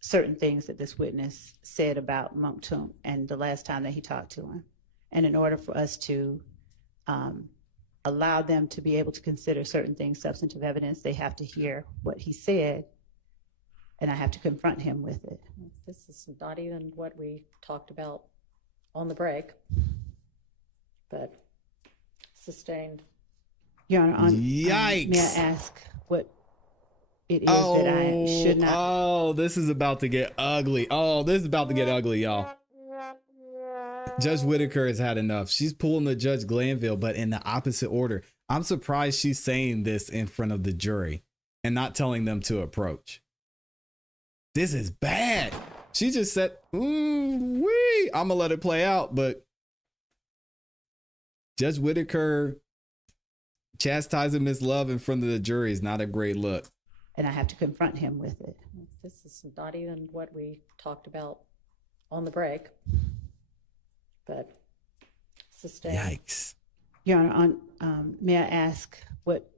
certain things that this witness said about Moonton and the last time that he talked to him. And in order for us to allow them to be able to consider certain things substantive evidence, they have to hear what he said, and I have to confront him with it. This is not even what we talked about on the break, but sustained. Your Honor, Yikes. may I ask what it is that I should not? Oh, this is about to get ugly. Oh, this is about to get ugly, y'all. Judge Whitaker has had enough. She's pulling the Judge Glanville, but in the opposite order. I'm surprised she's saying this in front of the jury and not telling them to approach. This is bad. She just said, ooh-wee. I'm going to let it play out, but Judge Whitaker chastising Miss Love in front of the jury is not a great look. And I have to confront him with it. This is not even what we talked about on the break, but sustained. Yikes. Your Honor, may I ask what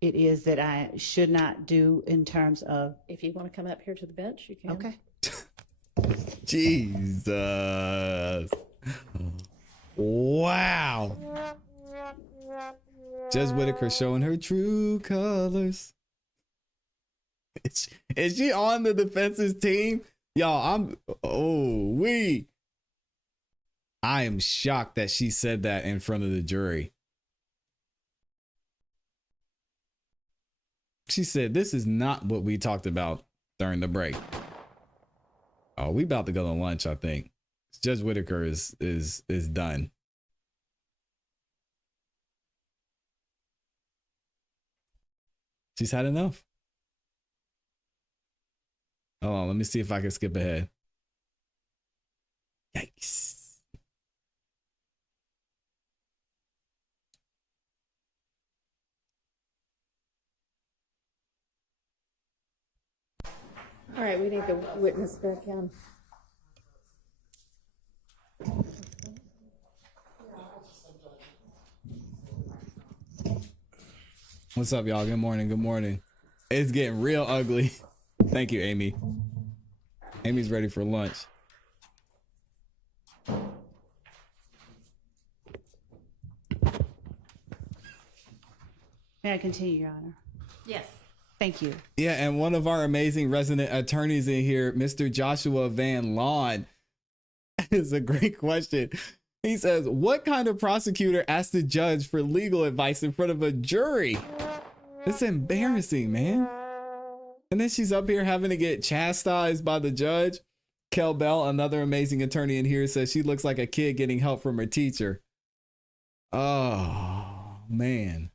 it is that I should not do in terms of? If you want to come up here to the bench, you can. Okay. Jesus. Wow. Judge Whitaker showing her true colors. Is she on the defense's team? Y'all, I am shocked that she said that in front of the jury. She said, this is not what we talked about during the break. Oh, we about to go to lunch, I think. Judge Whitaker is done. She's had enough. Hold on, let me see if I can skip ahead. Yikes. All right, we need the witness back in. What's up, y'all? Good morning. Good morning. It's getting real ugly. Thank you, Amy. Amy's ready for lunch. May I continue, Your Honor? Yes. Thank you. Yeah, and one of our amazing resident attorneys in here, Mr. Joshua Van Lawn, is a great question. He says, what kind of prosecutor asked the judge for legal advice in front of a jury? It's embarrassing, man. And then she's up here having to get chastised by the judge. Kel Bell, another amazing attorney in here, says she looks like a kid getting help from her teacher. Oh, man.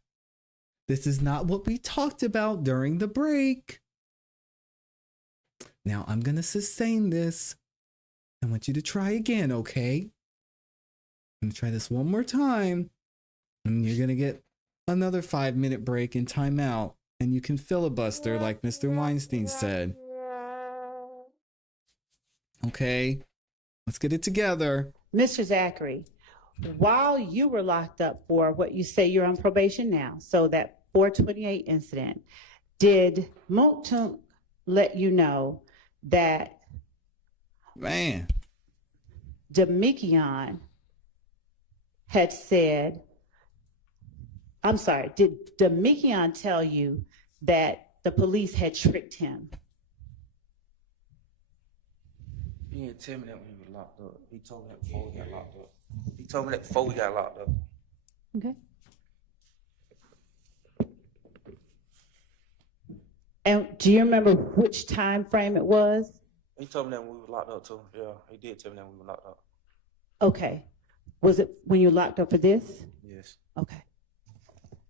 This is not what we talked about during the break. Now I'm going to sustain this. I want you to try again, okay? I'm going to try this one more time. And you're going to get another 5-minute break and timeout. And you can filibuster like Mr. Weinstein said. Okay, let's get it together. Mr. Zachary, while you were locked up for what you say you're on probation now, so that 428 incident, did Monkton let you know that Man, Demikion had said, I'm sorry, did Demikion tell you that the police had tricked him? He didn't tell me that when he was locked up. He told me that before we got locked up. He told me that before we got locked up. Okay. And do you remember which time frame it was? He told me that when we were locked up too. Yeah, he did tell me that when we were locked up. Okay. Was it when you locked up for this? Yes. Okay.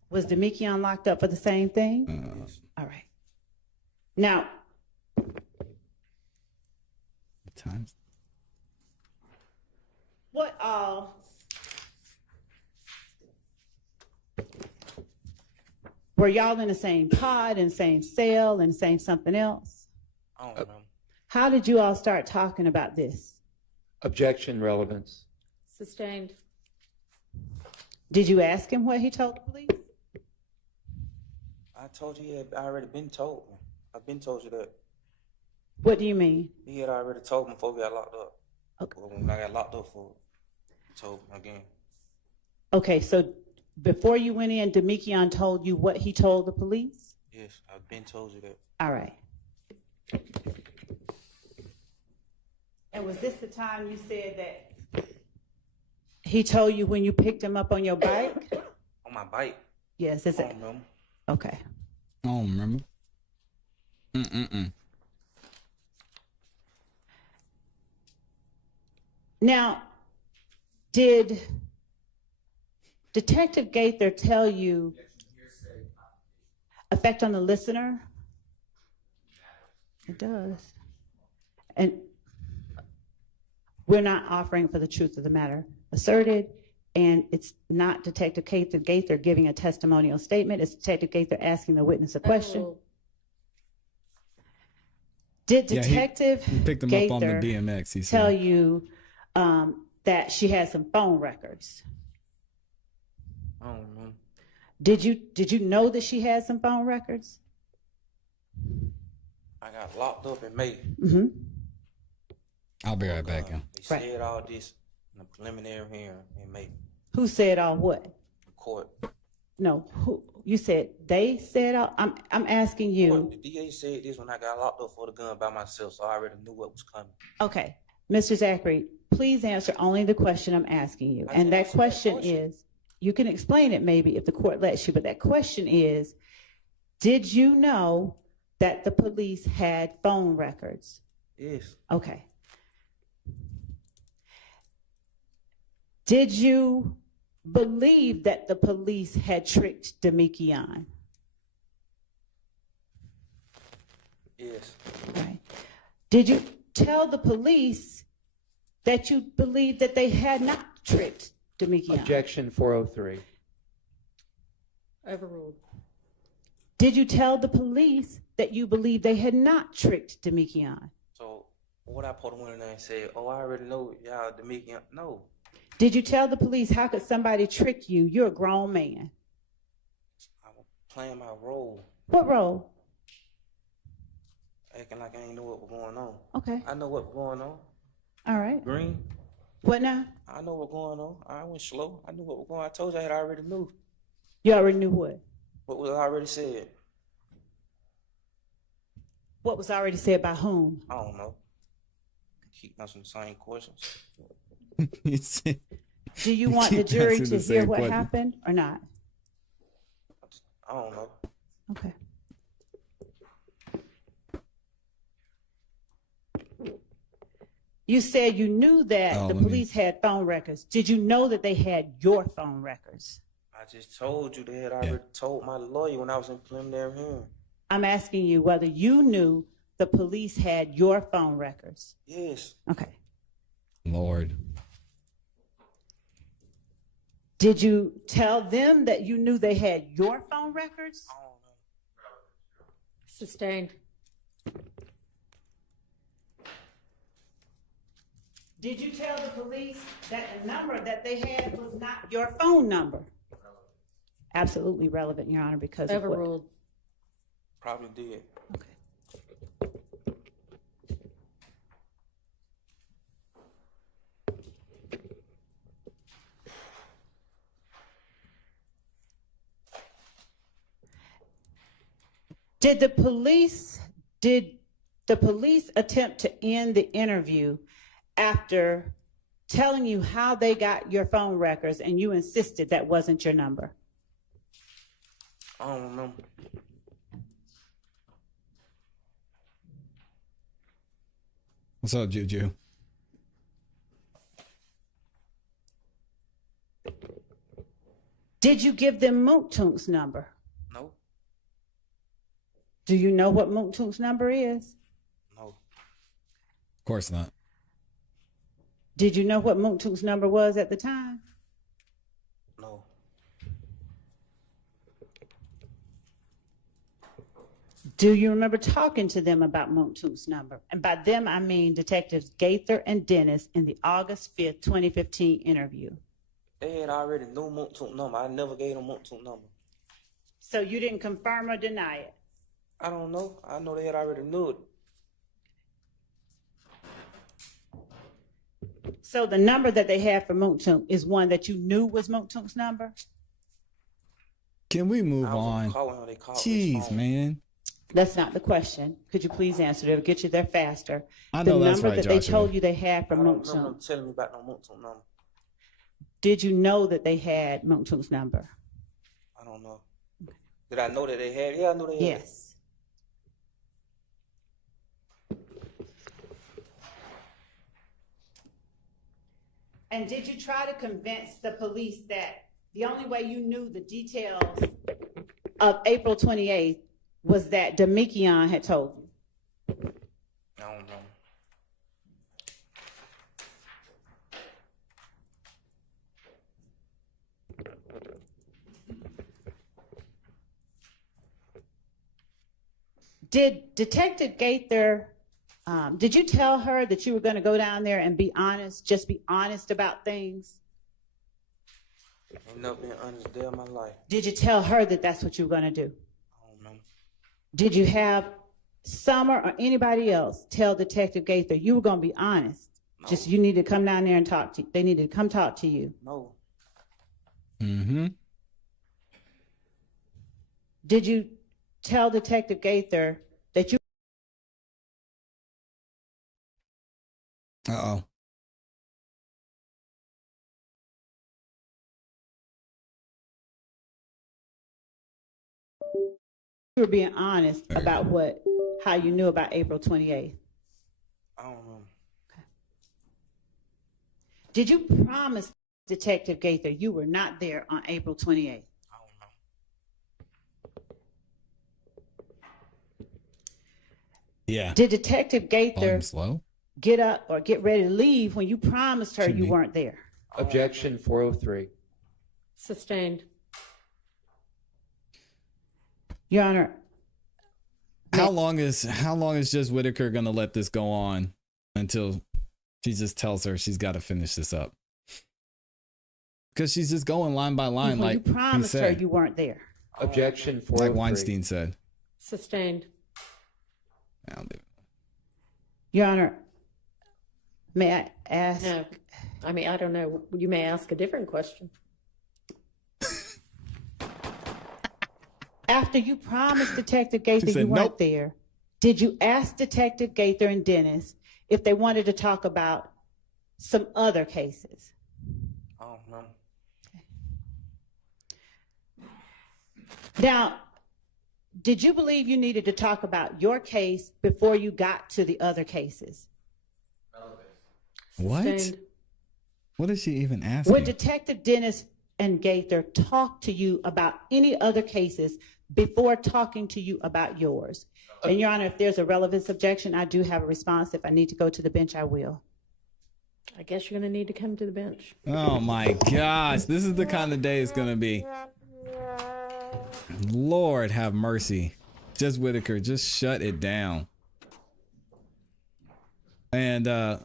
Was Demikion locked up for the same thing? Yes. All right. Now, times. what were y'all in the same pod and same cell and same something else? I don't remember. How did you all start talking about this? Objection, relevance. Sustained. Did you ask him what he told the police? I told you he had already been told me. I've been told you that. What do you mean? He had already told me before we got locked up. Okay. When I got locked up for it, he told me again. Okay, so before you went in, Demikion told you what he told the police? Yes, I've been told you that. All right. And was this the time you said that he told you when you picked him up on your bike? On my bike? Yes, is I it? don't remember. Okay. I don't remember. Now, did Detective Gaither tell you effect on the listener? It does. And we're not offering for the truth of the matter asserted, and it's not Detective Gaither giving a testimonial statement. It's Detective Gaither asking the witness a question. Oh. Did Yeah, Detective he picked him Gaither up on the BMX. He tell said. you that she had some phone records? I don't remember. Did you know that she had some phone records? I got locked up in May. Mm-hmm. I'll be right back. They Right. said all this in the preliminary hearing in May. Who said all what? The court. No, who? You said they said all. I'm asking you. The DA said this when I got locked up for the gun by myself, so I already knew what was coming. Okay, Mr. Zachary, please answer only the question I'm asking you. I And can that answer that question question. is, you can explain it maybe if the court lets you, but that question is, Did you know that the police had phone records? Yes. Okay. Did you believe that the police had tricked Demekion? Yes. Right. Did you tell the police that you believed that they had not tricked Demekion? Objection 403. Overruled. Did you tell the police that you believed they had not tricked Demekion? So what I put on there and say, oh, I already know y'all the meeting. No. Did you tell the police, how could somebody trick you? You're a grown man. I was playing my role, What role? acting like I ain't know what was going on. Okay. I know what was going on. All right. Green. What now? I know what going on. I went slow. I knew what was going on. I told you I had already knew You already knew what? what was already said. What was already said by whom? I don't know. Keep asking the same questions. Do you want the Keep jury asking to the hear same what question. happened or not? I don't know. Okay. You said you knew that Oh, the let me- police had phone records. Did you know that they had your phone records? I just told you they had already told my lawyer when I was in preliminary hearing. I'm asking you whether you knew the police had your phone records. Yes. Okay. Lord. Did you tell them that you knew they had your phone records? I don't know. Sustained. Did you tell the police that the number that they had was not your phone number? Absolutely relevant, Your Honor, because of what? Overruled. Probably did. Okay. Did the police attempt to end the interview after telling you how they got your phone records and you insisted that wasn't your number? I don't remember. What's up, Juju? Did you give them Moontunk's number? No. Do you know what Moontunk's number is? No. Of course not. Did you know what Moontunk's number was at the time? No. Do you remember talking to them about Moontunk's number? And by them, I mean Detectives Gaither and Dennis in the August 5th, 2015 interview. They had already knew Moontunk number. I never gave them Moontunk number. So you didn't confirm or deny it? I don't know. I know they had already knew it. So the number that they had for Moontunk is one that you knew was Moontunk's number? Can we move I was on? calling her. They called his Jeez, phone. man. That's not the question. Could you please answer? It'll get you there faster. I know the that's number right, that they Joshua. told you they had for I don't remember them Moontunk. telling me about no Moontunk number. Did you know that they had Moontunk's number? I don't know. Did I know that they had? Yeah, I knew they had. Yes. And did you try to convince the police that the only way you knew the details of April 28th was that Demekion had told you? I don't know. Did Detective Gaither, did you tell her that you were going to go down there and be honest, just be honest about things? Ain't never been honest a day of my life. Did you tell her that that's what you were going to do? I don't know. Did you have Summer or anybody else tell Detective Gaither you were going to be honest? No. Just you need to come down there and talk to, they needed to come talk to you. No. Mm-hmm. Did you tell Detective Gaither that you Uh-oh. were being honest about how you knew about April 28th. I don't know. Did you promise Detective Gaither you were not there on April 28th? I don't know. Yeah. Did Detective Gaither Volume slow. get up or get ready to leave when you promised her Should you be. weren't there? Objection 403. Sustained. Your Honor, How long is Judge Whitaker gonna let this go on until she just tells her she's got to finish this up? Because she's just going line by line, when like you promised he her said, you weren't there. Objection like 403. Weinstein said. Sustained. I'll do it. Your Honor, may I ask? No, I mean, I don't know. You may ask a different question. After you promised Detective Gaither said, you weren't "Nope." there, did you ask Detective Gaither and Dennis if they wanted to talk about some other cases? I don't know. Now, did you believe you needed to talk about your case before you got to the other cases? What? Sustained. What is she even asking? Would Detective Dennis and Gaither talk to you about any other cases before talking to you about yours? And Your Honor, if there's a relevance objection, I do have a response. If I need to go to the bench, I will. I guess you're going to need to come to the bench. Oh my gosh, this is the kind of day it's gonna be. Lord have mercy. Judge Whitaker, just shut it down. And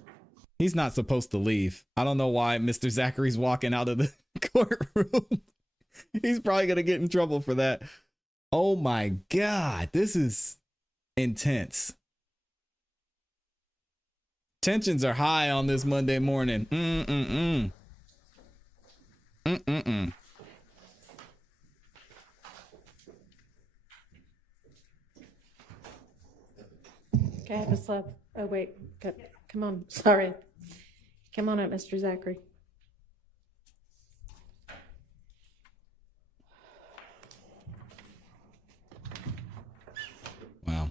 he's not supposed to leave. I don't know why Mr. Zachary's walking out of the courtroom. He's probably gonna get in trouble for that. Oh my God, this is intense. Tensions are high on this Monday morning. Okay, I have a slap. Oh, wait. Come on. Sorry. Come on up, Mr. Zachary. Wow.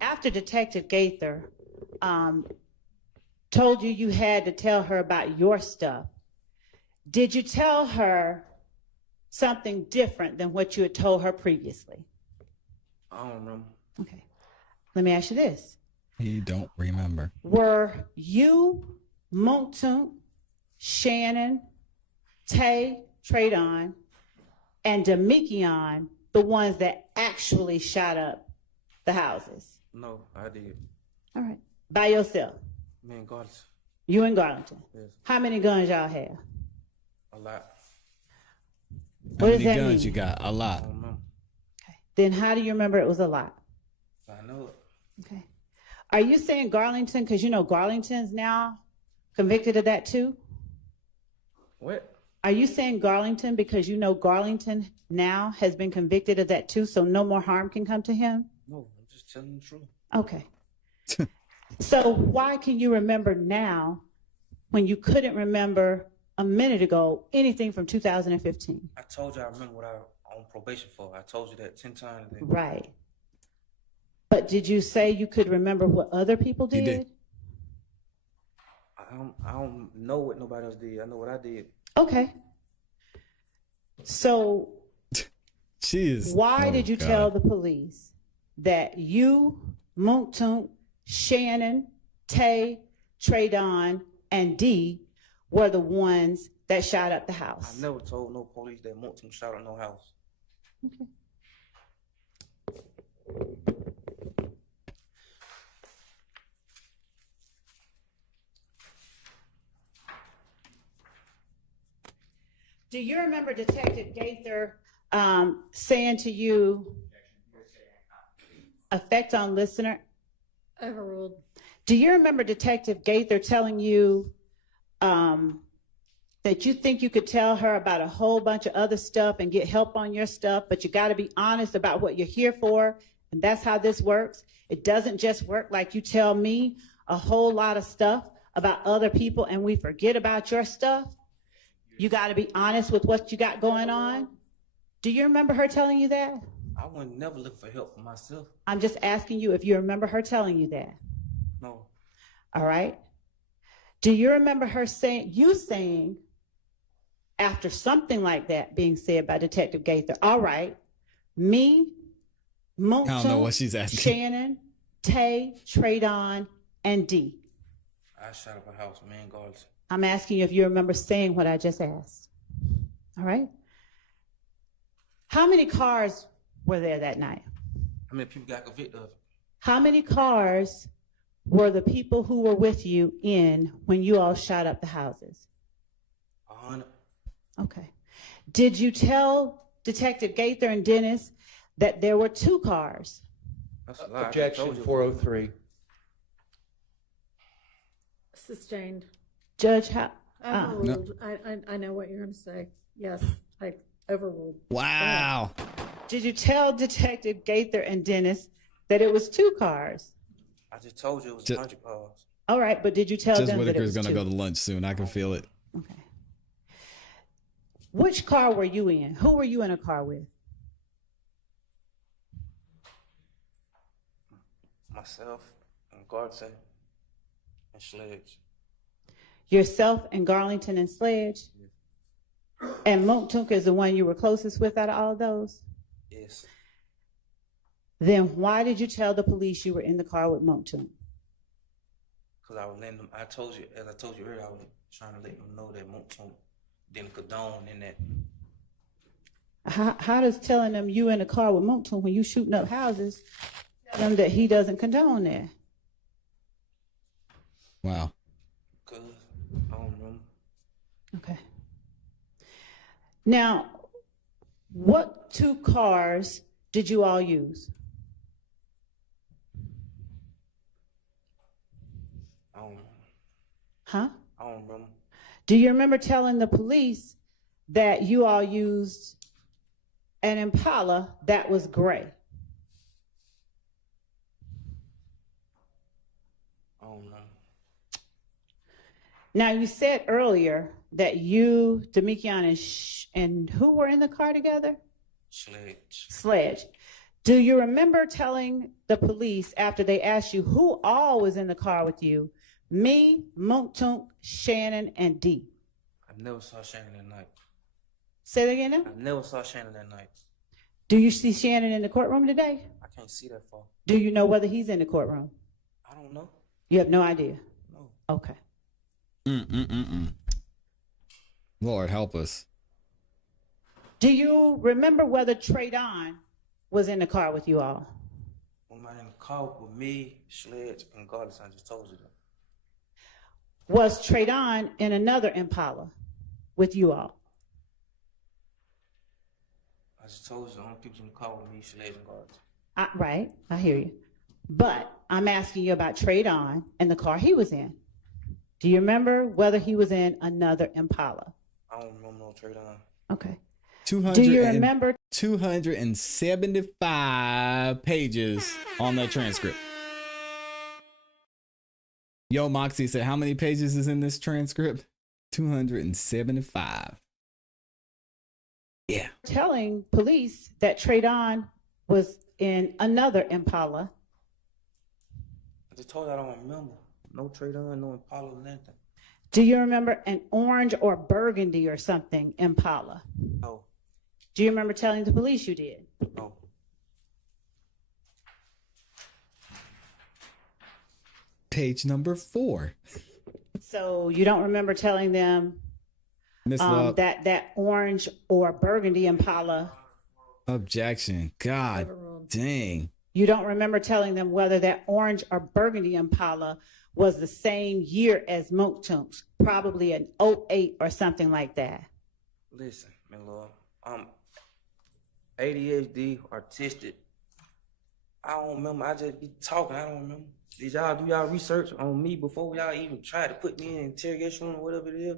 After Detective Gaither told you you had to tell her about your stuff, did you tell her something different than what you had told her previously? I don't know. Okay. Let me ask you this. You don't remember. Were you, Montun, Shannon, Tay, Tradon, and Demikion the ones that actually shot up the houses? No, I did. All right. By yourself? Me and God, You and Garlington? yes, How many guns y'all have? a lot. How What does many that guns mean? you got? A I lot. don't know. Okay. Then how do you remember it was a lot? I know it. Okay. Are you saying Garlington, because you know Garlington's now convicted of that too? What? Are you saying Garlington because you know Garlington now has been convicted of that too, so no more harm can come to him? No, I'm just telling the truth. Okay. So why can you remember now when you couldn't remember a minute ago anything from 2015? I told you I remember what I on probation for. I told you that 10 times. Today. Right. But did you say you could remember what other people You did? did. I don't know what nobody else did. I know what I did. Okay. So She is. why oh, did you God. tell the police that you, Moontoon, Shannon, Tay, Tradon, and D were the ones that shot up the I house? never told no police that Moulton shot at no house. Okay. Do you remember Detective Gaither saying to you, Effect on listener. Overruled. Do you remember Detective Gaither telling you that you think you could tell her about a whole bunch of other stuff and get help on your stuff, but you got to be honest about what you're here for, and that's how this works? It doesn't just work like you tell me a whole lot of stuff about other people and we forget about your stuff. You got to be honest with what you got going on. Do you remember her telling you that? I wouldn't never look for help for myself. I'm just asking you if you remember her telling you that. No. All right. Do you remember her saying after something like that being said by Detective Gaither, all right, me, I don't know Monto, what she's asking. Shannon, Tay, Tradon, and D. I shot up a house, man, guards. I'm asking you if you remember saying what I just asked. All right. How many cars were there that night? How many people got convicted of it? How many cars were the people who were with you in when you all shot up the houses? 100. Okay. Did you tell Detective Gaither and Dennis that there were 2 cars? That's a lie. Objection 403. Sustained. Judge, Overruled. I know what you're going to say. Yes, I overruled. Wow. did you tell Detective Gaither and Dennis that it was 2 cars? I just told you it was 100 cars. All right, but did you tell Just them that it Whitaker's was gonna 2? go to lunch soon. I can feel it. Okay. Which car were you in? Who were you in a car with? Myself and Garton and Sledge. Yourself and Garlington and Sledge? And Monktunk is the one you were closest with out of all of those? Yes. Then why did you tell the police you were in the car with Monktunk? Because I was letting them, as I told you earlier, I was trying to let them know that Monktunk didn't condone in that. How does telling them you in the car with Monktunk when you shooting up houses tell them that he doesn't condone there? Wow. Because I don't know. Okay. Now, what 2 cars did you all use? I don't know. Huh? I don't remember. Do you remember telling the police that you all used an Impala that was gray? I don't know. Now, you said earlier that you, Demekion, and who were in the car together? Sledge. Sledge. Do you remember telling the police after they asked you who all was in the car with you? Me, Monktunk, Shannon, and D. I never saw Shannon that night. Say that again now? I never saw Shannon that night. Do you see Shannon in the courtroom today? I can't see that far. Do you know whether he's in the courtroom? I don't know. You have no idea? No. Okay. Lord help us. Do you remember whether Tradon was in the car with you all? When I'm in the car with me, Sledge, and Garton, I just told you that. Was Tradon in another Impala with you all? I just told you the only people in the car with me, Sledge, and Garton. Right, I hear you. But I'm asking you about Tradon and the car he was in. Do you remember whether he was in another Impala? I don't remember no Tradon. Okay. 200 Do you remember? 275 pages on the transcript. Yo, Moxie said, how many pages is in this transcript? 275. Yeah. Telling police that Tradon was in another Impala. I just told you I don't remember. No Tradon, no Impala, nothing. Do you remember an orange or burgundy or something Impala? No. Do you remember telling the police you did? No. Page number 4. So you don't remember telling them Miss Love. that orange or burgundy Impala? Objection. God dang. You don't remember telling them whether that orange or burgundy Impala was the same year as Monktunk's, probably an 08 or something like that? Listen, man, Lord. ADHD, artistic, I don't remember. I just be talking. I don't remember. Did y'all do y'all research on me before y'all even tried to put me in interrogation room or whatever it is?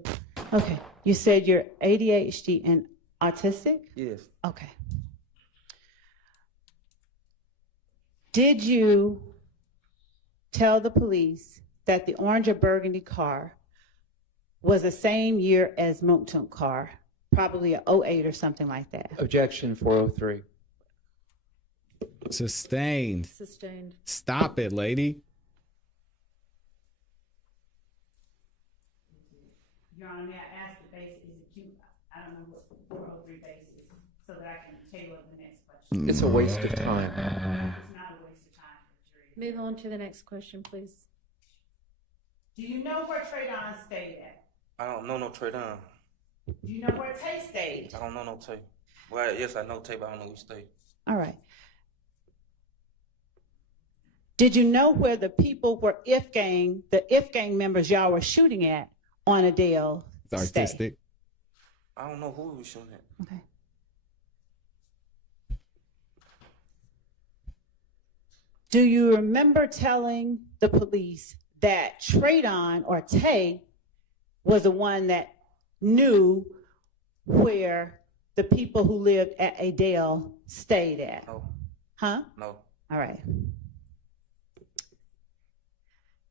Okay. You said you're ADHD and autistic? Yes. Okay. Did you tell the police that the orange or burgundy car was the same year as Monkton car, probably a 08 or something like that? Objection 403. Sustained. Sustained. Stop it, lady. Your Honor, may I ask the basis? I don't know what 403 basis, so that I can tailor the next question. It's a waste of time. It's not a waste of time for the jury. Move on to the next question, please. Do you know where Traydon stayed at? I don't know no Traydon. Do you know where Tay stayed? I don't know no Tay. Well, yes, I know Tay, but I don't know who stayed. All right. Did you know where the people were the If gang members y'all were shooting at on Adele? It's artistic. I don't know who we was shooting at. Okay. Do you remember telling the police that Traydon or Tay was the one that knew where the people who lived at Adele stayed at? No. Huh? No. All right.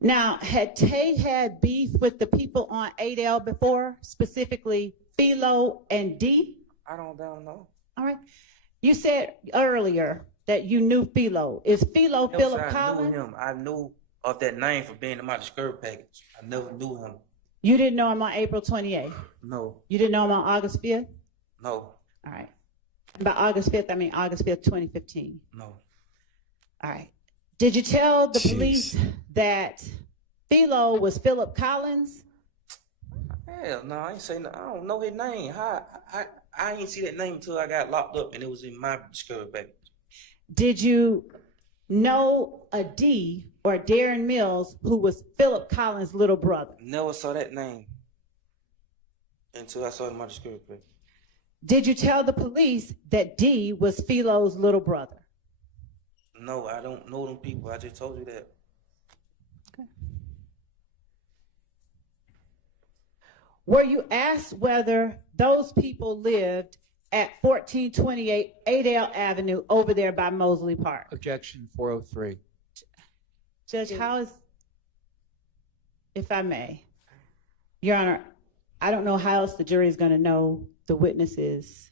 Now, had Tay had beef with the people on Adele before, specifically Philo and D? I don't know. All right. You said earlier that you knew Philo. Is Philo Yes, Philip I Collins? knew him. I knew of that name for being in my skirt package. I never knew him. You didn't know him on April 28th? No. You didn't know him on August 5th? No. All right. By August 5th, I mean August 5th, 2015. No. All right. Did you tell the Jeez. police that Philo was Philip Collins? Hell no, I ain't say no. I don't know his name. I ain't see that name until I got locked up and it was in my skirt package. Did you know a D or Darren Mills who was Philip Collins' little brother? Never saw that name until I saw it in my skirt package. Did you tell the police that D was Philo's little brother? No, I don't know them people. I just told you that. Okay. Were you asked whether those people lived at 1428 Adele Avenue over there by Mosley Park? Objection 403. Judge, how is, if I may, Your Honor, I don't know how else the jury is going to know the witnesses'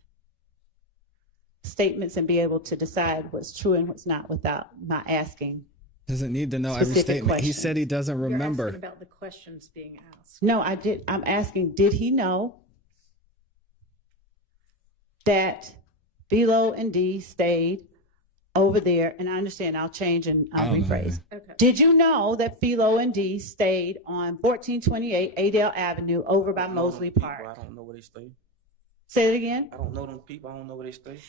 statements and be able to decide what's true and what's not without my asking. Doesn't need to know every Specific statement. He question. said he doesn't You're remember. asking about the questions being asked. No, I did. I'm asking, did he know that Philo and D stayed over there? And I understand, I'll change and I I'll don't know, rephrase. Okay. Did you know that Philo and D stayed on 1428 Adele Avenue over by I don't know them Mosley people. Park? I don't know where they stay. Say it again. I don't know them people. I don't know where they stay.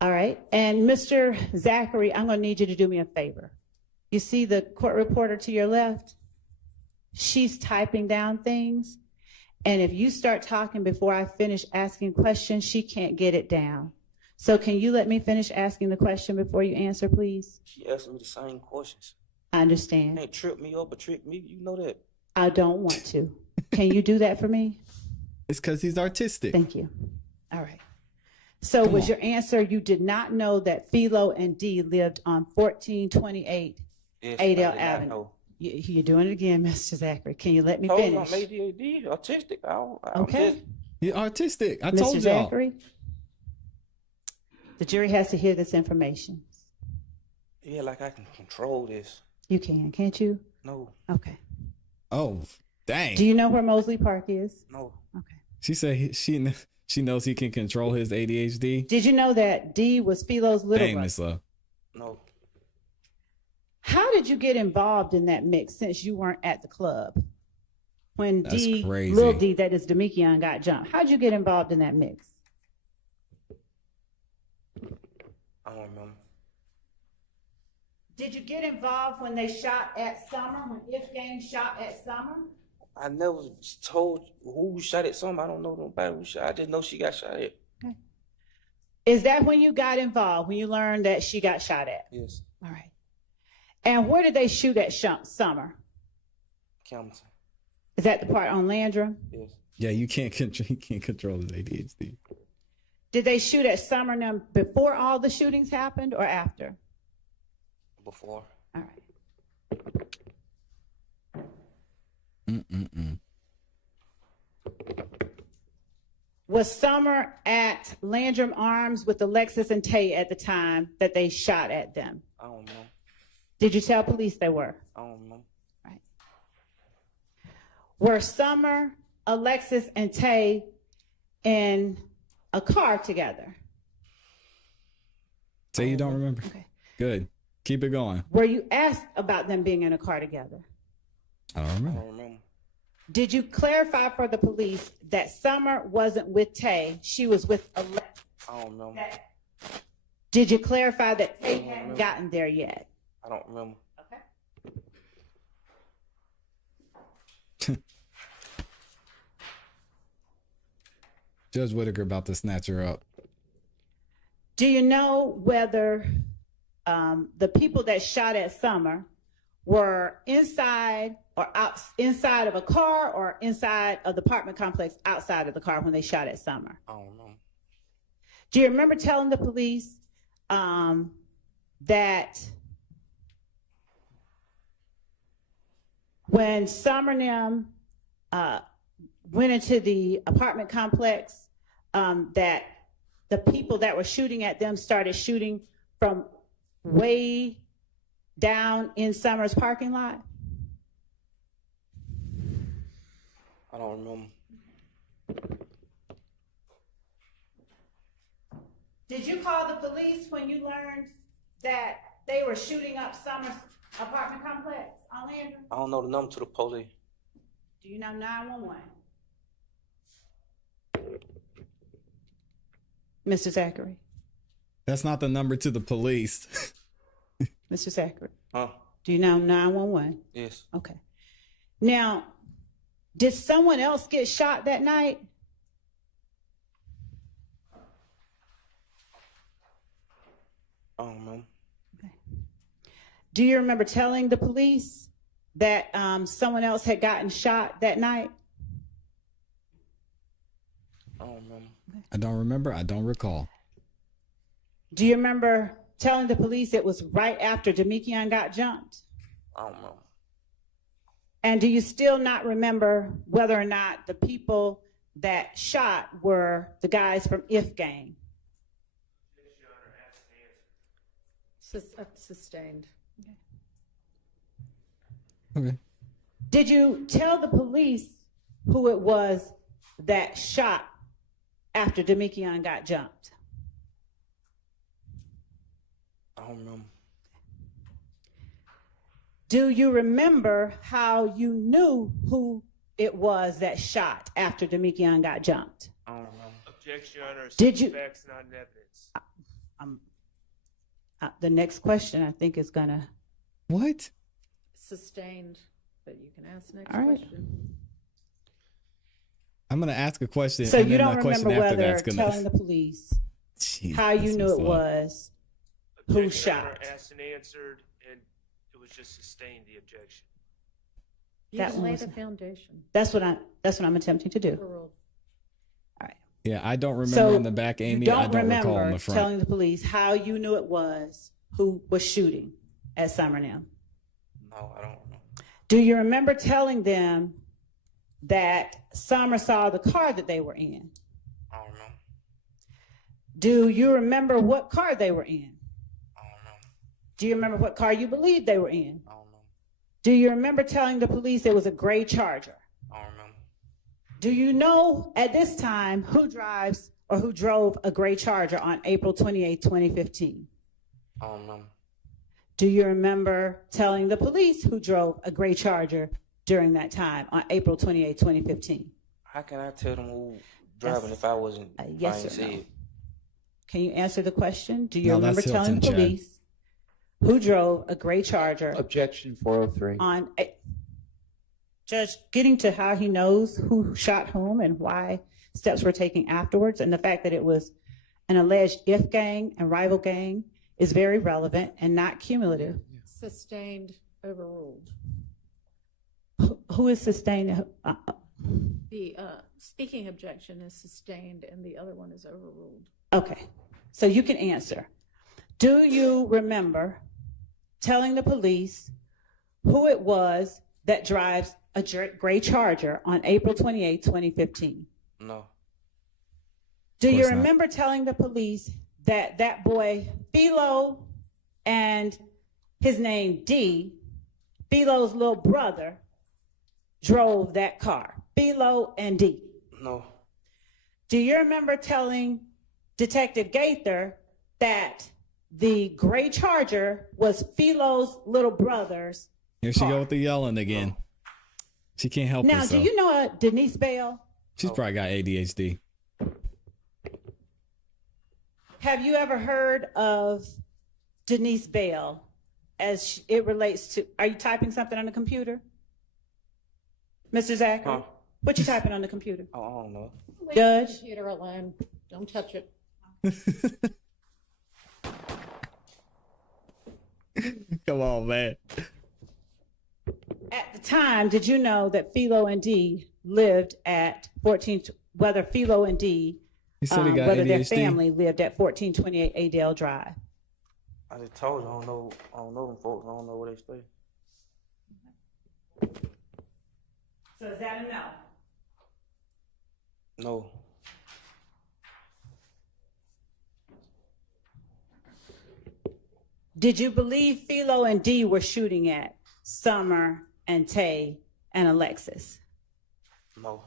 All right. And Mr. Zachary, I'm going to need you to do me a favor. You see the court reporter to your left? She's typing down things. And if you start talking before I finish asking questions, she can't get it down. So can you let me finish asking the question before you answer, please? She asked me the same questions. I understand. Ain't trip me up or trick me. You know that. I don't want to. Can you do that for me? It's because he's artistic. Thank you. All right. So was your answer, you did not know that Philo and D lived on 1428 Yes, Adele I did not Avenue? know. You're doing it again, Mr. Zachary. Can you let me Told you finish? I'm ADHD, autistic. I'm Okay. just- He's artistic. I Mr. told y'all. Zachary, the jury has to hear this information. yeah, like I can control this. You can, can't you? No, Okay. Oh, dang. Do you know where Mosley Park is? no. Okay. She said she knows he can control his ADHD. Did you know that D was Philo's little Dang, brother? Miss Love. No. How did you get involved in that mix since you weren't at the club? When That's D, crazy. Lil D, that is Demekion, got jumped. How'd you get involved in that mix? I don't remember. Did you get involved when they shot at Summer, when If Gang shot at Summer? I never told who shot at something. I don't know nobody who shot. I just know she got shot at. Is that when you got involved, when you learned that she got shot at? Yes. All right. And where did they shoot at Summer? Campbellton. Is that the part on Landrum? Yes. Yeah, you can't control his ADHD. Did they shoot at Summer now before all the shootings happened or after? Before. All right. Was Summer at Landrum Arms with Alexis and Tay at the time that they shot at them? I don't know. Did you tell police they were? I don't know. Right. Were Summer, Alexis, and Tay in a car together? Say you don't remember? Okay. Good. Keep it going. Were you asked about them being in a car together? I don't I remember. don't remember. Did you clarify for the police that Summer wasn't with Tay, she was with Alexis? I don't remember. Did you clarify that Tay hadn't gotten there yet? I don't remember. Okay. Judge Whitaker about to snatch her up. Do you know whether the people that shot at Summer were inside or inside of a car or inside of the apartment complex outside of the car when they shot at Summer? I don't know. Do you remember telling the police that when Summer and them went into the apartment complex, that the people that were shooting at them started shooting from way down in Summer's parking lot? I don't remember. Did you call the police when you learned that they were shooting up Summer's apartment complex on Landrum? I don't know the number to the police. Do you know 911? Mr. Zachary. That's not the number to the police. Mr. Zachary. Huh? Do you know 911? Yes. Okay. Now, did someone else get shot that night? I don't remember. Okay. Do you remember telling the police that someone else had gotten shot that night? I don't remember. I don't remember. I don't recall. Do you remember telling the police it was right after Demekion got jumped? I don't know. And do you still not remember whether or not the people that shot were the guys from If Gang? Sustained. Okay. Did you tell the police who it was that shot after Demekion got jumped? I don't remember. Do you remember how you knew who it was that shot after Demekion got jumped? I don't remember. Objection, Your Honor. Did you? Facts, not in evidence. The next question I think is gonna. What? Sustained, but you can ask the next All right. question. I'm gonna ask a question. So and you then don't the question remember after whether that's gonna. telling the police Jeez, how you that's knew what's it up. was who Objection, Your Honor. shot? Asked and answered, and it was just sustained, the objection. You That can lay was- the foundation. That's what I'm attempting to do. Overruled. Yeah, I don't remember So in the back, Amy. you I don't don't remember recall in the front. telling the police how you knew it was who was shooting at Summer now. No, I don't know. Do you remember telling them that Summer saw the car that they were in? I don't know. Do you remember what car they were in? I don't know. Do you remember what car you believed they were in? I don't know. Do you remember telling the police it was a gray Charger? I don't remember. Do you know at this time who drives or who drove a gray Charger on April 28, 2015? I don't remember. Do you remember telling the police who drove a gray Charger during that time on April 28, 2015? How can I tell them who driving if I wasn't? Yes if I or ain't no? see it? Can you answer the question? Do you No, remember that's telling the Hilton, Chad. police who drove a gray Charger Objection 403. on Judge, getting to how he knows who shot whom and why steps were taken afterwards, and the fact that it was an alleged If Gang and rival gang, is very relevant and not cumulative. Sustained, overruled. Who is sustained? The speaking objection is sustained and the other one is overruled. Okay, so you can answer. Do you remember telling the police who it was that drives a gray Charger on April 28, 2015? No. Do you course not. remember telling the police that that boy, Philo, and his name D, Philo's little brother, drove that car? Philo and D. No. Do you remember telling Detective Gaither that the gray Charger was Philo's little brother's Here she car? go with the yelling again. She can't help Now, herself. do you know Denise Bell? She's probably got ADHD. Have you ever heard of Denise Bell as it relates to, are you typing something on the computer? Mr. Zachary? Huh? What you typing on the computer? Oh, I don't know. Leave Judge? the computer alone. Don't touch it. Come on, man. At the time, did you know that Philo and D lived at 14, whether Philo and D, He said he got whether their ADHD. family lived at 1428 Adele Drive? I just told you I don't know them folks. I don't know where they stay. So is that a no? No. Did you believe Philo and D were shooting at Summer and Tay and Alexis? No.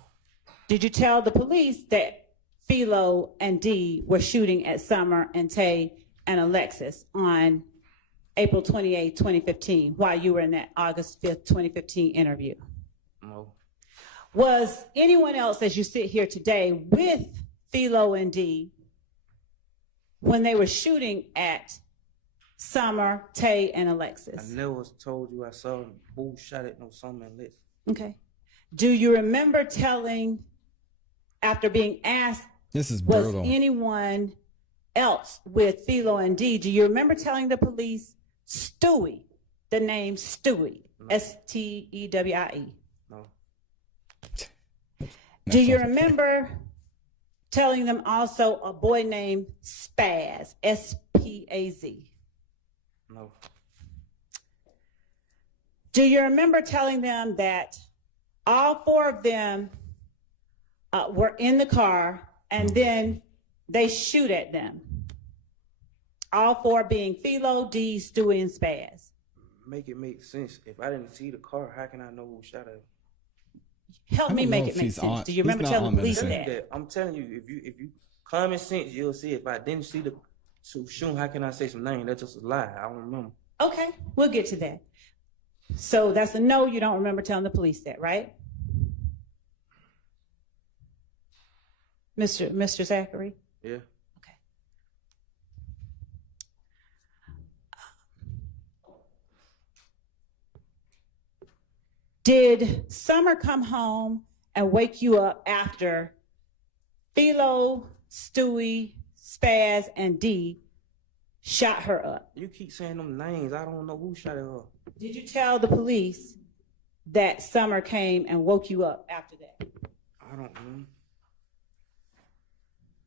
Did you tell the police that Philo and D were shooting at Summer and Tay and Alexis on April 28, 2015, while you were in that August 5th, 2015 interview? No. Was anyone else, as you sit here today, with Philo and D when they were shooting at Summer, Tay, and I Alexis? never told you I saw bull shot at no Summer and Lex. Okay. Do you remember telling, after being asked, This is was brutal. anyone else with Philo and D, do you remember telling the police Stewie, the name Stewie, S-T-E-W-I-E? No. Do you remember telling them also a boy named Spaz, S-P-A-Z? No. Do you remember telling them that all four of them were in the car and then they shoot at them? All four being Philo, D, Stewie, and Spaz. Make it make sense. If I didn't see the car, how can I know who shot at him? Help I me don't make know it if make he's sense. on- Do you he's remember not telling on the police medicine. that? I'm telling you, if you common sense, you'll see. If I didn't see the shoot, how can I say some name? That's just a lie. I don't remember. Okay, we'll get to that. So that's a no, you don't remember telling the police that, right? Mr. Zachary? Yeah. Okay. Did Summer come home and wake you up after Philo, Stewie, Spaz, and D shot her up? You keep saying them names. I don't know who shot at her. Did you tell the police that Summer came and woke you up after that? I don't know.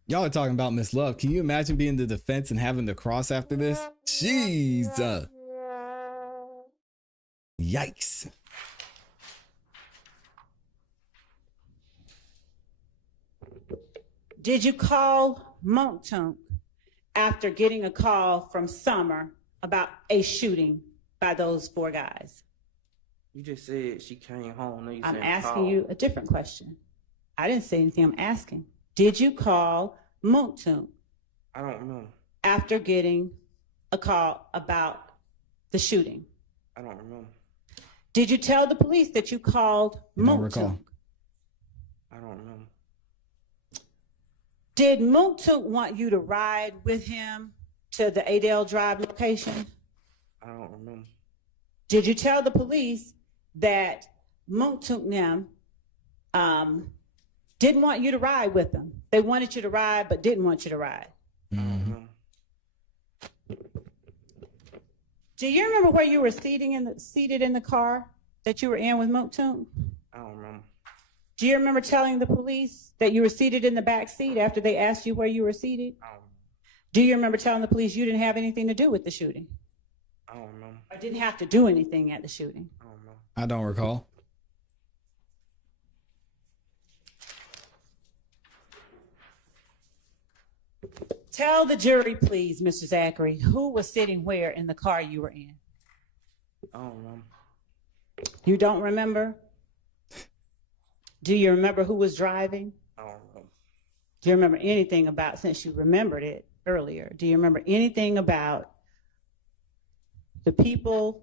Y'all are talking about Miss Love. Can you imagine being the defense and having to cross after this? Jeez. Yikes. Did you call Moncton after getting a call from Summer about a shooting by those four guys? You just said she came home. Now you I'm saying asking call. you a different question. I didn't say anything. I'm asking. Did you call Moncton I don't remember. after getting a call about the shooting? I don't remember. Did you tell the police that you called You don't recall. Moncton? I don't remember. Did Moncton want you to ride with him to the Adele Drive location? I don't remember. Did you tell the police that Moncton didn't want you to ride with them? They wanted you to ride, but didn't want you to ride. I don't remember. Do you remember where you were seated in the car that you were in with Mooktoon? I don't remember. Do you remember telling the police that you were seated in the back seat after they asked you where you were seated? I don't remember. Do you remember telling the police you didn't have anything to do with the shooting? I don't remember. Or didn't have to do anything at the shooting? I don't remember. I don't recall. Tell the jury, please, Mr. Zachary, who was sitting where in the car you were in? I don't remember. You don't remember? Do you remember who was driving? I don't remember. Do you remember anything about, since you remembered it earlier, do you remember anything about the people,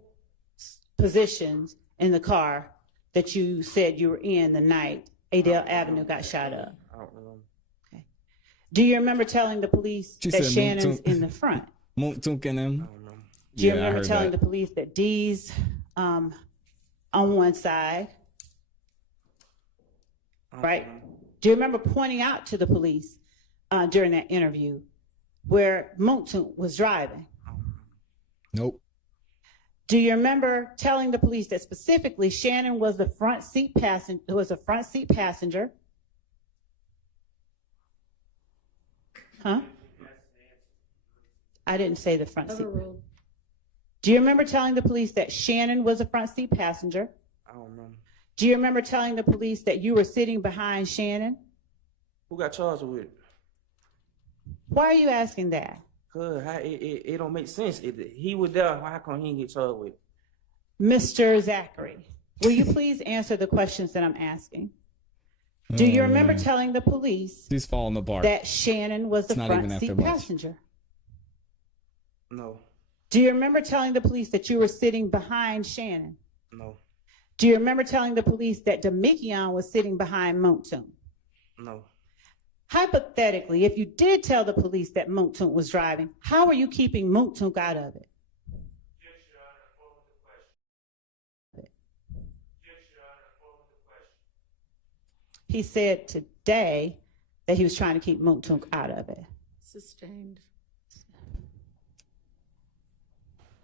positions in the car that you said you were in the night Adele Avenue got shot up? I don't remember. Okay. Do you remember telling the police She that said Shannon's Mooktoon. in the front? Mooktoon and them. I don't remember. Do you Yeah, I remember heard telling that. the police that Dee's on one side, I don't right? remember. Do you remember pointing out to the police during that interview where Mooktoon was driving? I don't remember. Nope. Do you remember telling the police that specifically Shannon was the front seat passenger? Huh? I didn't say the front seat. Overruled. Do you remember telling the police that Shannon was a front seat passenger? I don't remember. Do you remember telling the police that you were sitting behind Shannon? Who got charged with it? Why are you asking that? Cause it don't make sense. He was there. How come he didn't get charged with it? Mr. Zachary, will you please answer the questions that I'm asking? Do you Oh, remember man. telling the police She's falling apart. that Shannon was the It's not front even after seat lunch. passenger? No. Do you remember telling the police that you were sitting behind Shannon? No. Do you remember telling the police that Demikion was sitting behind Mooktoon? No. Hypothetically, if you did tell the police that Mooktoon was driving, how are you keeping Mooktoon out of it? Yes, Your Honor, forward the question. Yes, Your Honor, forward the question. He said today that he was trying to keep Mooktoon out of it. Sustained.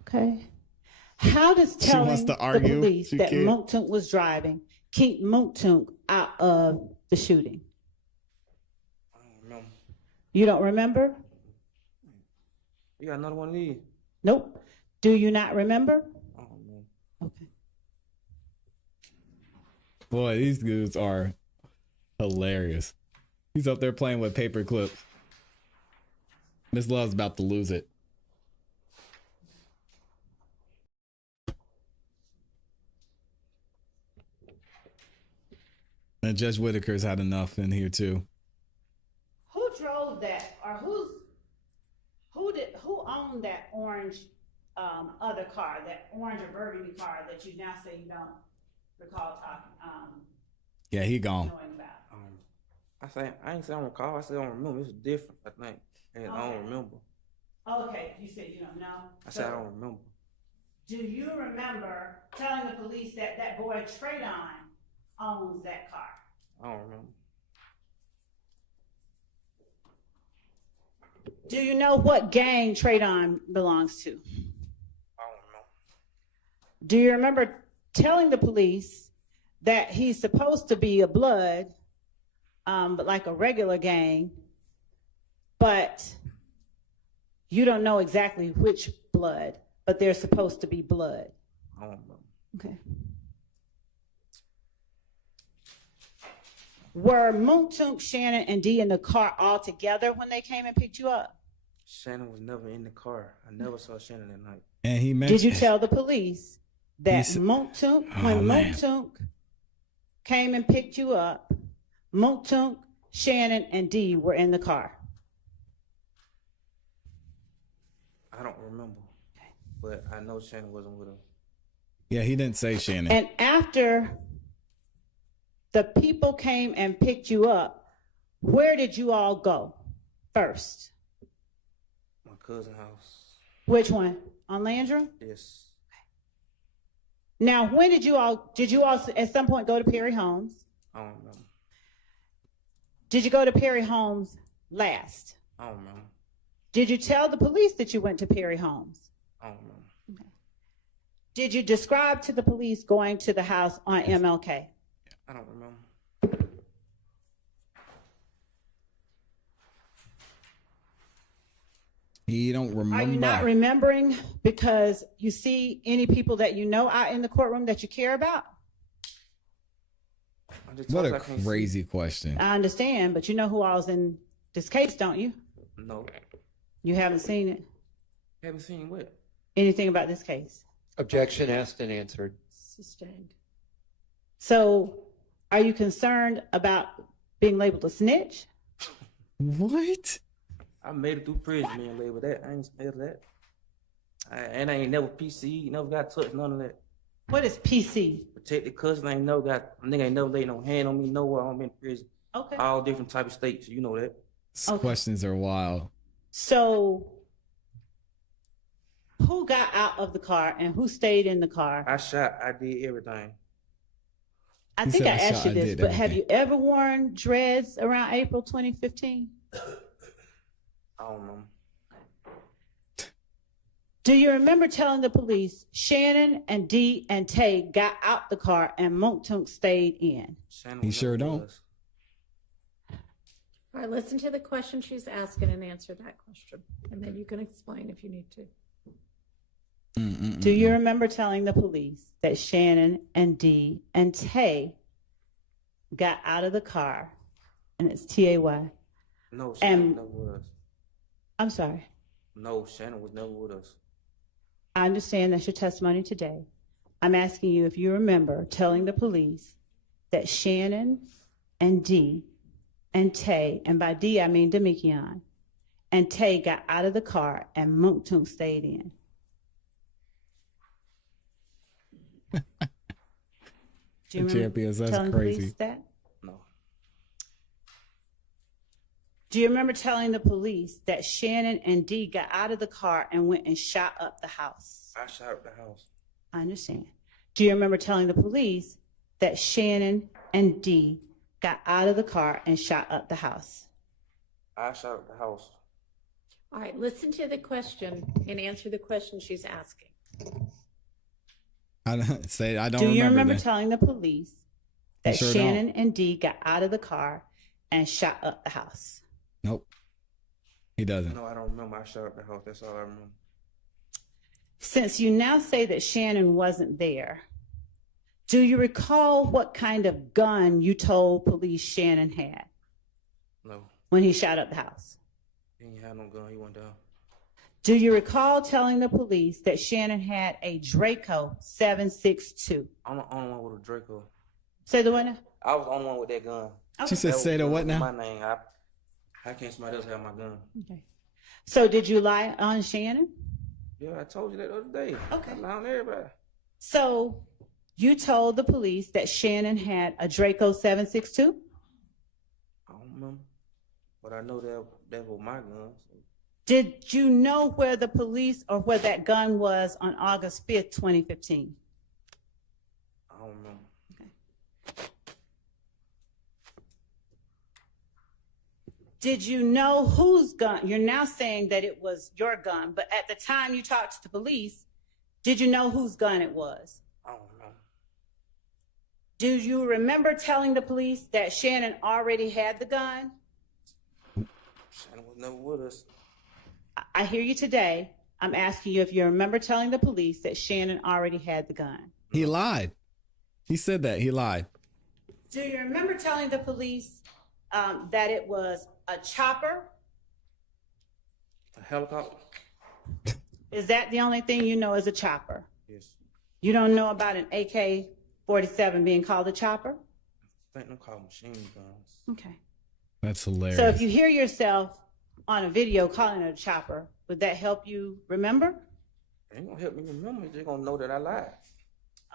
Okay. How does She telling wants to the argue. police She that can't. Mooktoon was driving keep Mooktoon out of the shooting? I don't remember. You don't remember? You got another one of these? Nope. Do you not remember? I don't know. Okay. Boy, these dudes are hilarious. He's up there playing with paper clips. Miss Love's about to lose it. And Judge Whitaker's had enough in here too. Who drove that, or who owned that orange other car, that orange or burgundy car that you now say you don't recall talking Yeah, he gone. knowing about? I ain't say I don't recall. I said I don't remember. It's different, I think. And I Okay. don't remember. Okay, you said you don't know. I said I So, don't remember. do you remember telling the police that that boy Traydon owns that car? I don't remember. Do you know what gang Traydon belongs to? I don't remember. Do you remember telling the police that he's supposed to be a blood, but like a regular gang, but you don't know exactly which blood, but they're supposed to be blood? I don't remember. Okay. Were Mooktoon, Shannon, and Dee in the car all together when they came and picked you up? Shannon was never in the car. I never saw Shannon that night. And he mentioned. Did you tell the police that He said- Mooktoon, Oh, when man. Mooktoon came and picked you up, Mooktoon, Shannon, and Dee were in the car? I don't remember. But I know Shannon wasn't with him. Yeah, he didn't say Shannon. And after the people came and picked you up, where did you all go first? My cousin's house. Which one? On Landrum? Yes. Now, when did you all at some point go to Perry Homes? I don't remember. Did you go to Perry Homes last? I don't remember. Did you tell the police that you went to Perry Homes? I don't remember. Did you describe to the police going to the house on MLK? I don't remember. He don't remember. Are you not remembering because you see any people that you know out in the courtroom that you care about? What a crazy question. I understand, but you know who all's in this case, don't you? No. You haven't seen it? Haven't seen what? Anything about this case? Objection asked and answered. Sustained. So are you concerned about being labeled a snitch? What? I made it through prison being labeled that. I ain't scared of that. I ain't never PC, never got touched, none of that. What is PC? Protected cousin, I ain't never got, nigga ain't never laid no hand on me nowhere. I'm in prison. Okay. All different type of states, you know that. These questions are wild. So who got out of the car and who stayed in the car? I shot, I did everything. I He think said I I asked shot, you I this, did but have everything. you ever worn dreads around April 2015? I don't know. Do you remember telling the police Shannon and Dee and Tay got out the car and Monktunk stayed in? Shannon He was sure never don't. with us. All right, listen to the question she's asking and answer that question. And then you can explain if you need to. Do you remember telling the police that Shannon and Dee and Tay got out of the car, and it's T-A-Y? No, Shannon And was never with us. I'm sorry. No, Shannon was never with us. I understand that's your testimony today. I'm asking you if you remember telling the police that Shannon and Dee and Tay, and by Dee I mean Demikion, and Tay got out of the car and Monktunk stayed in. Do you remember Champions, that's telling crazy. police that? No. Do you remember telling the police that Shannon and Dee got out of the car and went and shot up the house? I shot up the house. I understand. Do you remember telling the police that Shannon and Dee got out of the car and shot up the house? I shot up the house. All right, listen to the question and answer the question she's asking. I don't say I don't Do you remember remember that. telling the police that sure Shannon and Dee got out of the car and shot up the house? Nope. He doesn't. No, I don't remember. I shot up the house. That's all I remember. Since you now say that Shannon wasn't there, do you recall what kind of gun you told police Shannon had No. when he shot up the house? He ain't had no gun. He went down. Do you recall telling the police that Shannon had a Draco 7.62? I'm the only one with a Draco. Say the one. I was the only one with that gun. She said, "Say the what now?" My name. How can somebody else have my gun? Okay. So did you lie on Shannon? Yeah, I told you that the other day. Okay. I lied on everybody. So you told the police that Shannon had a Draco 7.62? I don't remember. But I know that was my gun. So. Did you know where the police or where that gun was on August 5th, 2015? I don't remember. Did you know whose gun? You're now saying that it was your gun, but at the time you talked to the police, did you know whose gun it was? I don't know. Do you remember telling the police that Shannon already had the gun? Shannon was never with us. I hear you today. I'm asking you if you remember telling the police that Shannon already had the gun. He lied. He said that. He lied. Do you remember telling the police that it was a chopper? A helicopter? Is that the only thing you know is a chopper? Yes. You don't know about an AK-47 being called a chopper? I think them called machine guns. Okay. That's hilarious. So if you hear yourself on a video calling it a chopper, would that help you remember? It ain't gonna help me remember. They're gonna know that I lied.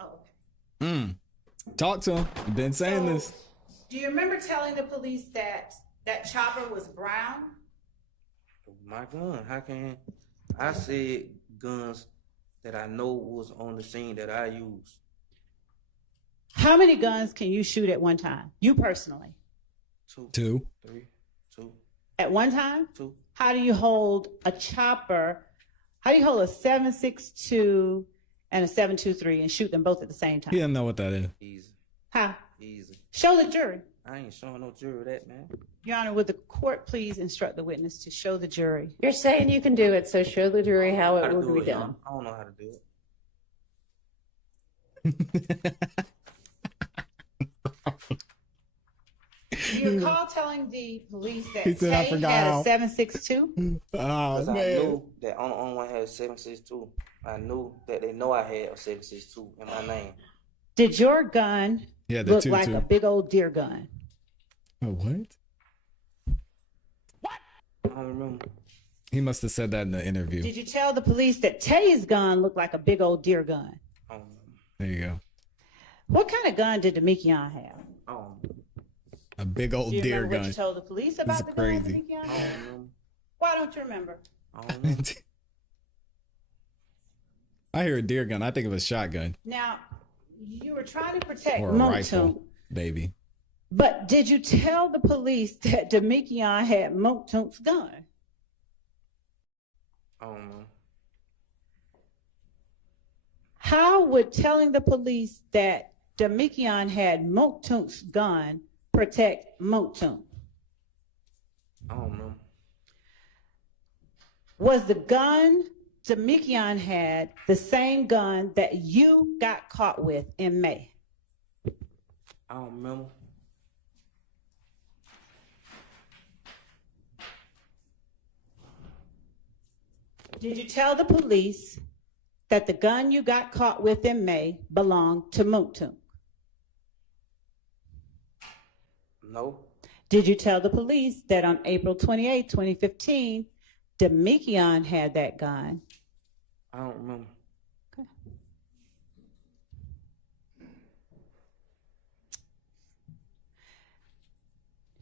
Oh, okay. Talk to him. You've been saying So, this. do you remember telling the police that that chopper was brown? My gun. How can I said guns that I know was on the scene that I used? How many guns can you shoot at one time? You personally? Two. 3, 2, At one time? 2. How do you hold a chopper? How do you hold a 7.62 and a 7.23 and shoot them both at the same time? He didn't know what that is. Easy. How? Easy. Show the jury. I ain't showing no jury that, man. Your Honor, would the court please instruct the witness to show the jury? You're saying you can do it, so show the jury how How it to would do be it, done. I don't know how to do it. Do you recall telling the police that He said, I Tay forgot had how. a 7.62? Oh, Because I man. knew that on the only one had a 7.62. I knew that they know I had a 7.62 in my name. Did your gun Yeah, the look 2-2. like a big old deer gun? Oh, what? I don't remember. He must have said that in the interview. Did you tell the police that Tay's gun looked like a big old deer gun? I don't remember. There you go. What kind of gun did Demekion have? I don't remember. A big old Do you deer remember what gun. you told the police about the crazy. gun Demekion I had? don't remember. Why don't you remember? I don't remember. I hear a deer gun. I think of a shotgun Now, you were trying to protect or a Motu, rifle, baby. but did you tell the police that Demekion had Motu's gun? I don't know. How would telling the police that Demekion had Motu's gun protect Motu? I don't know. Was the gun Demekion had the same gun that you got caught with in May? I don't remember. Did you tell the police that the gun you got caught with in May belonged to Motu? No. Did you tell the police that on April 28, 2015, Demekion had that gun? I don't remember. Okay.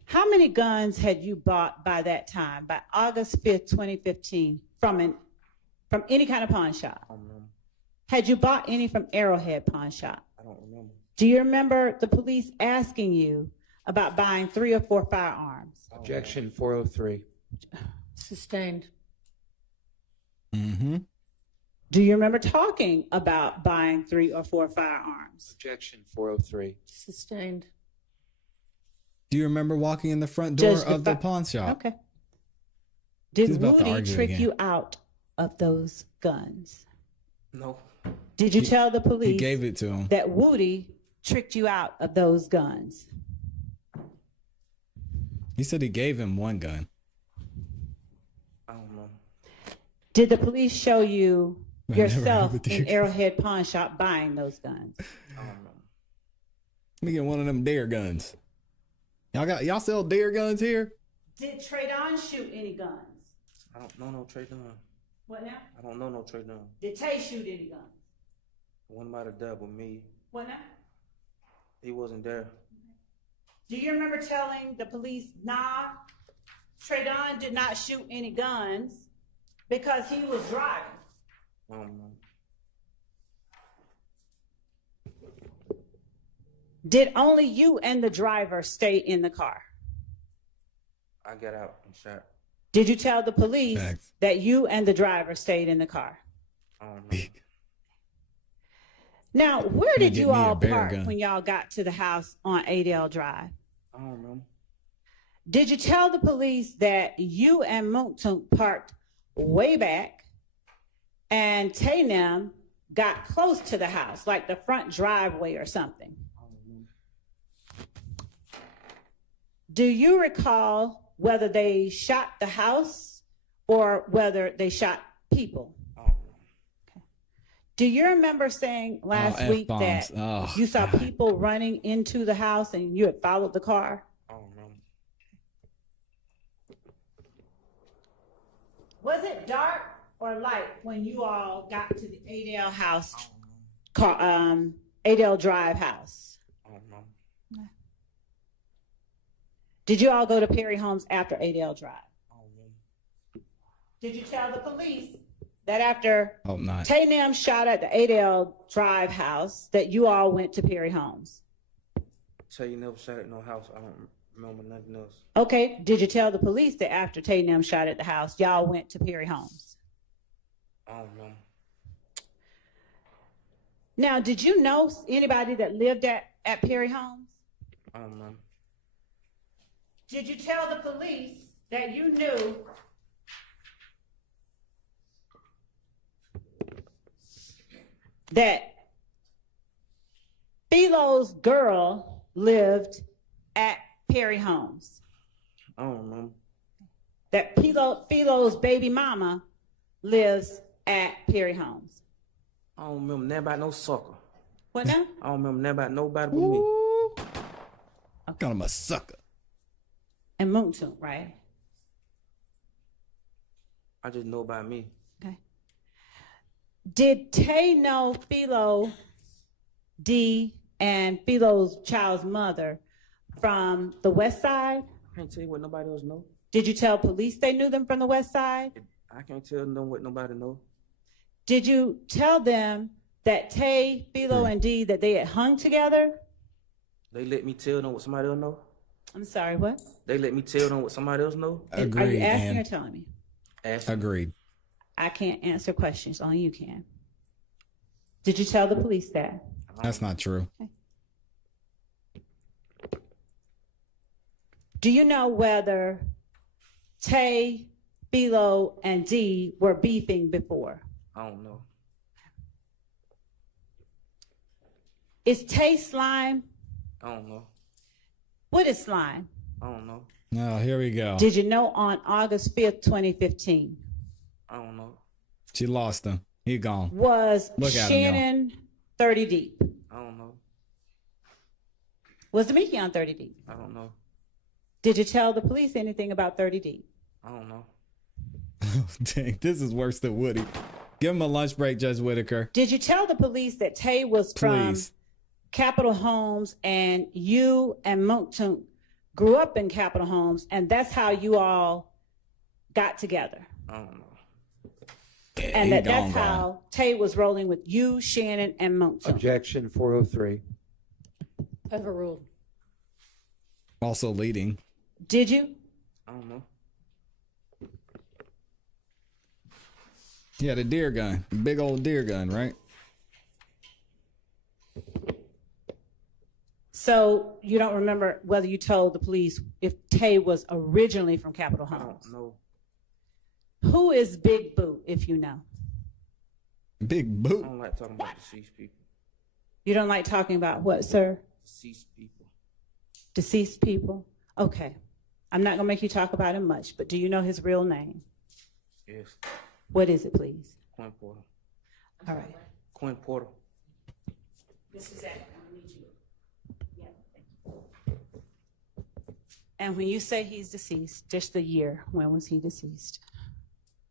How many guns had you bought by that time, by August 5th, 2015, from any kind of pawn shop? I don't remember. Had you bought any from Arrowhead Pawn Shop? I don't remember. Do you remember the police asking you about buying 3 or 4 firearms? Objection 403. Sustained. Mm-hmm. Do you remember talking about buying 3 or 4 firearms? Objection 403. Sustained. Do you remember walking in the front door Judge, of the if I- pawn shop? Okay. He's Did about to Woody argue trick again. you out of those guns? No. Did you tell the He police gave it to him. that Woody tricked you out of those guns? He said he gave him one gun. I don't know. Did the police show you I never yourself heard of in the- Arrowhead Pawn Shop buying those guns? I don't remember. Let me get one of them deer guns. Y'all sell deer guns here? Did Traydon shoot any guns? I don't know no Trey Dunn. What now? I don't know no Trey Dunn. Did Tay shoot any guns? One might have doubled me. What now? He wasn't there. Do you remember telling the police, nah, Traydon did not shoot any guns because he was driving? I don't know. Did only you and the driver stay in the car? I got out and shot. Did you tell the police Facts. that you and the driver stayed in the car? I don't know. Now, where did get you me a all bear park gun. when y'all got to the house on Adel Drive? I don't remember. Did you tell the police that you and Moontunk parked way back and Taynam got close to the house, like the front driveway or something? I don't remember. Do you recall whether they shot the house or whether they shot people? I don't know. Do you remember saying last week F-bombs. that Oh, you saw God. people running into the house and you had followed the car? I don't remember. Was it dark or light when you all got to the Adel house, I don't know. Adel Drive house? I don't know. Did you all go to Perry Homes after Adel Drive? I don't remember. Did you tell the police that after Hope not. Taynam shot at the Adel Drive house that you all went to Perry Homes? Tell you never shot at no house. I don't remember nothing else. Okay, did you tell the police that after Taynam shot at the house, y'all went to Perry Homes? I don't remember. Now, did you know anybody that lived at Perry Homes? I don't know. Did you tell the police that you knew that Philo's girl lived at Perry Homes? I don't know. That Philo's baby mama lives at Perry Homes? I don't remember nothing about no sucker. What now? I don't remember nothing about nobody but me. I'm calling him a sucker. And Moontoon, right? I just know about me. Okay. Did Tay know Philo D and Philo's child's mother from the West Side? I can't tell you what nobody else know. Did you tell police they knew them from the West Side? I can't tell them what nobody know. Did you tell them that Tay, Philo, and D, that they had hung together? They let me tell them what somebody else know. I'm sorry, what? They let me tell them what somebody else know. Agreed. Are you asking Ann. or telling me? Asking. Agreed. I can't answer questions, only you can. Did you tell the police that? That's not true. Do you know whether Tay, Philo, and D were beefing before? I don't know. Is Tay slime? I don't know. What is slime? I don't know. Oh, here we go. Did you know on August 5th, 2015, I don't know. She lost him. He gone. was Look at him, y'all. Shannon 30 deep? I don't know. Was Demiki on 30 deep? I don't know. Did you tell the police anything about 30 deep? I don't know. Dang, this is worse than Woody. Give him a lunch break, Judge Whitaker. Did you tell the police that Tay was from Please. Capitol Homes and you and Moontoon grew up in Capitol Homes and that's how you all got together? I don't know. And He that's gone. how Tay was rolling with you, Shannon, and Moontoon? Objection 403. Overruled. Also leading. Did you? I don't know. He had a deer gun. Big old deer gun, right? So you don't remember whether you told the police if Tay was originally from Capitol I Homes? don't know. Who is Big Boo, if you know? Big I boot. don't like talking about deceased people. You don't like talking about what, sir? Deceased people. Deceased people? Okay. I'm not going to make you talk about him much, but do you know his real name? Yes. What is it, please? Quinn Porter. All right. Quinn Porter. Mr. Zachary, I need you. Yeah. And when you say he's deceased, just the year, when was he deceased?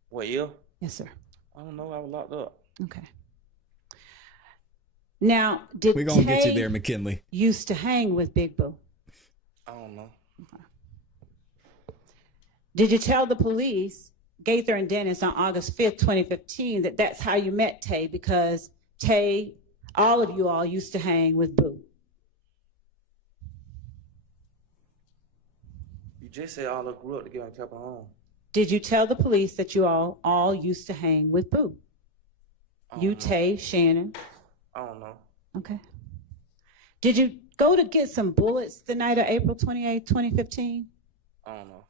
What year? Yes, sir. I don't know. I was locked up. Okay. Now, did We're going to get you Tay there, McKinley. used to hang with Big Boo? I don't know. Did you tell the police, Gaither and Dennis, on August 5th, 2015, that that's how you met Tay because Tay, all of you all used to hang with Boo? You just said all of grew up together and kept her home. Did you tell the police that you all used to hang with Boo? You, know. Tay, Shannon. I don't know. Okay. Did you go to get some bullets the night of April 28, 2015? I don't know.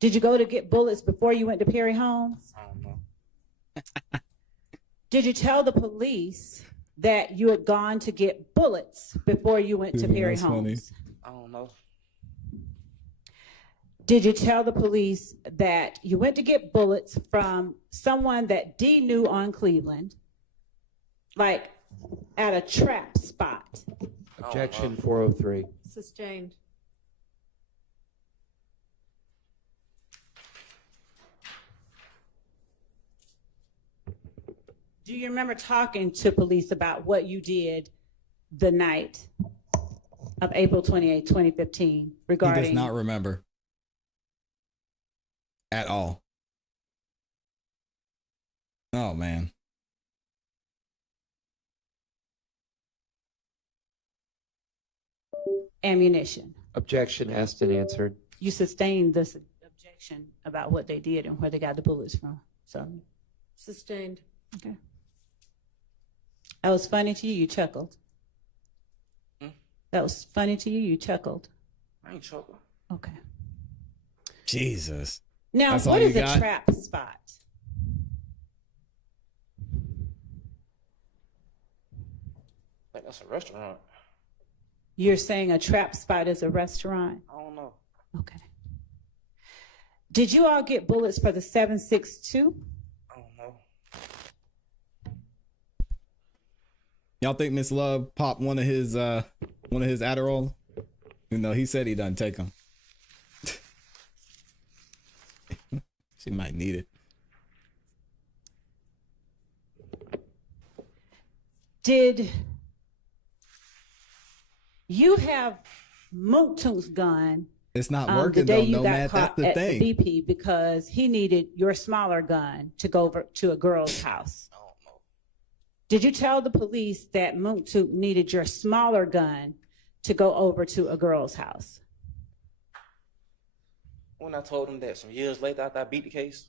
Did you go to get bullets before you went to Perry Homes? I don't know. Did you tell the police that you had gone to get bullets before you went to Perry That's funny. Homes? I don't know. Did you tell the police that you went to get bullets from someone that D knew on Cleveland, like at a trap spot? Objection 403. Sustained. Do you remember talking to police about what you did the night of April 28, 2015 He regarding? does not remember. At all. Oh, man. Ammunition. Objection asked and answered. You sustained this objection about what they did and where they got the bullets from. So, Sustained. okay. That was funny to you, you chuckled. Hmm? That was funny to you, you chuckled. I ain't chuckling. Okay. Jesus. Now, That's all what you is a got? trap spot? I think that's a restaurant. You're saying a trap spot is a restaurant? I don't know. Okay. Did you all get bullets for the 7.62? I don't know. Y'all think Miss Love popped one of his Adderall? You know, he said he doesn't take them. She might need it. Did you have Moontunk's gun It's not the working day though, you no got man. That's caught the at thing. the BP because he needed your smaller gun to go over to a girl's house? I don't know. Did you tell the police that Moontuk needed your smaller gun to go over to a girl's house? When I told him that some years later after I beat the case,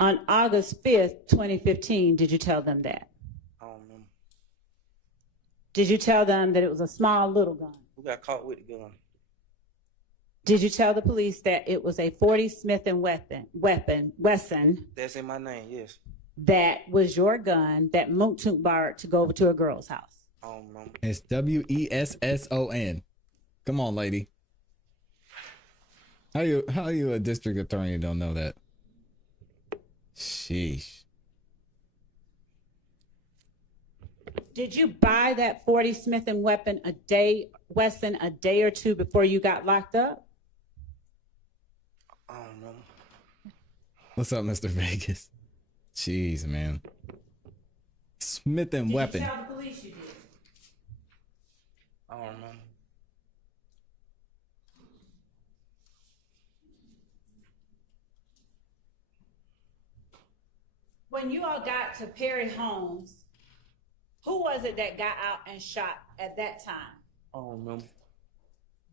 On August 5th, 2015, did you tell them that? I don't remember. Did you tell them that it was a small little gun? Who got caught with the gun? Did you tell the police that it was a 40 Smith & Wesson That's in my name, yes. that was your gun that Moontuk borrowed to go over to a girl's house? I don't remember. It's WESSON. Come on, lady. How you a district attorney and don't know that? Sheesh. Did you buy that 40 Smith & Wesson a day or two before you got locked up? I don't remember. What's up, Mr. Vegas? Jeez, man. Smith and Weapon. Did you tell the police you did? I don't remember. When you all got to Perry Homes, who was it that got out and shot at that time? I don't remember.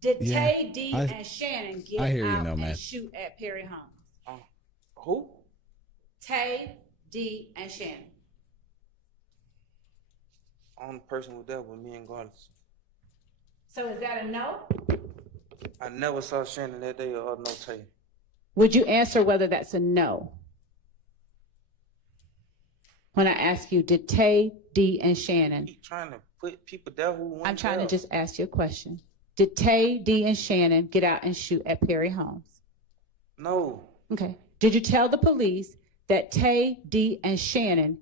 Did Yeah, Tay, D, I- and Shannon get I out hear you now, man. and shoot at Perry Homes? Who? Tay, D, and Shannon. Only person was there was me and Garlis. So is that a no? I never saw Shannon that day or no Tay. Would you answer whether that's a no? When I ask you, did Tay, D, and Shannon? Keep trying to put people there who want I'm trying to just ask you a question. Did Tay, D, and Shannon get out and shoot at Perry Homes? No. Okay. Did you tell the police that Tay, D, and Shannon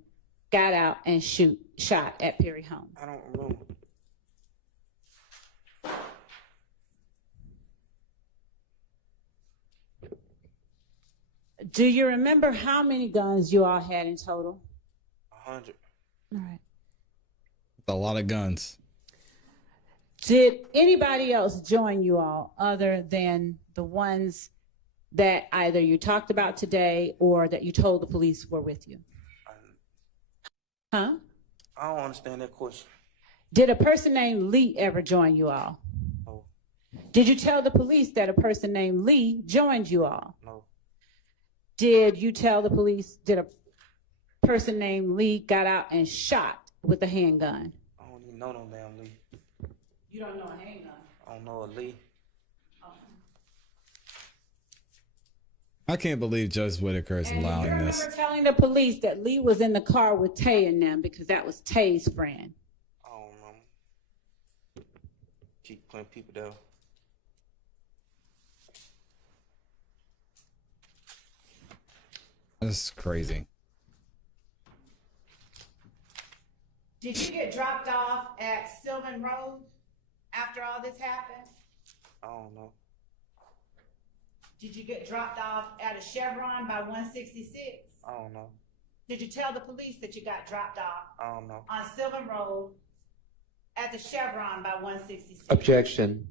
got out and shot at Perry Homes? I don't remember. Do you remember how many guns you all had in total? 100. All right. A lot of guns. Did anybody else join you all other than the ones that either you talked about today or that you told the police were with you? Huh? I don't understand that question. Did a person named Lee ever join you all? No. Did you tell the police that a person named Lee joined you all? No. Did you tell the police, did a person named Lee got out and shot with a handgun? I don't even know no damn Lee. You don't know a handgun? I don't know a Lee. I can't believe Judge Whitaker is And allowing you this. remember telling the police that Lee was in the car with Tay and them because that was Tay's friend. I don't remember. Keep putting people there. That's crazy. Did you get dropped off at Sylvan Road after all this happened? I don't know. Did you get dropped off at a Chevron by 166? I don't know. Did you tell the police that you got dropped off I don't know. on Sylvan Road at the Chevron by 166? Objection.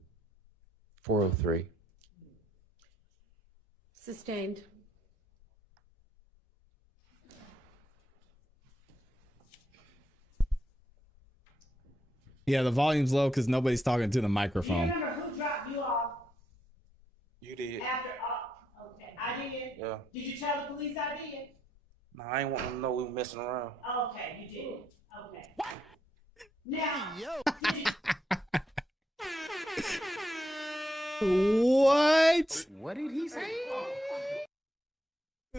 403. Sustained. Yeah, the volume's low because nobody's talking to the Do you microphone. remember who dropped you off You did. after all? Okay, I did. Yeah. Did you tell the police I did? Nah, I ain't want them to know we were messing around. Okay, you did. Okay. Now, What? What did he say?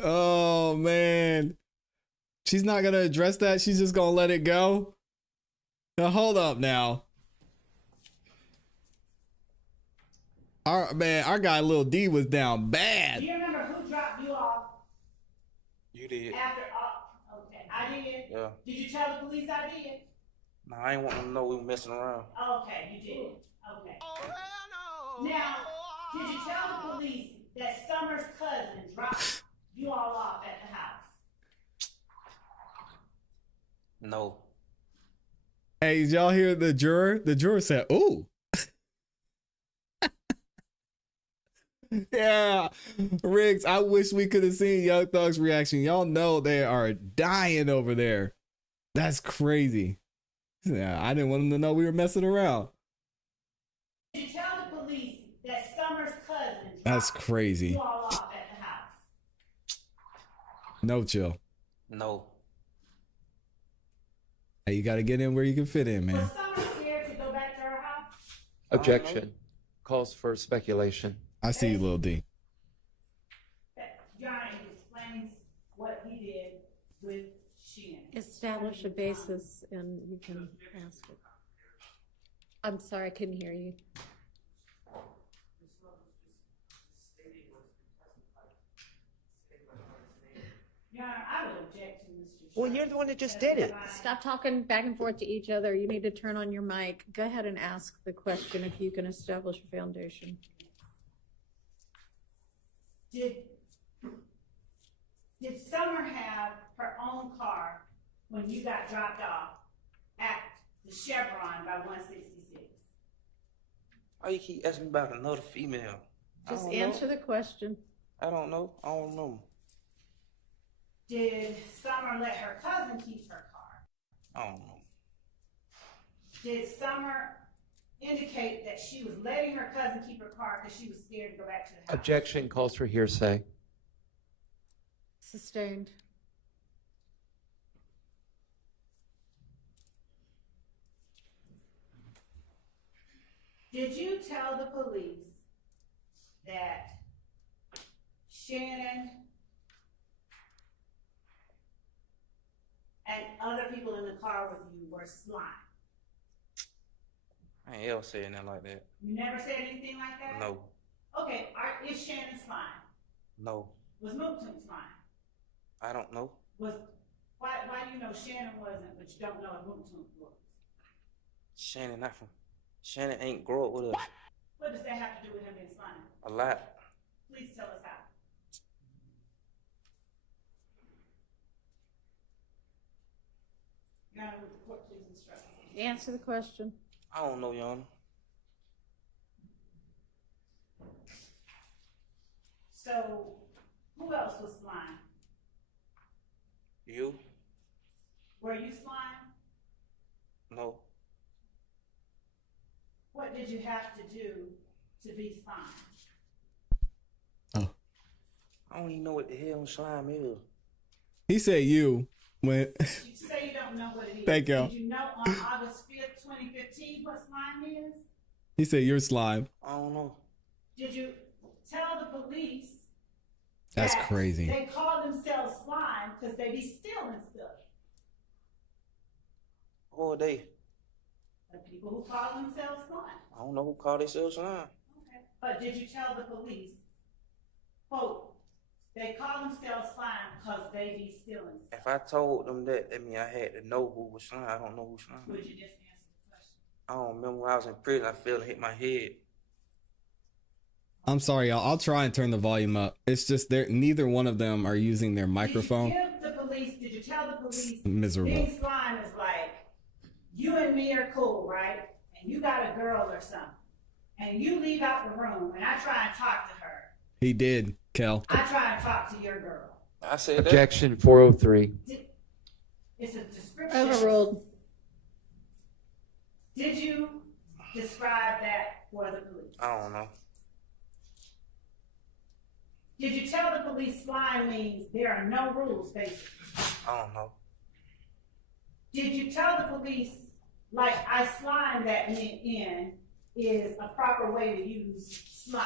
Oh man. She's not gonna address that. She's just gonna let it go. Now hold up now. Our guy Lil D was down do bad. you remember who dropped you off You did. after? Okay, I did. Yeah. Did you tell the police I did? Nah, I ain't want them to know we were messing around. Okay, you did. Okay. Now, did you tell the police that Summer's cousin dropped you all off at the house? No. Hey, did y'all hear the juror? The juror said, "Ooh." Yeah, Riggs, I wish we could have seen Young Thug's reaction. Y'all know they are dying over there. That's crazy. Yeah, I didn't want them to know we were messing around. Did you tell the police that Summer's cousin That's dropped crazy. you all off at the house? No chill. No. Hey, you got to get in where you can fit in, man. Was Summer scared to go back to her house? Objection. Calls for speculation. I see you, Lil D. Johnny explains what he did with Shannon. Establish a basis and you can ask it. I'm sorry, I couldn't hear you. Your Honor, I would object to Mr. Well, you're the one that just did it. Stop talking back and forth to each other. You need to turn on your mic. Go ahead and ask the question if you can establish a foundation. Did Summer have her own car when you got dropped off at the Chevron by 166? Why you keep asking me about another female? Just I don't answer know. the question. I don't know. I don't remember. Did Summer let her cousin keep her car? I don't know. Did Summer indicate that she was letting her cousin keep her car because she was scared to go back to the house? Objection. Calls for hearsay. Sustained. Did you tell the police that Shannon and other people in the car with you were slime? I ain't ever said nothing like that. You never said anything like that? No. Okay, is Shannon slime? No. Was Mooktoon slime? I don't know. Why do you know Shannon wasn't, but you don't know if Mooktoon was? Shannon not from. Shannon ain't grow up with us. What does that have to do with him being slime? A lot. Please tell us how. Your Honor, would the court please instruct me? Answer the question. I don't know, Your Honor. So, who else was slime? You? Were you slime? No. What did you have to do to be slime? I don't even know what the hell slime is. He said you when. You say you don't know what it is. Thank you. Did you know on August 5th, 2015 what slime is? He said you're slime. I don't know. Did you tell the police That's that crazy. they call themselves slime because they be stealing stuff? All day. The people who call themselves slime. I don't know who called themselves slime. Okay. But did you tell the police, quote, they call themselves slime because they be stealing stuff? If I told them that means I had to know who was slime. I don't know who slime Would is. you just answer the question? I don't remember when I was in prison. I fell and hit my head. I'm sorry, y'all. I'll try and turn the volume up. It's just neither one of them are using their microphone. Did you tell the police Miserable. being slime is like, you and me are cool, right? And you got a girl or something. And you leave out the room and I try and talk to her. He did, Kel. I try and talk to your girl. I said that. Objection. 403. It's a description. Overruled. Did you describe that for the police? I don't know. Did you tell the police slime means there are no rules, basically? I don't know. Did you tell the police like I slime that in is a proper way to use slime.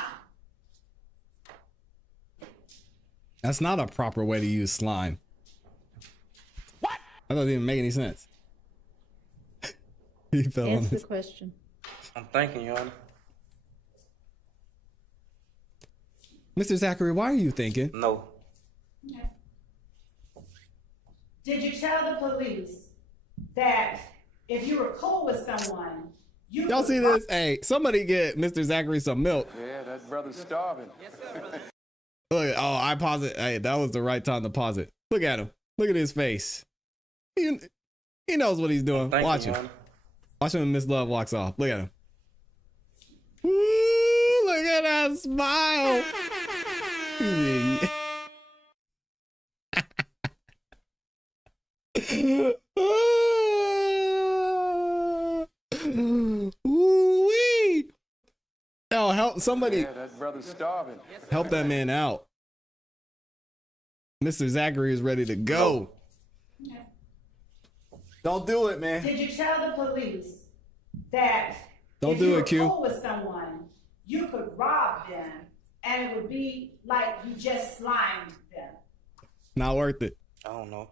That's not a proper way to use slime. What? That doesn't even make any sense. He fell on Answer the this. question. I'm thinking, Your Honor. Mr. Zachary, why are you thinking? No. Did you tell the police that if you were cool with someone, you Y'all could see this? Hey, somebody get Mr. Zachary some milk. Yeah, that brother's starving. Look, oh, I pause it. Hey, that was the right time to pause it. Look at him. Look at his face. He knows what he's doing. Watch him. Watch him when Miss Love walks off. Look at him. Woo, look at that smile. Ooh-wee. Oh, help somebody. Yeah, that brother's starving. Help that man out. Mr. Zachary is ready to go. Don't do it, man. Did you tell the police that Don't if do you it, were Q. cool with someone, you could rob them and it would be like you just slimed them? Not worth it. I don't know.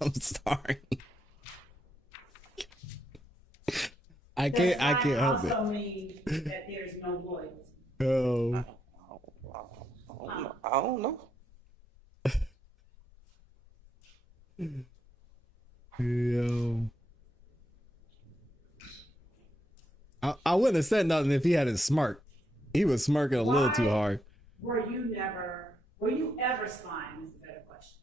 I'm sorry. I can't help it. Also mean that there's no loyalty. Oh. I don't know. Yo. I wouldn't have said nothing if he hadn't smirked. He was smirking a little too hard. Were you ever slimed is a better question.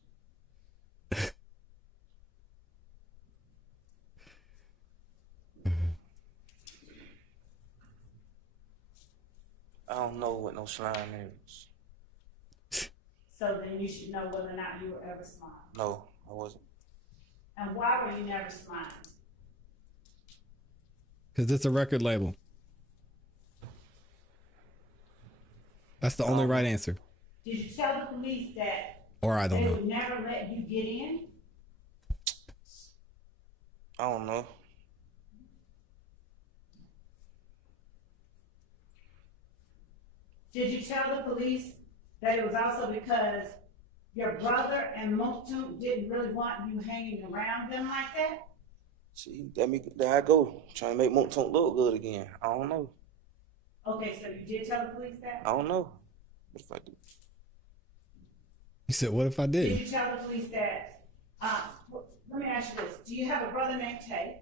I don't know what no slime is. So then you should know whether or not you were ever slimed. No, I wasn't. And why were you never slimed? Because it's a record label. That's the only right answer. Did you tell the police that Or I don't they know. would never let you get in? I don't know. Did you tell the police that it was also because your brother and Motu didn't really want you hanging around them like that? See, there I go, trying to make Montonk look good again. I don't know. Okay, so you did tell the police that? I don't know. What if I do? You said, what if I Did did? you tell the police that, let me ask you this, do you have a brother named Tay?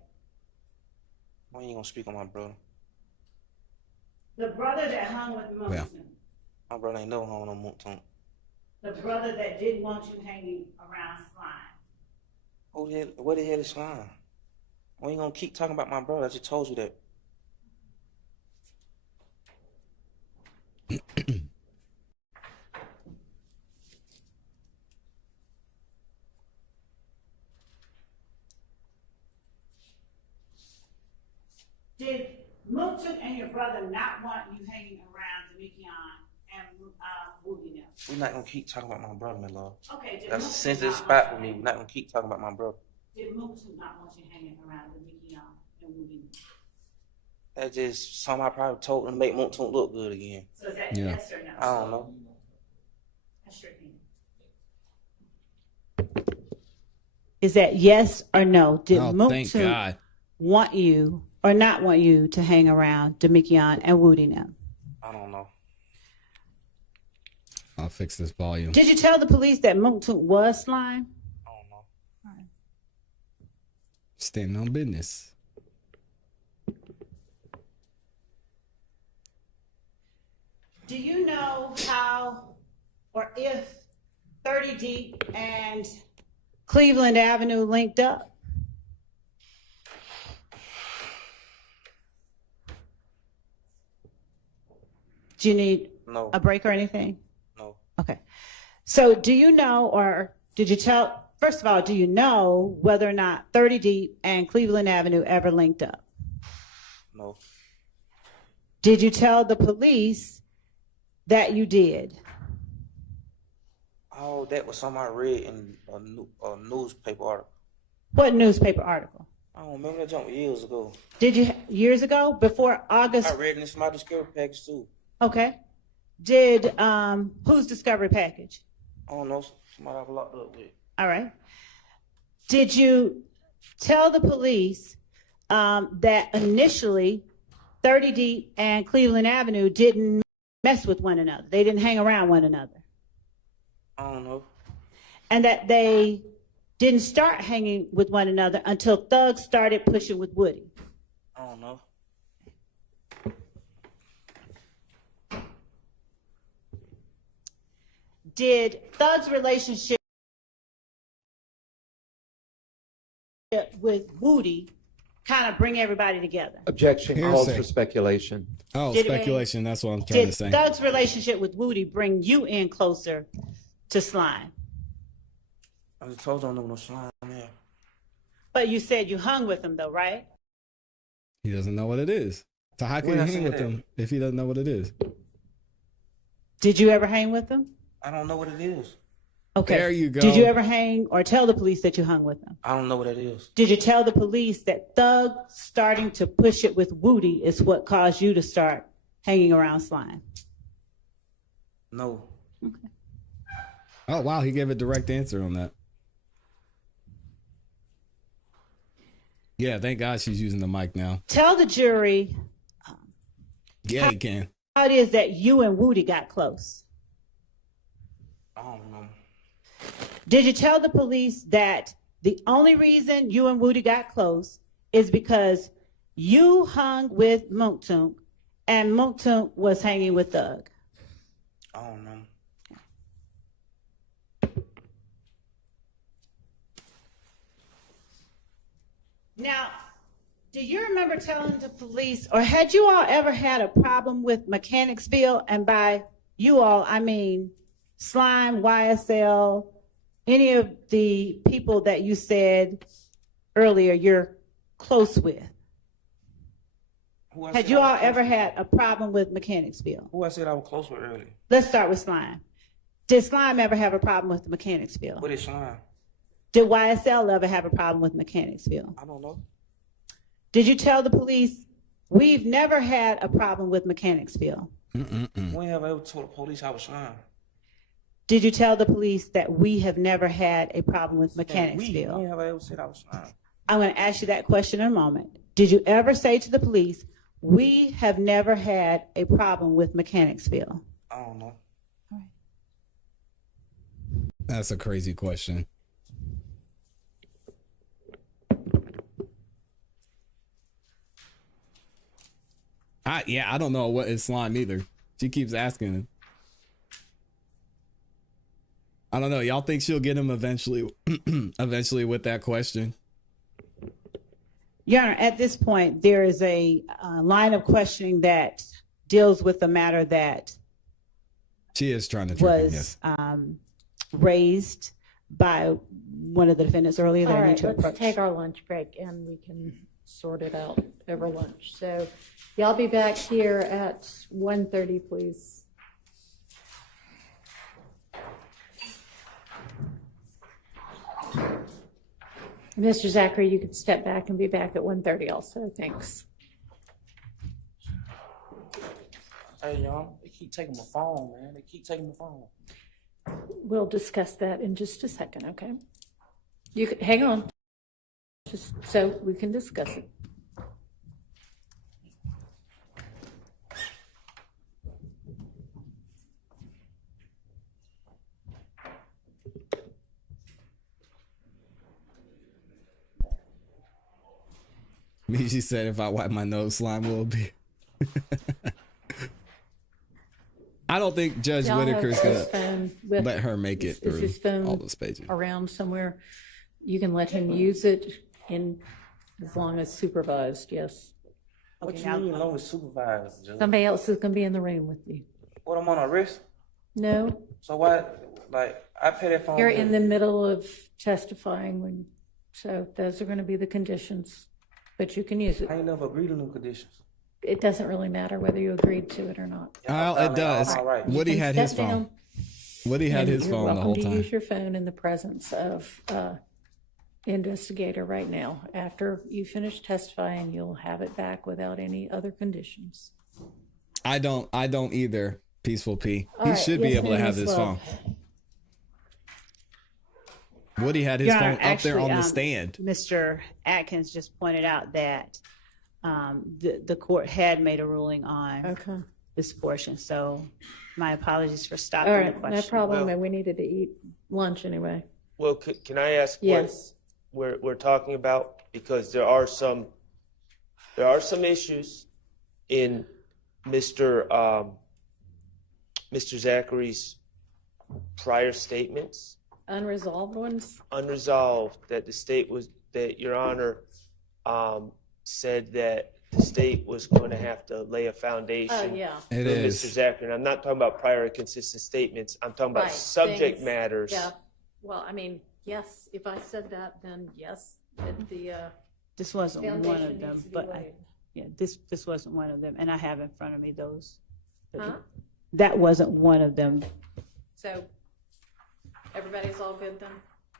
Why you gonna speak on my brother? The brother that hung with Motu? Yeah. My brother ain't never hung on Montonk. The brother that didn't want you hanging around Slime? Where the hell is slime? Why you gonna keep talking about my brother? I just told you that. Did Motu and your brother not want you hanging around Demikion and Woogie now? We're not gonna keep talking about my brother, my love. Okay, did That's a Motu sensitive not spot want for me. you We're not gonna keep talking about my brother. Did Motu not want you hanging around Demikion and Woogie? That's just something I probably told him to make Montonk look good again. So is that yes or no? I don't know. That's your opinion. Is that yes or no? Did Oh, thank Motu God. want you or not want you to hang around Demikion and Woody now? I don't know. I'll fix this volume. Did you tell the police that Motu was slime? I don't know. Standing on business. Do you know how or if 30 Deep and Cleveland Avenue linked up? Do you need No. a break or anything? No. Okay. So do you know or did you tell, first of all, do you know whether or not 30 Deep and Cleveland Avenue ever linked up? No. Did you tell the police that you did? Oh, that was something I read in a newspaper article. What newspaper article? I don't remember that jump years ago. Did you, years ago, before August? I read it in my discovery package too. Okay. Did, whose discovery package? I don't know, somebody I've locked up with. All right. Did you tell the police that initially 30 Deep and Cleveland Avenue didn't mess with one another? They didn't hang around one another? I don't know. And that they didn't start hanging with one another until Thugs started pushing with Woody? I don't know. Did Thug's relationship with Woody kind of bring everybody together? Objection calls Hearsay. for speculation. Oh, Did it- speculation. That's what I'm trying to Did say. Thug's relationship with Woody bring you in closer to Slime? I just told you I don't know no slime there. But you said you hung with him though, right? He doesn't know what it is. So how can When you I hang said with that. him if he doesn't know what it is? Did you ever hang with him? I don't know what it is. Okay. There you go. Did you ever hang or tell the police that you hung with him? I don't know what that is. Did you tell the police that Thug starting to push it with Woody is what caused you to start hanging around Slime? No. Oh, wow. He gave a direct answer on that. Yeah, thank God she's using the mic now. Tell the jury Yeah, he can. how it is that you and Woody got close. I don't know. Did you tell the police that the only reason you and Woody got close is because you hung with Monktunk and Monktunk was hanging with Thug? I don't know. Now, do you remember telling the police, or had you all ever had a problem with Mechanicsville? And by you all, I mean Slime, YSL, any of the people that you said earlier you're close with. Who I Had said you I was all close ever with? had a problem with Mechanicsville? Who I said I was close with earlier? Let's start with Slime. Did Slime ever have a problem with Mechanicsville? What is slime? Did YSL ever have a problem with Mechanicsville? I don't know. Did you tell the police, we've never had a problem with Mechanicsville? When have I ever told the police I was slime? Did you tell the police that we have never had a problem with When Mechanicsville? have I ever said I was slime? I'm going to ask you that question in a moment. Did you ever say to the police, we have never had a problem with Mechanicsville? I don't know. That's a crazy question. I don't know what is Slime either. She keeps asking him. I don't know. Y'all think she'll get him eventually eventually with that question? Your Honor, at this point, there is a line of questioning that deals with the matter that She is trying to trick him, was yes. raised by one of the defendants earlier that All I need right, to let's approach. take our lunch break and we can sort it out over lunch. So y'all be back here at 1:30, please. Mr. Zachary, you could step back and be back at 1:30 also. Thanks. Hey, y'all, they keep taking my phone, man. They keep taking my phone. We'll discuss that in just a second, okay? You can, hang on, just so we can discuss it. She said if I wipe my nose, Slime will be. I don't think Judge Y'all have Whitaker's his gonna phone with- let her make it is through his phone all those pages. around somewhere. You can let him use it in, as long as supervised, yes. What Okay, you now- mean, long as supervised, Judge? Somebody else is gonna be in the room with you. What, I'm on a risk? No, So why, like, I pay that phone you're bill. in the middle of testifying when, so those are gonna be the conditions, but you can use it. I ain't never agreed to them conditions. It doesn't really matter whether you agreed to it or not. Well, it does. All right. Woody You can had his step phone. down. Woody had And his you're phone the welcome whole to time. use your phone in the presence of investigator right now. After you finish testifying, you'll have it back without any other conditions. I don't either, Peaceful P. All He right, should be yes, able to ma'am, have Ms. his phone. Love. Woody had his Your phone Honor, up there on the actually, stand. Mr. Atkins just pointed out that the court had made a ruling on Okay. this portion, so my apologies for All stopping the right, question. no problem. Well- And we needed to eat lunch anyway. Well, can I ask Yes. what we're talking about? Because there are some issues in Mr. Zachary's prior statements, Unresolved ones? unresolved, that Your Honor said that the state was going to have to lay a foundation Oh, yeah. It for is. Mr. Zachary. And I'm not talking about prior inconsistent statements. I'm talking about Right, subject things- matters. Yeah. Well, I mean, yes, if I said that, then yes, the This wasn't one foundation of them, needs to be but laid. yeah, this wasn't one of them, and I have in front of me those. Huh? That wasn't one of them. So everybody's all good then?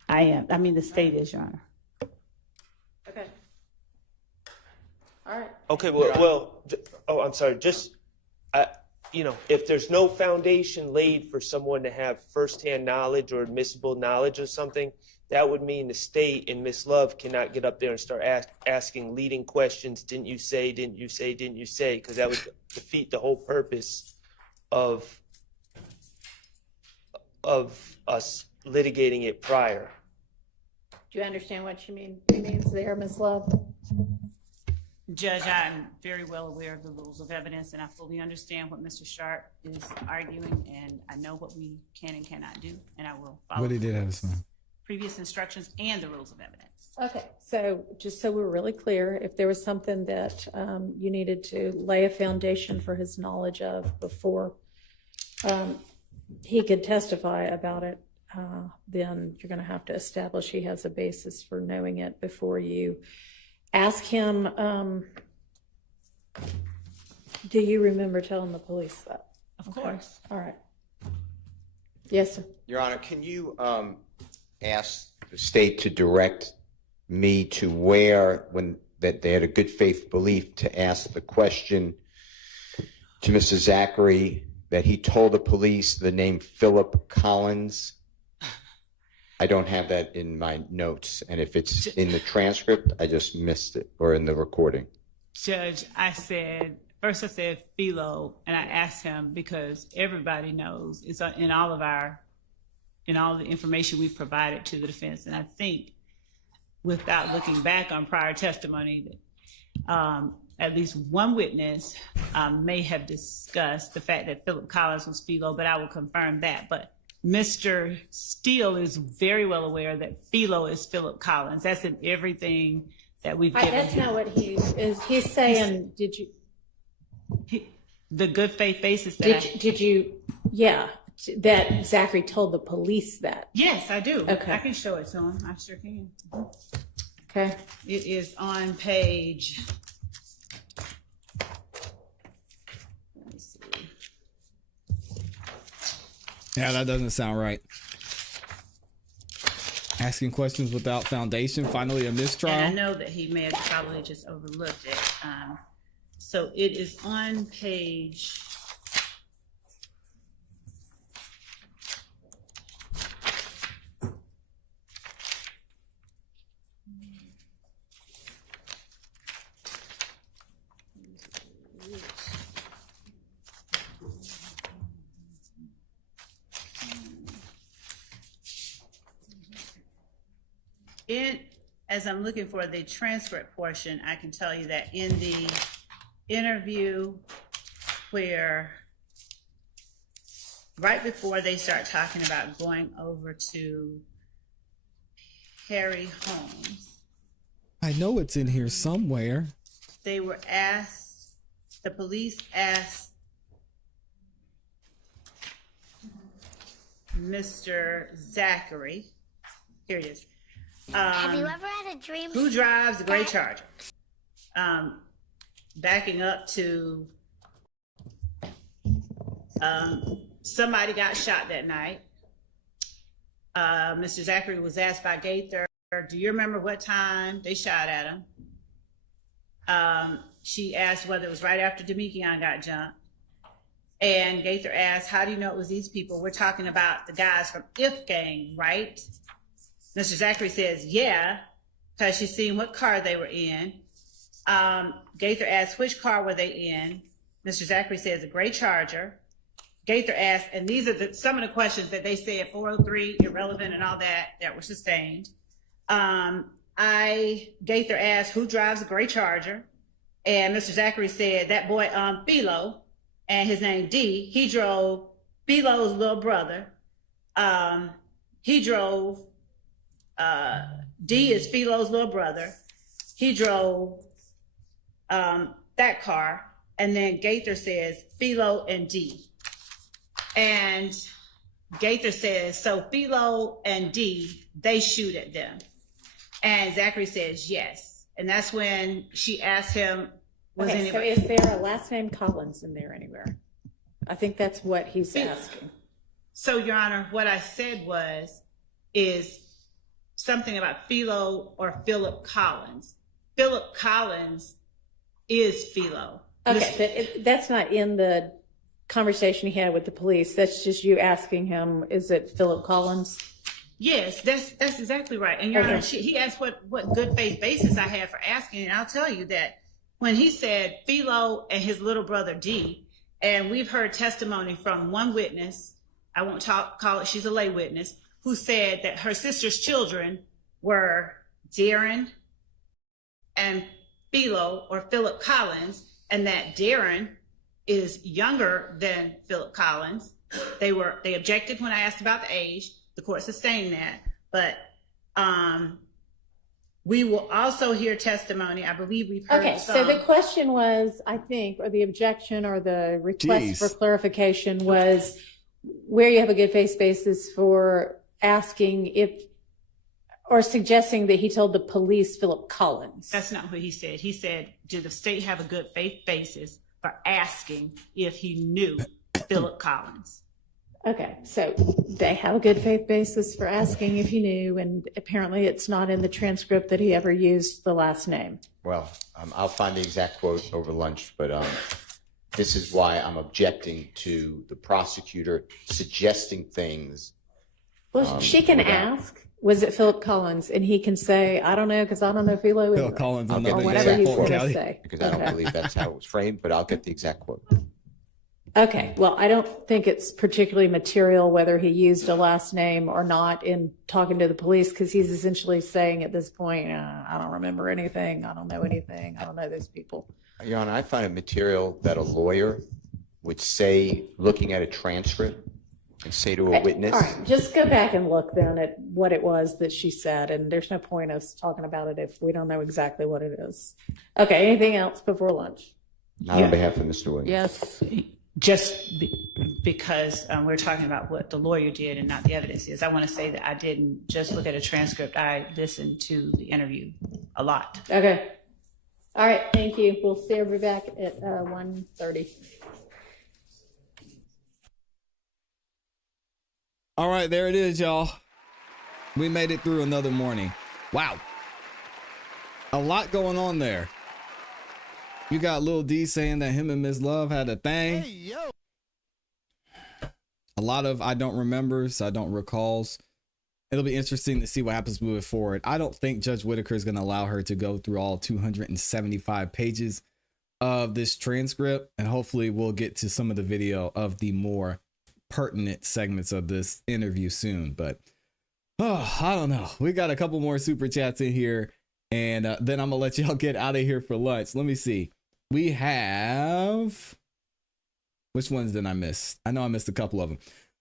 I mean, the state is, Your Honor. Okay. All right. Okay, I'm sorry, if there's no foundation laid for someone to have firsthand knowledge or admissible knowledge of something, that would mean the state and Ms. Love cannot get up there and start asking leading questions. Didn't you say, didn't you say, didn't you say? Because that would defeat the whole purpose of us litigating it prior. Do you understand what she means there, Ms. Love? Judge, I'm very well aware of the rules of evidence, and I fully understand what Mr. Sharp is arguing, and I know what we can and cannot do, and I will follow Woody did have his phone. previous instructions and the rules of evidence. Okay, so just so we're really clear, if there was something that you needed to lay a foundation for his knowledge of before he could testify about it, then you're going to have to establish he has a basis for knowing it before you ask him. Do you remember telling the police that? Of course. All right. Yes, sir. Your Honor, can you ask the state to direct me to where, that they had a good faith belief to ask the question to Mr. Zachary that he told the police the name Philip Collins? I don't have that in my notes, and if it's in the transcript, I just missed it, or in the recording. Judge, I said Philo, and I asked him because everybody knows it's in all the information we've provided to the defense. And I think without looking back on prior testimony, at least one witness may have discussed the fact that Philip Collins was Philo, but I will confirm that. But Mr. Steele is very well aware that Philo is Philip Collins. That's in everything that we've given That's him. not what he is. He's saying, did you? The good faith basis that Did you? Yeah, that Zachary told the police that. Yes, I do. Okay. I can show it to him. I sure can. Okay. It is on page. Let me see. Yeah, that doesn't sound right. Asking questions without foundation, finally a mistrial. And I know that he may have probably just overlooked it. So it is on page. As I'm looking for the transcript portion, I can tell you that in the interview where right before they start talking about going over to Harry Holmes, I know it's in here somewhere. they were asked, the police asked Mr. Zachary, here it is. Have you ever had a dream? Who drives the gray Charger? Backing up to somebody got shot that night. Mr. Zachary was asked by Gaither, do you remember what time they shot at him? She asked whether it was right after Demekion got jumped. And Gaither asked, how do you know it was these people? We're talking about the guys from If Gang, right? Mr. Zachary says, yeah, because she's seen what car they were in. Gaither asked, which car were they in? Mr. Zachary says, a gray Charger. Gaither asked, and these are some of the questions that they said, 403, irrelevant and all that were sustained. Gaither asked, who drives a gray Charger? And Mr. Zachary said, that boy, Philo, and his name D, he drove Philo's little brother. He drove, D is Philo's little brother. He drove that car. And then Gaither says, Philo and D. And Gaither says, so Philo and D, they shoot at them. And Zachary says, yes. And that's when she asked him, was Okay, anybody... so is there a last name Collins in there anywhere? I think that's what he's asking. So, Your Honor, what I said is something about Philo or Philip Collins. Philip Collins is Philo. Okay, but that's not in the conversation he had with the police. That's just you asking him, is it Philip Collins? Yes, that's exactly right. And Your Honor, he asked what good faith basis I had for asking, and I'll tell you that when he said Philo and his little brother D, and we've heard testimony from one witness, I won't call it, she's a lay witness, who said that her sister's children were Darren and Philo or Philip Collins, and that Darren is younger than Philip Collins. They objected when I asked about the age. The court sustained that, but we will also hear testimony. I believe we've heard Okay, some. so the question was, I think, or the objection or the request for clarification was where you have a good faith basis for asking if, or suggesting that he told the police Philip Collins. That's not what he said. He said, do the state have a good faith basis for asking if he knew Philip Collins? Okay, so they have a good faith basis for asking if he knew, and apparently it's not in the transcript that he ever used the last name. Well, I'll find the exact quote over lunch, but this is why I'm objecting to the prosecutor suggesting things. Well, she can ask, was it Philip Collins? And he can say, I don't know, because I don't know Philo Phil Collins on or whatever he's going to say. Because I don't believe that's how it was framed, but I'll get the exact quote. Okay, well, I don't think it's particularly material whether he used a last name or not in talking to the police, because he's essentially saying at this point, I don't remember anything, I don't know anything, I don't know those people. Your Honor, I find it material that a lawyer would say, looking at a transcript, and say to a witness. All right, just go back and look then at what it was that she said, and there's no point us talking about it if we don't know exactly what it is. Okay, anything else before lunch? Not on behalf of Mr. Williams. Yes. Just because we're talking about what the lawyer did and not the evidence is, I want to say that I didn't just look at a transcript. I listened to the interview a lot. Okay. All right, thank you. We'll see everybody back at 1:30. All right, there it is, y'all. We made it through another morning. Wow. A lot going on there. You got Lil D saying that him and Miss Love had a thing. Hey, yo. A lot of I don't remembers, I don't recalls. It'll be interesting to see what happens moving forward. I don't think Judge Whitaker is going to allow her to go through all 275 pages of this transcript. And hopefully we'll get to some of the video of the more pertinent segments of this interview soon. But I don't know. We got a couple more super chats in here. And then I'm going to let y'all get out of here for lunch. Let me see. We have... Which ones did I miss? I know I missed a couple of them.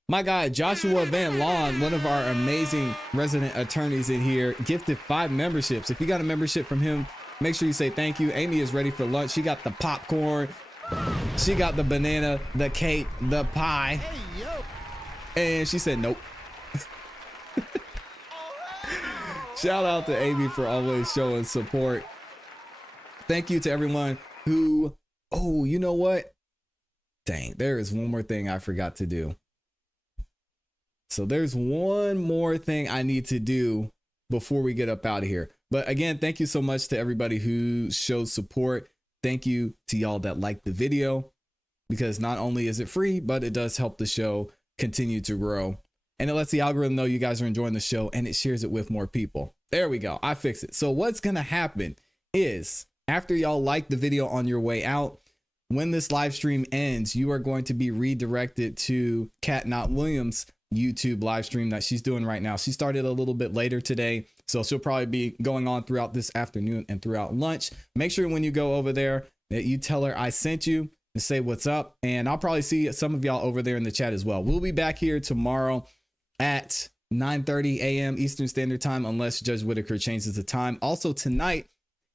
My guy, Joshua Van Lawn, one of our amazing resident attorneys in here, gifted 5 memberships. If you got a membership from him, make sure you say thank you. Amy is ready for lunch. She got the popcorn. She got the banana, the cake, the pie. Hey, yo. And she said nope. Shout out to Amy for always showing support. Thank you to everyone who, oh, you know what? Dang, there is one more thing I forgot to do. So there's one more thing I need to do before we get up out of here. But again, thank you so much to everybody who shows support. Thank you to y'all that liked the video, because not only is it free, but it does help the show continue to grow. And it lets the algorithm know you guys are enjoying the show, and it shares it with more people. There we go. I fixed it. So what's going to happen is, after y'all like the video on your way out, when this live stream ends, you are going to be redirected to Kat Not Williams' YouTube live stream that she's doing right now. She started a little bit later today, so she'll probably be going on throughout this afternoon and throughout lunch. Make sure when you go over there that you tell her I sent you and say what's up. And I'll probably see some of y'all over there in the chat as well. We'll be back here tomorrow at 9:30 a.m. Eastern Standard Time, unless Judge Whitaker changes the time. Also tonight,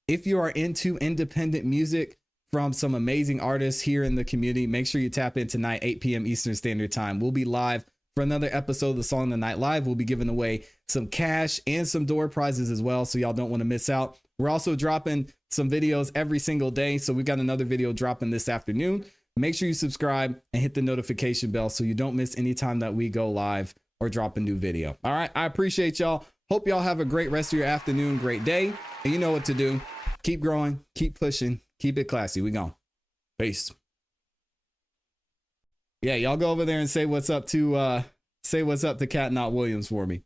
if you are into independent music from some amazing artists here in the community, make sure you tap in tonight, 8 p.m. Eastern Standard Time. We'll be live for another episode of the Song of the Night Live. We'll be giving away some cash and some door prizes as well, so y'all don't want to miss out. We're also dropping some videos every single day, so we got another video dropping this afternoon. Make sure you subscribe and hit the notification bell so you don't miss any time that we go live or drop a new video. All right, I appreciate y'all. Hope y'all have a great rest of your afternoon, great day, and you know what to do. Keep growing, keep pushing, keep it classy. We gone. Peace. Yeah, y'all go over there and say what's up to Kat Not Williams for me.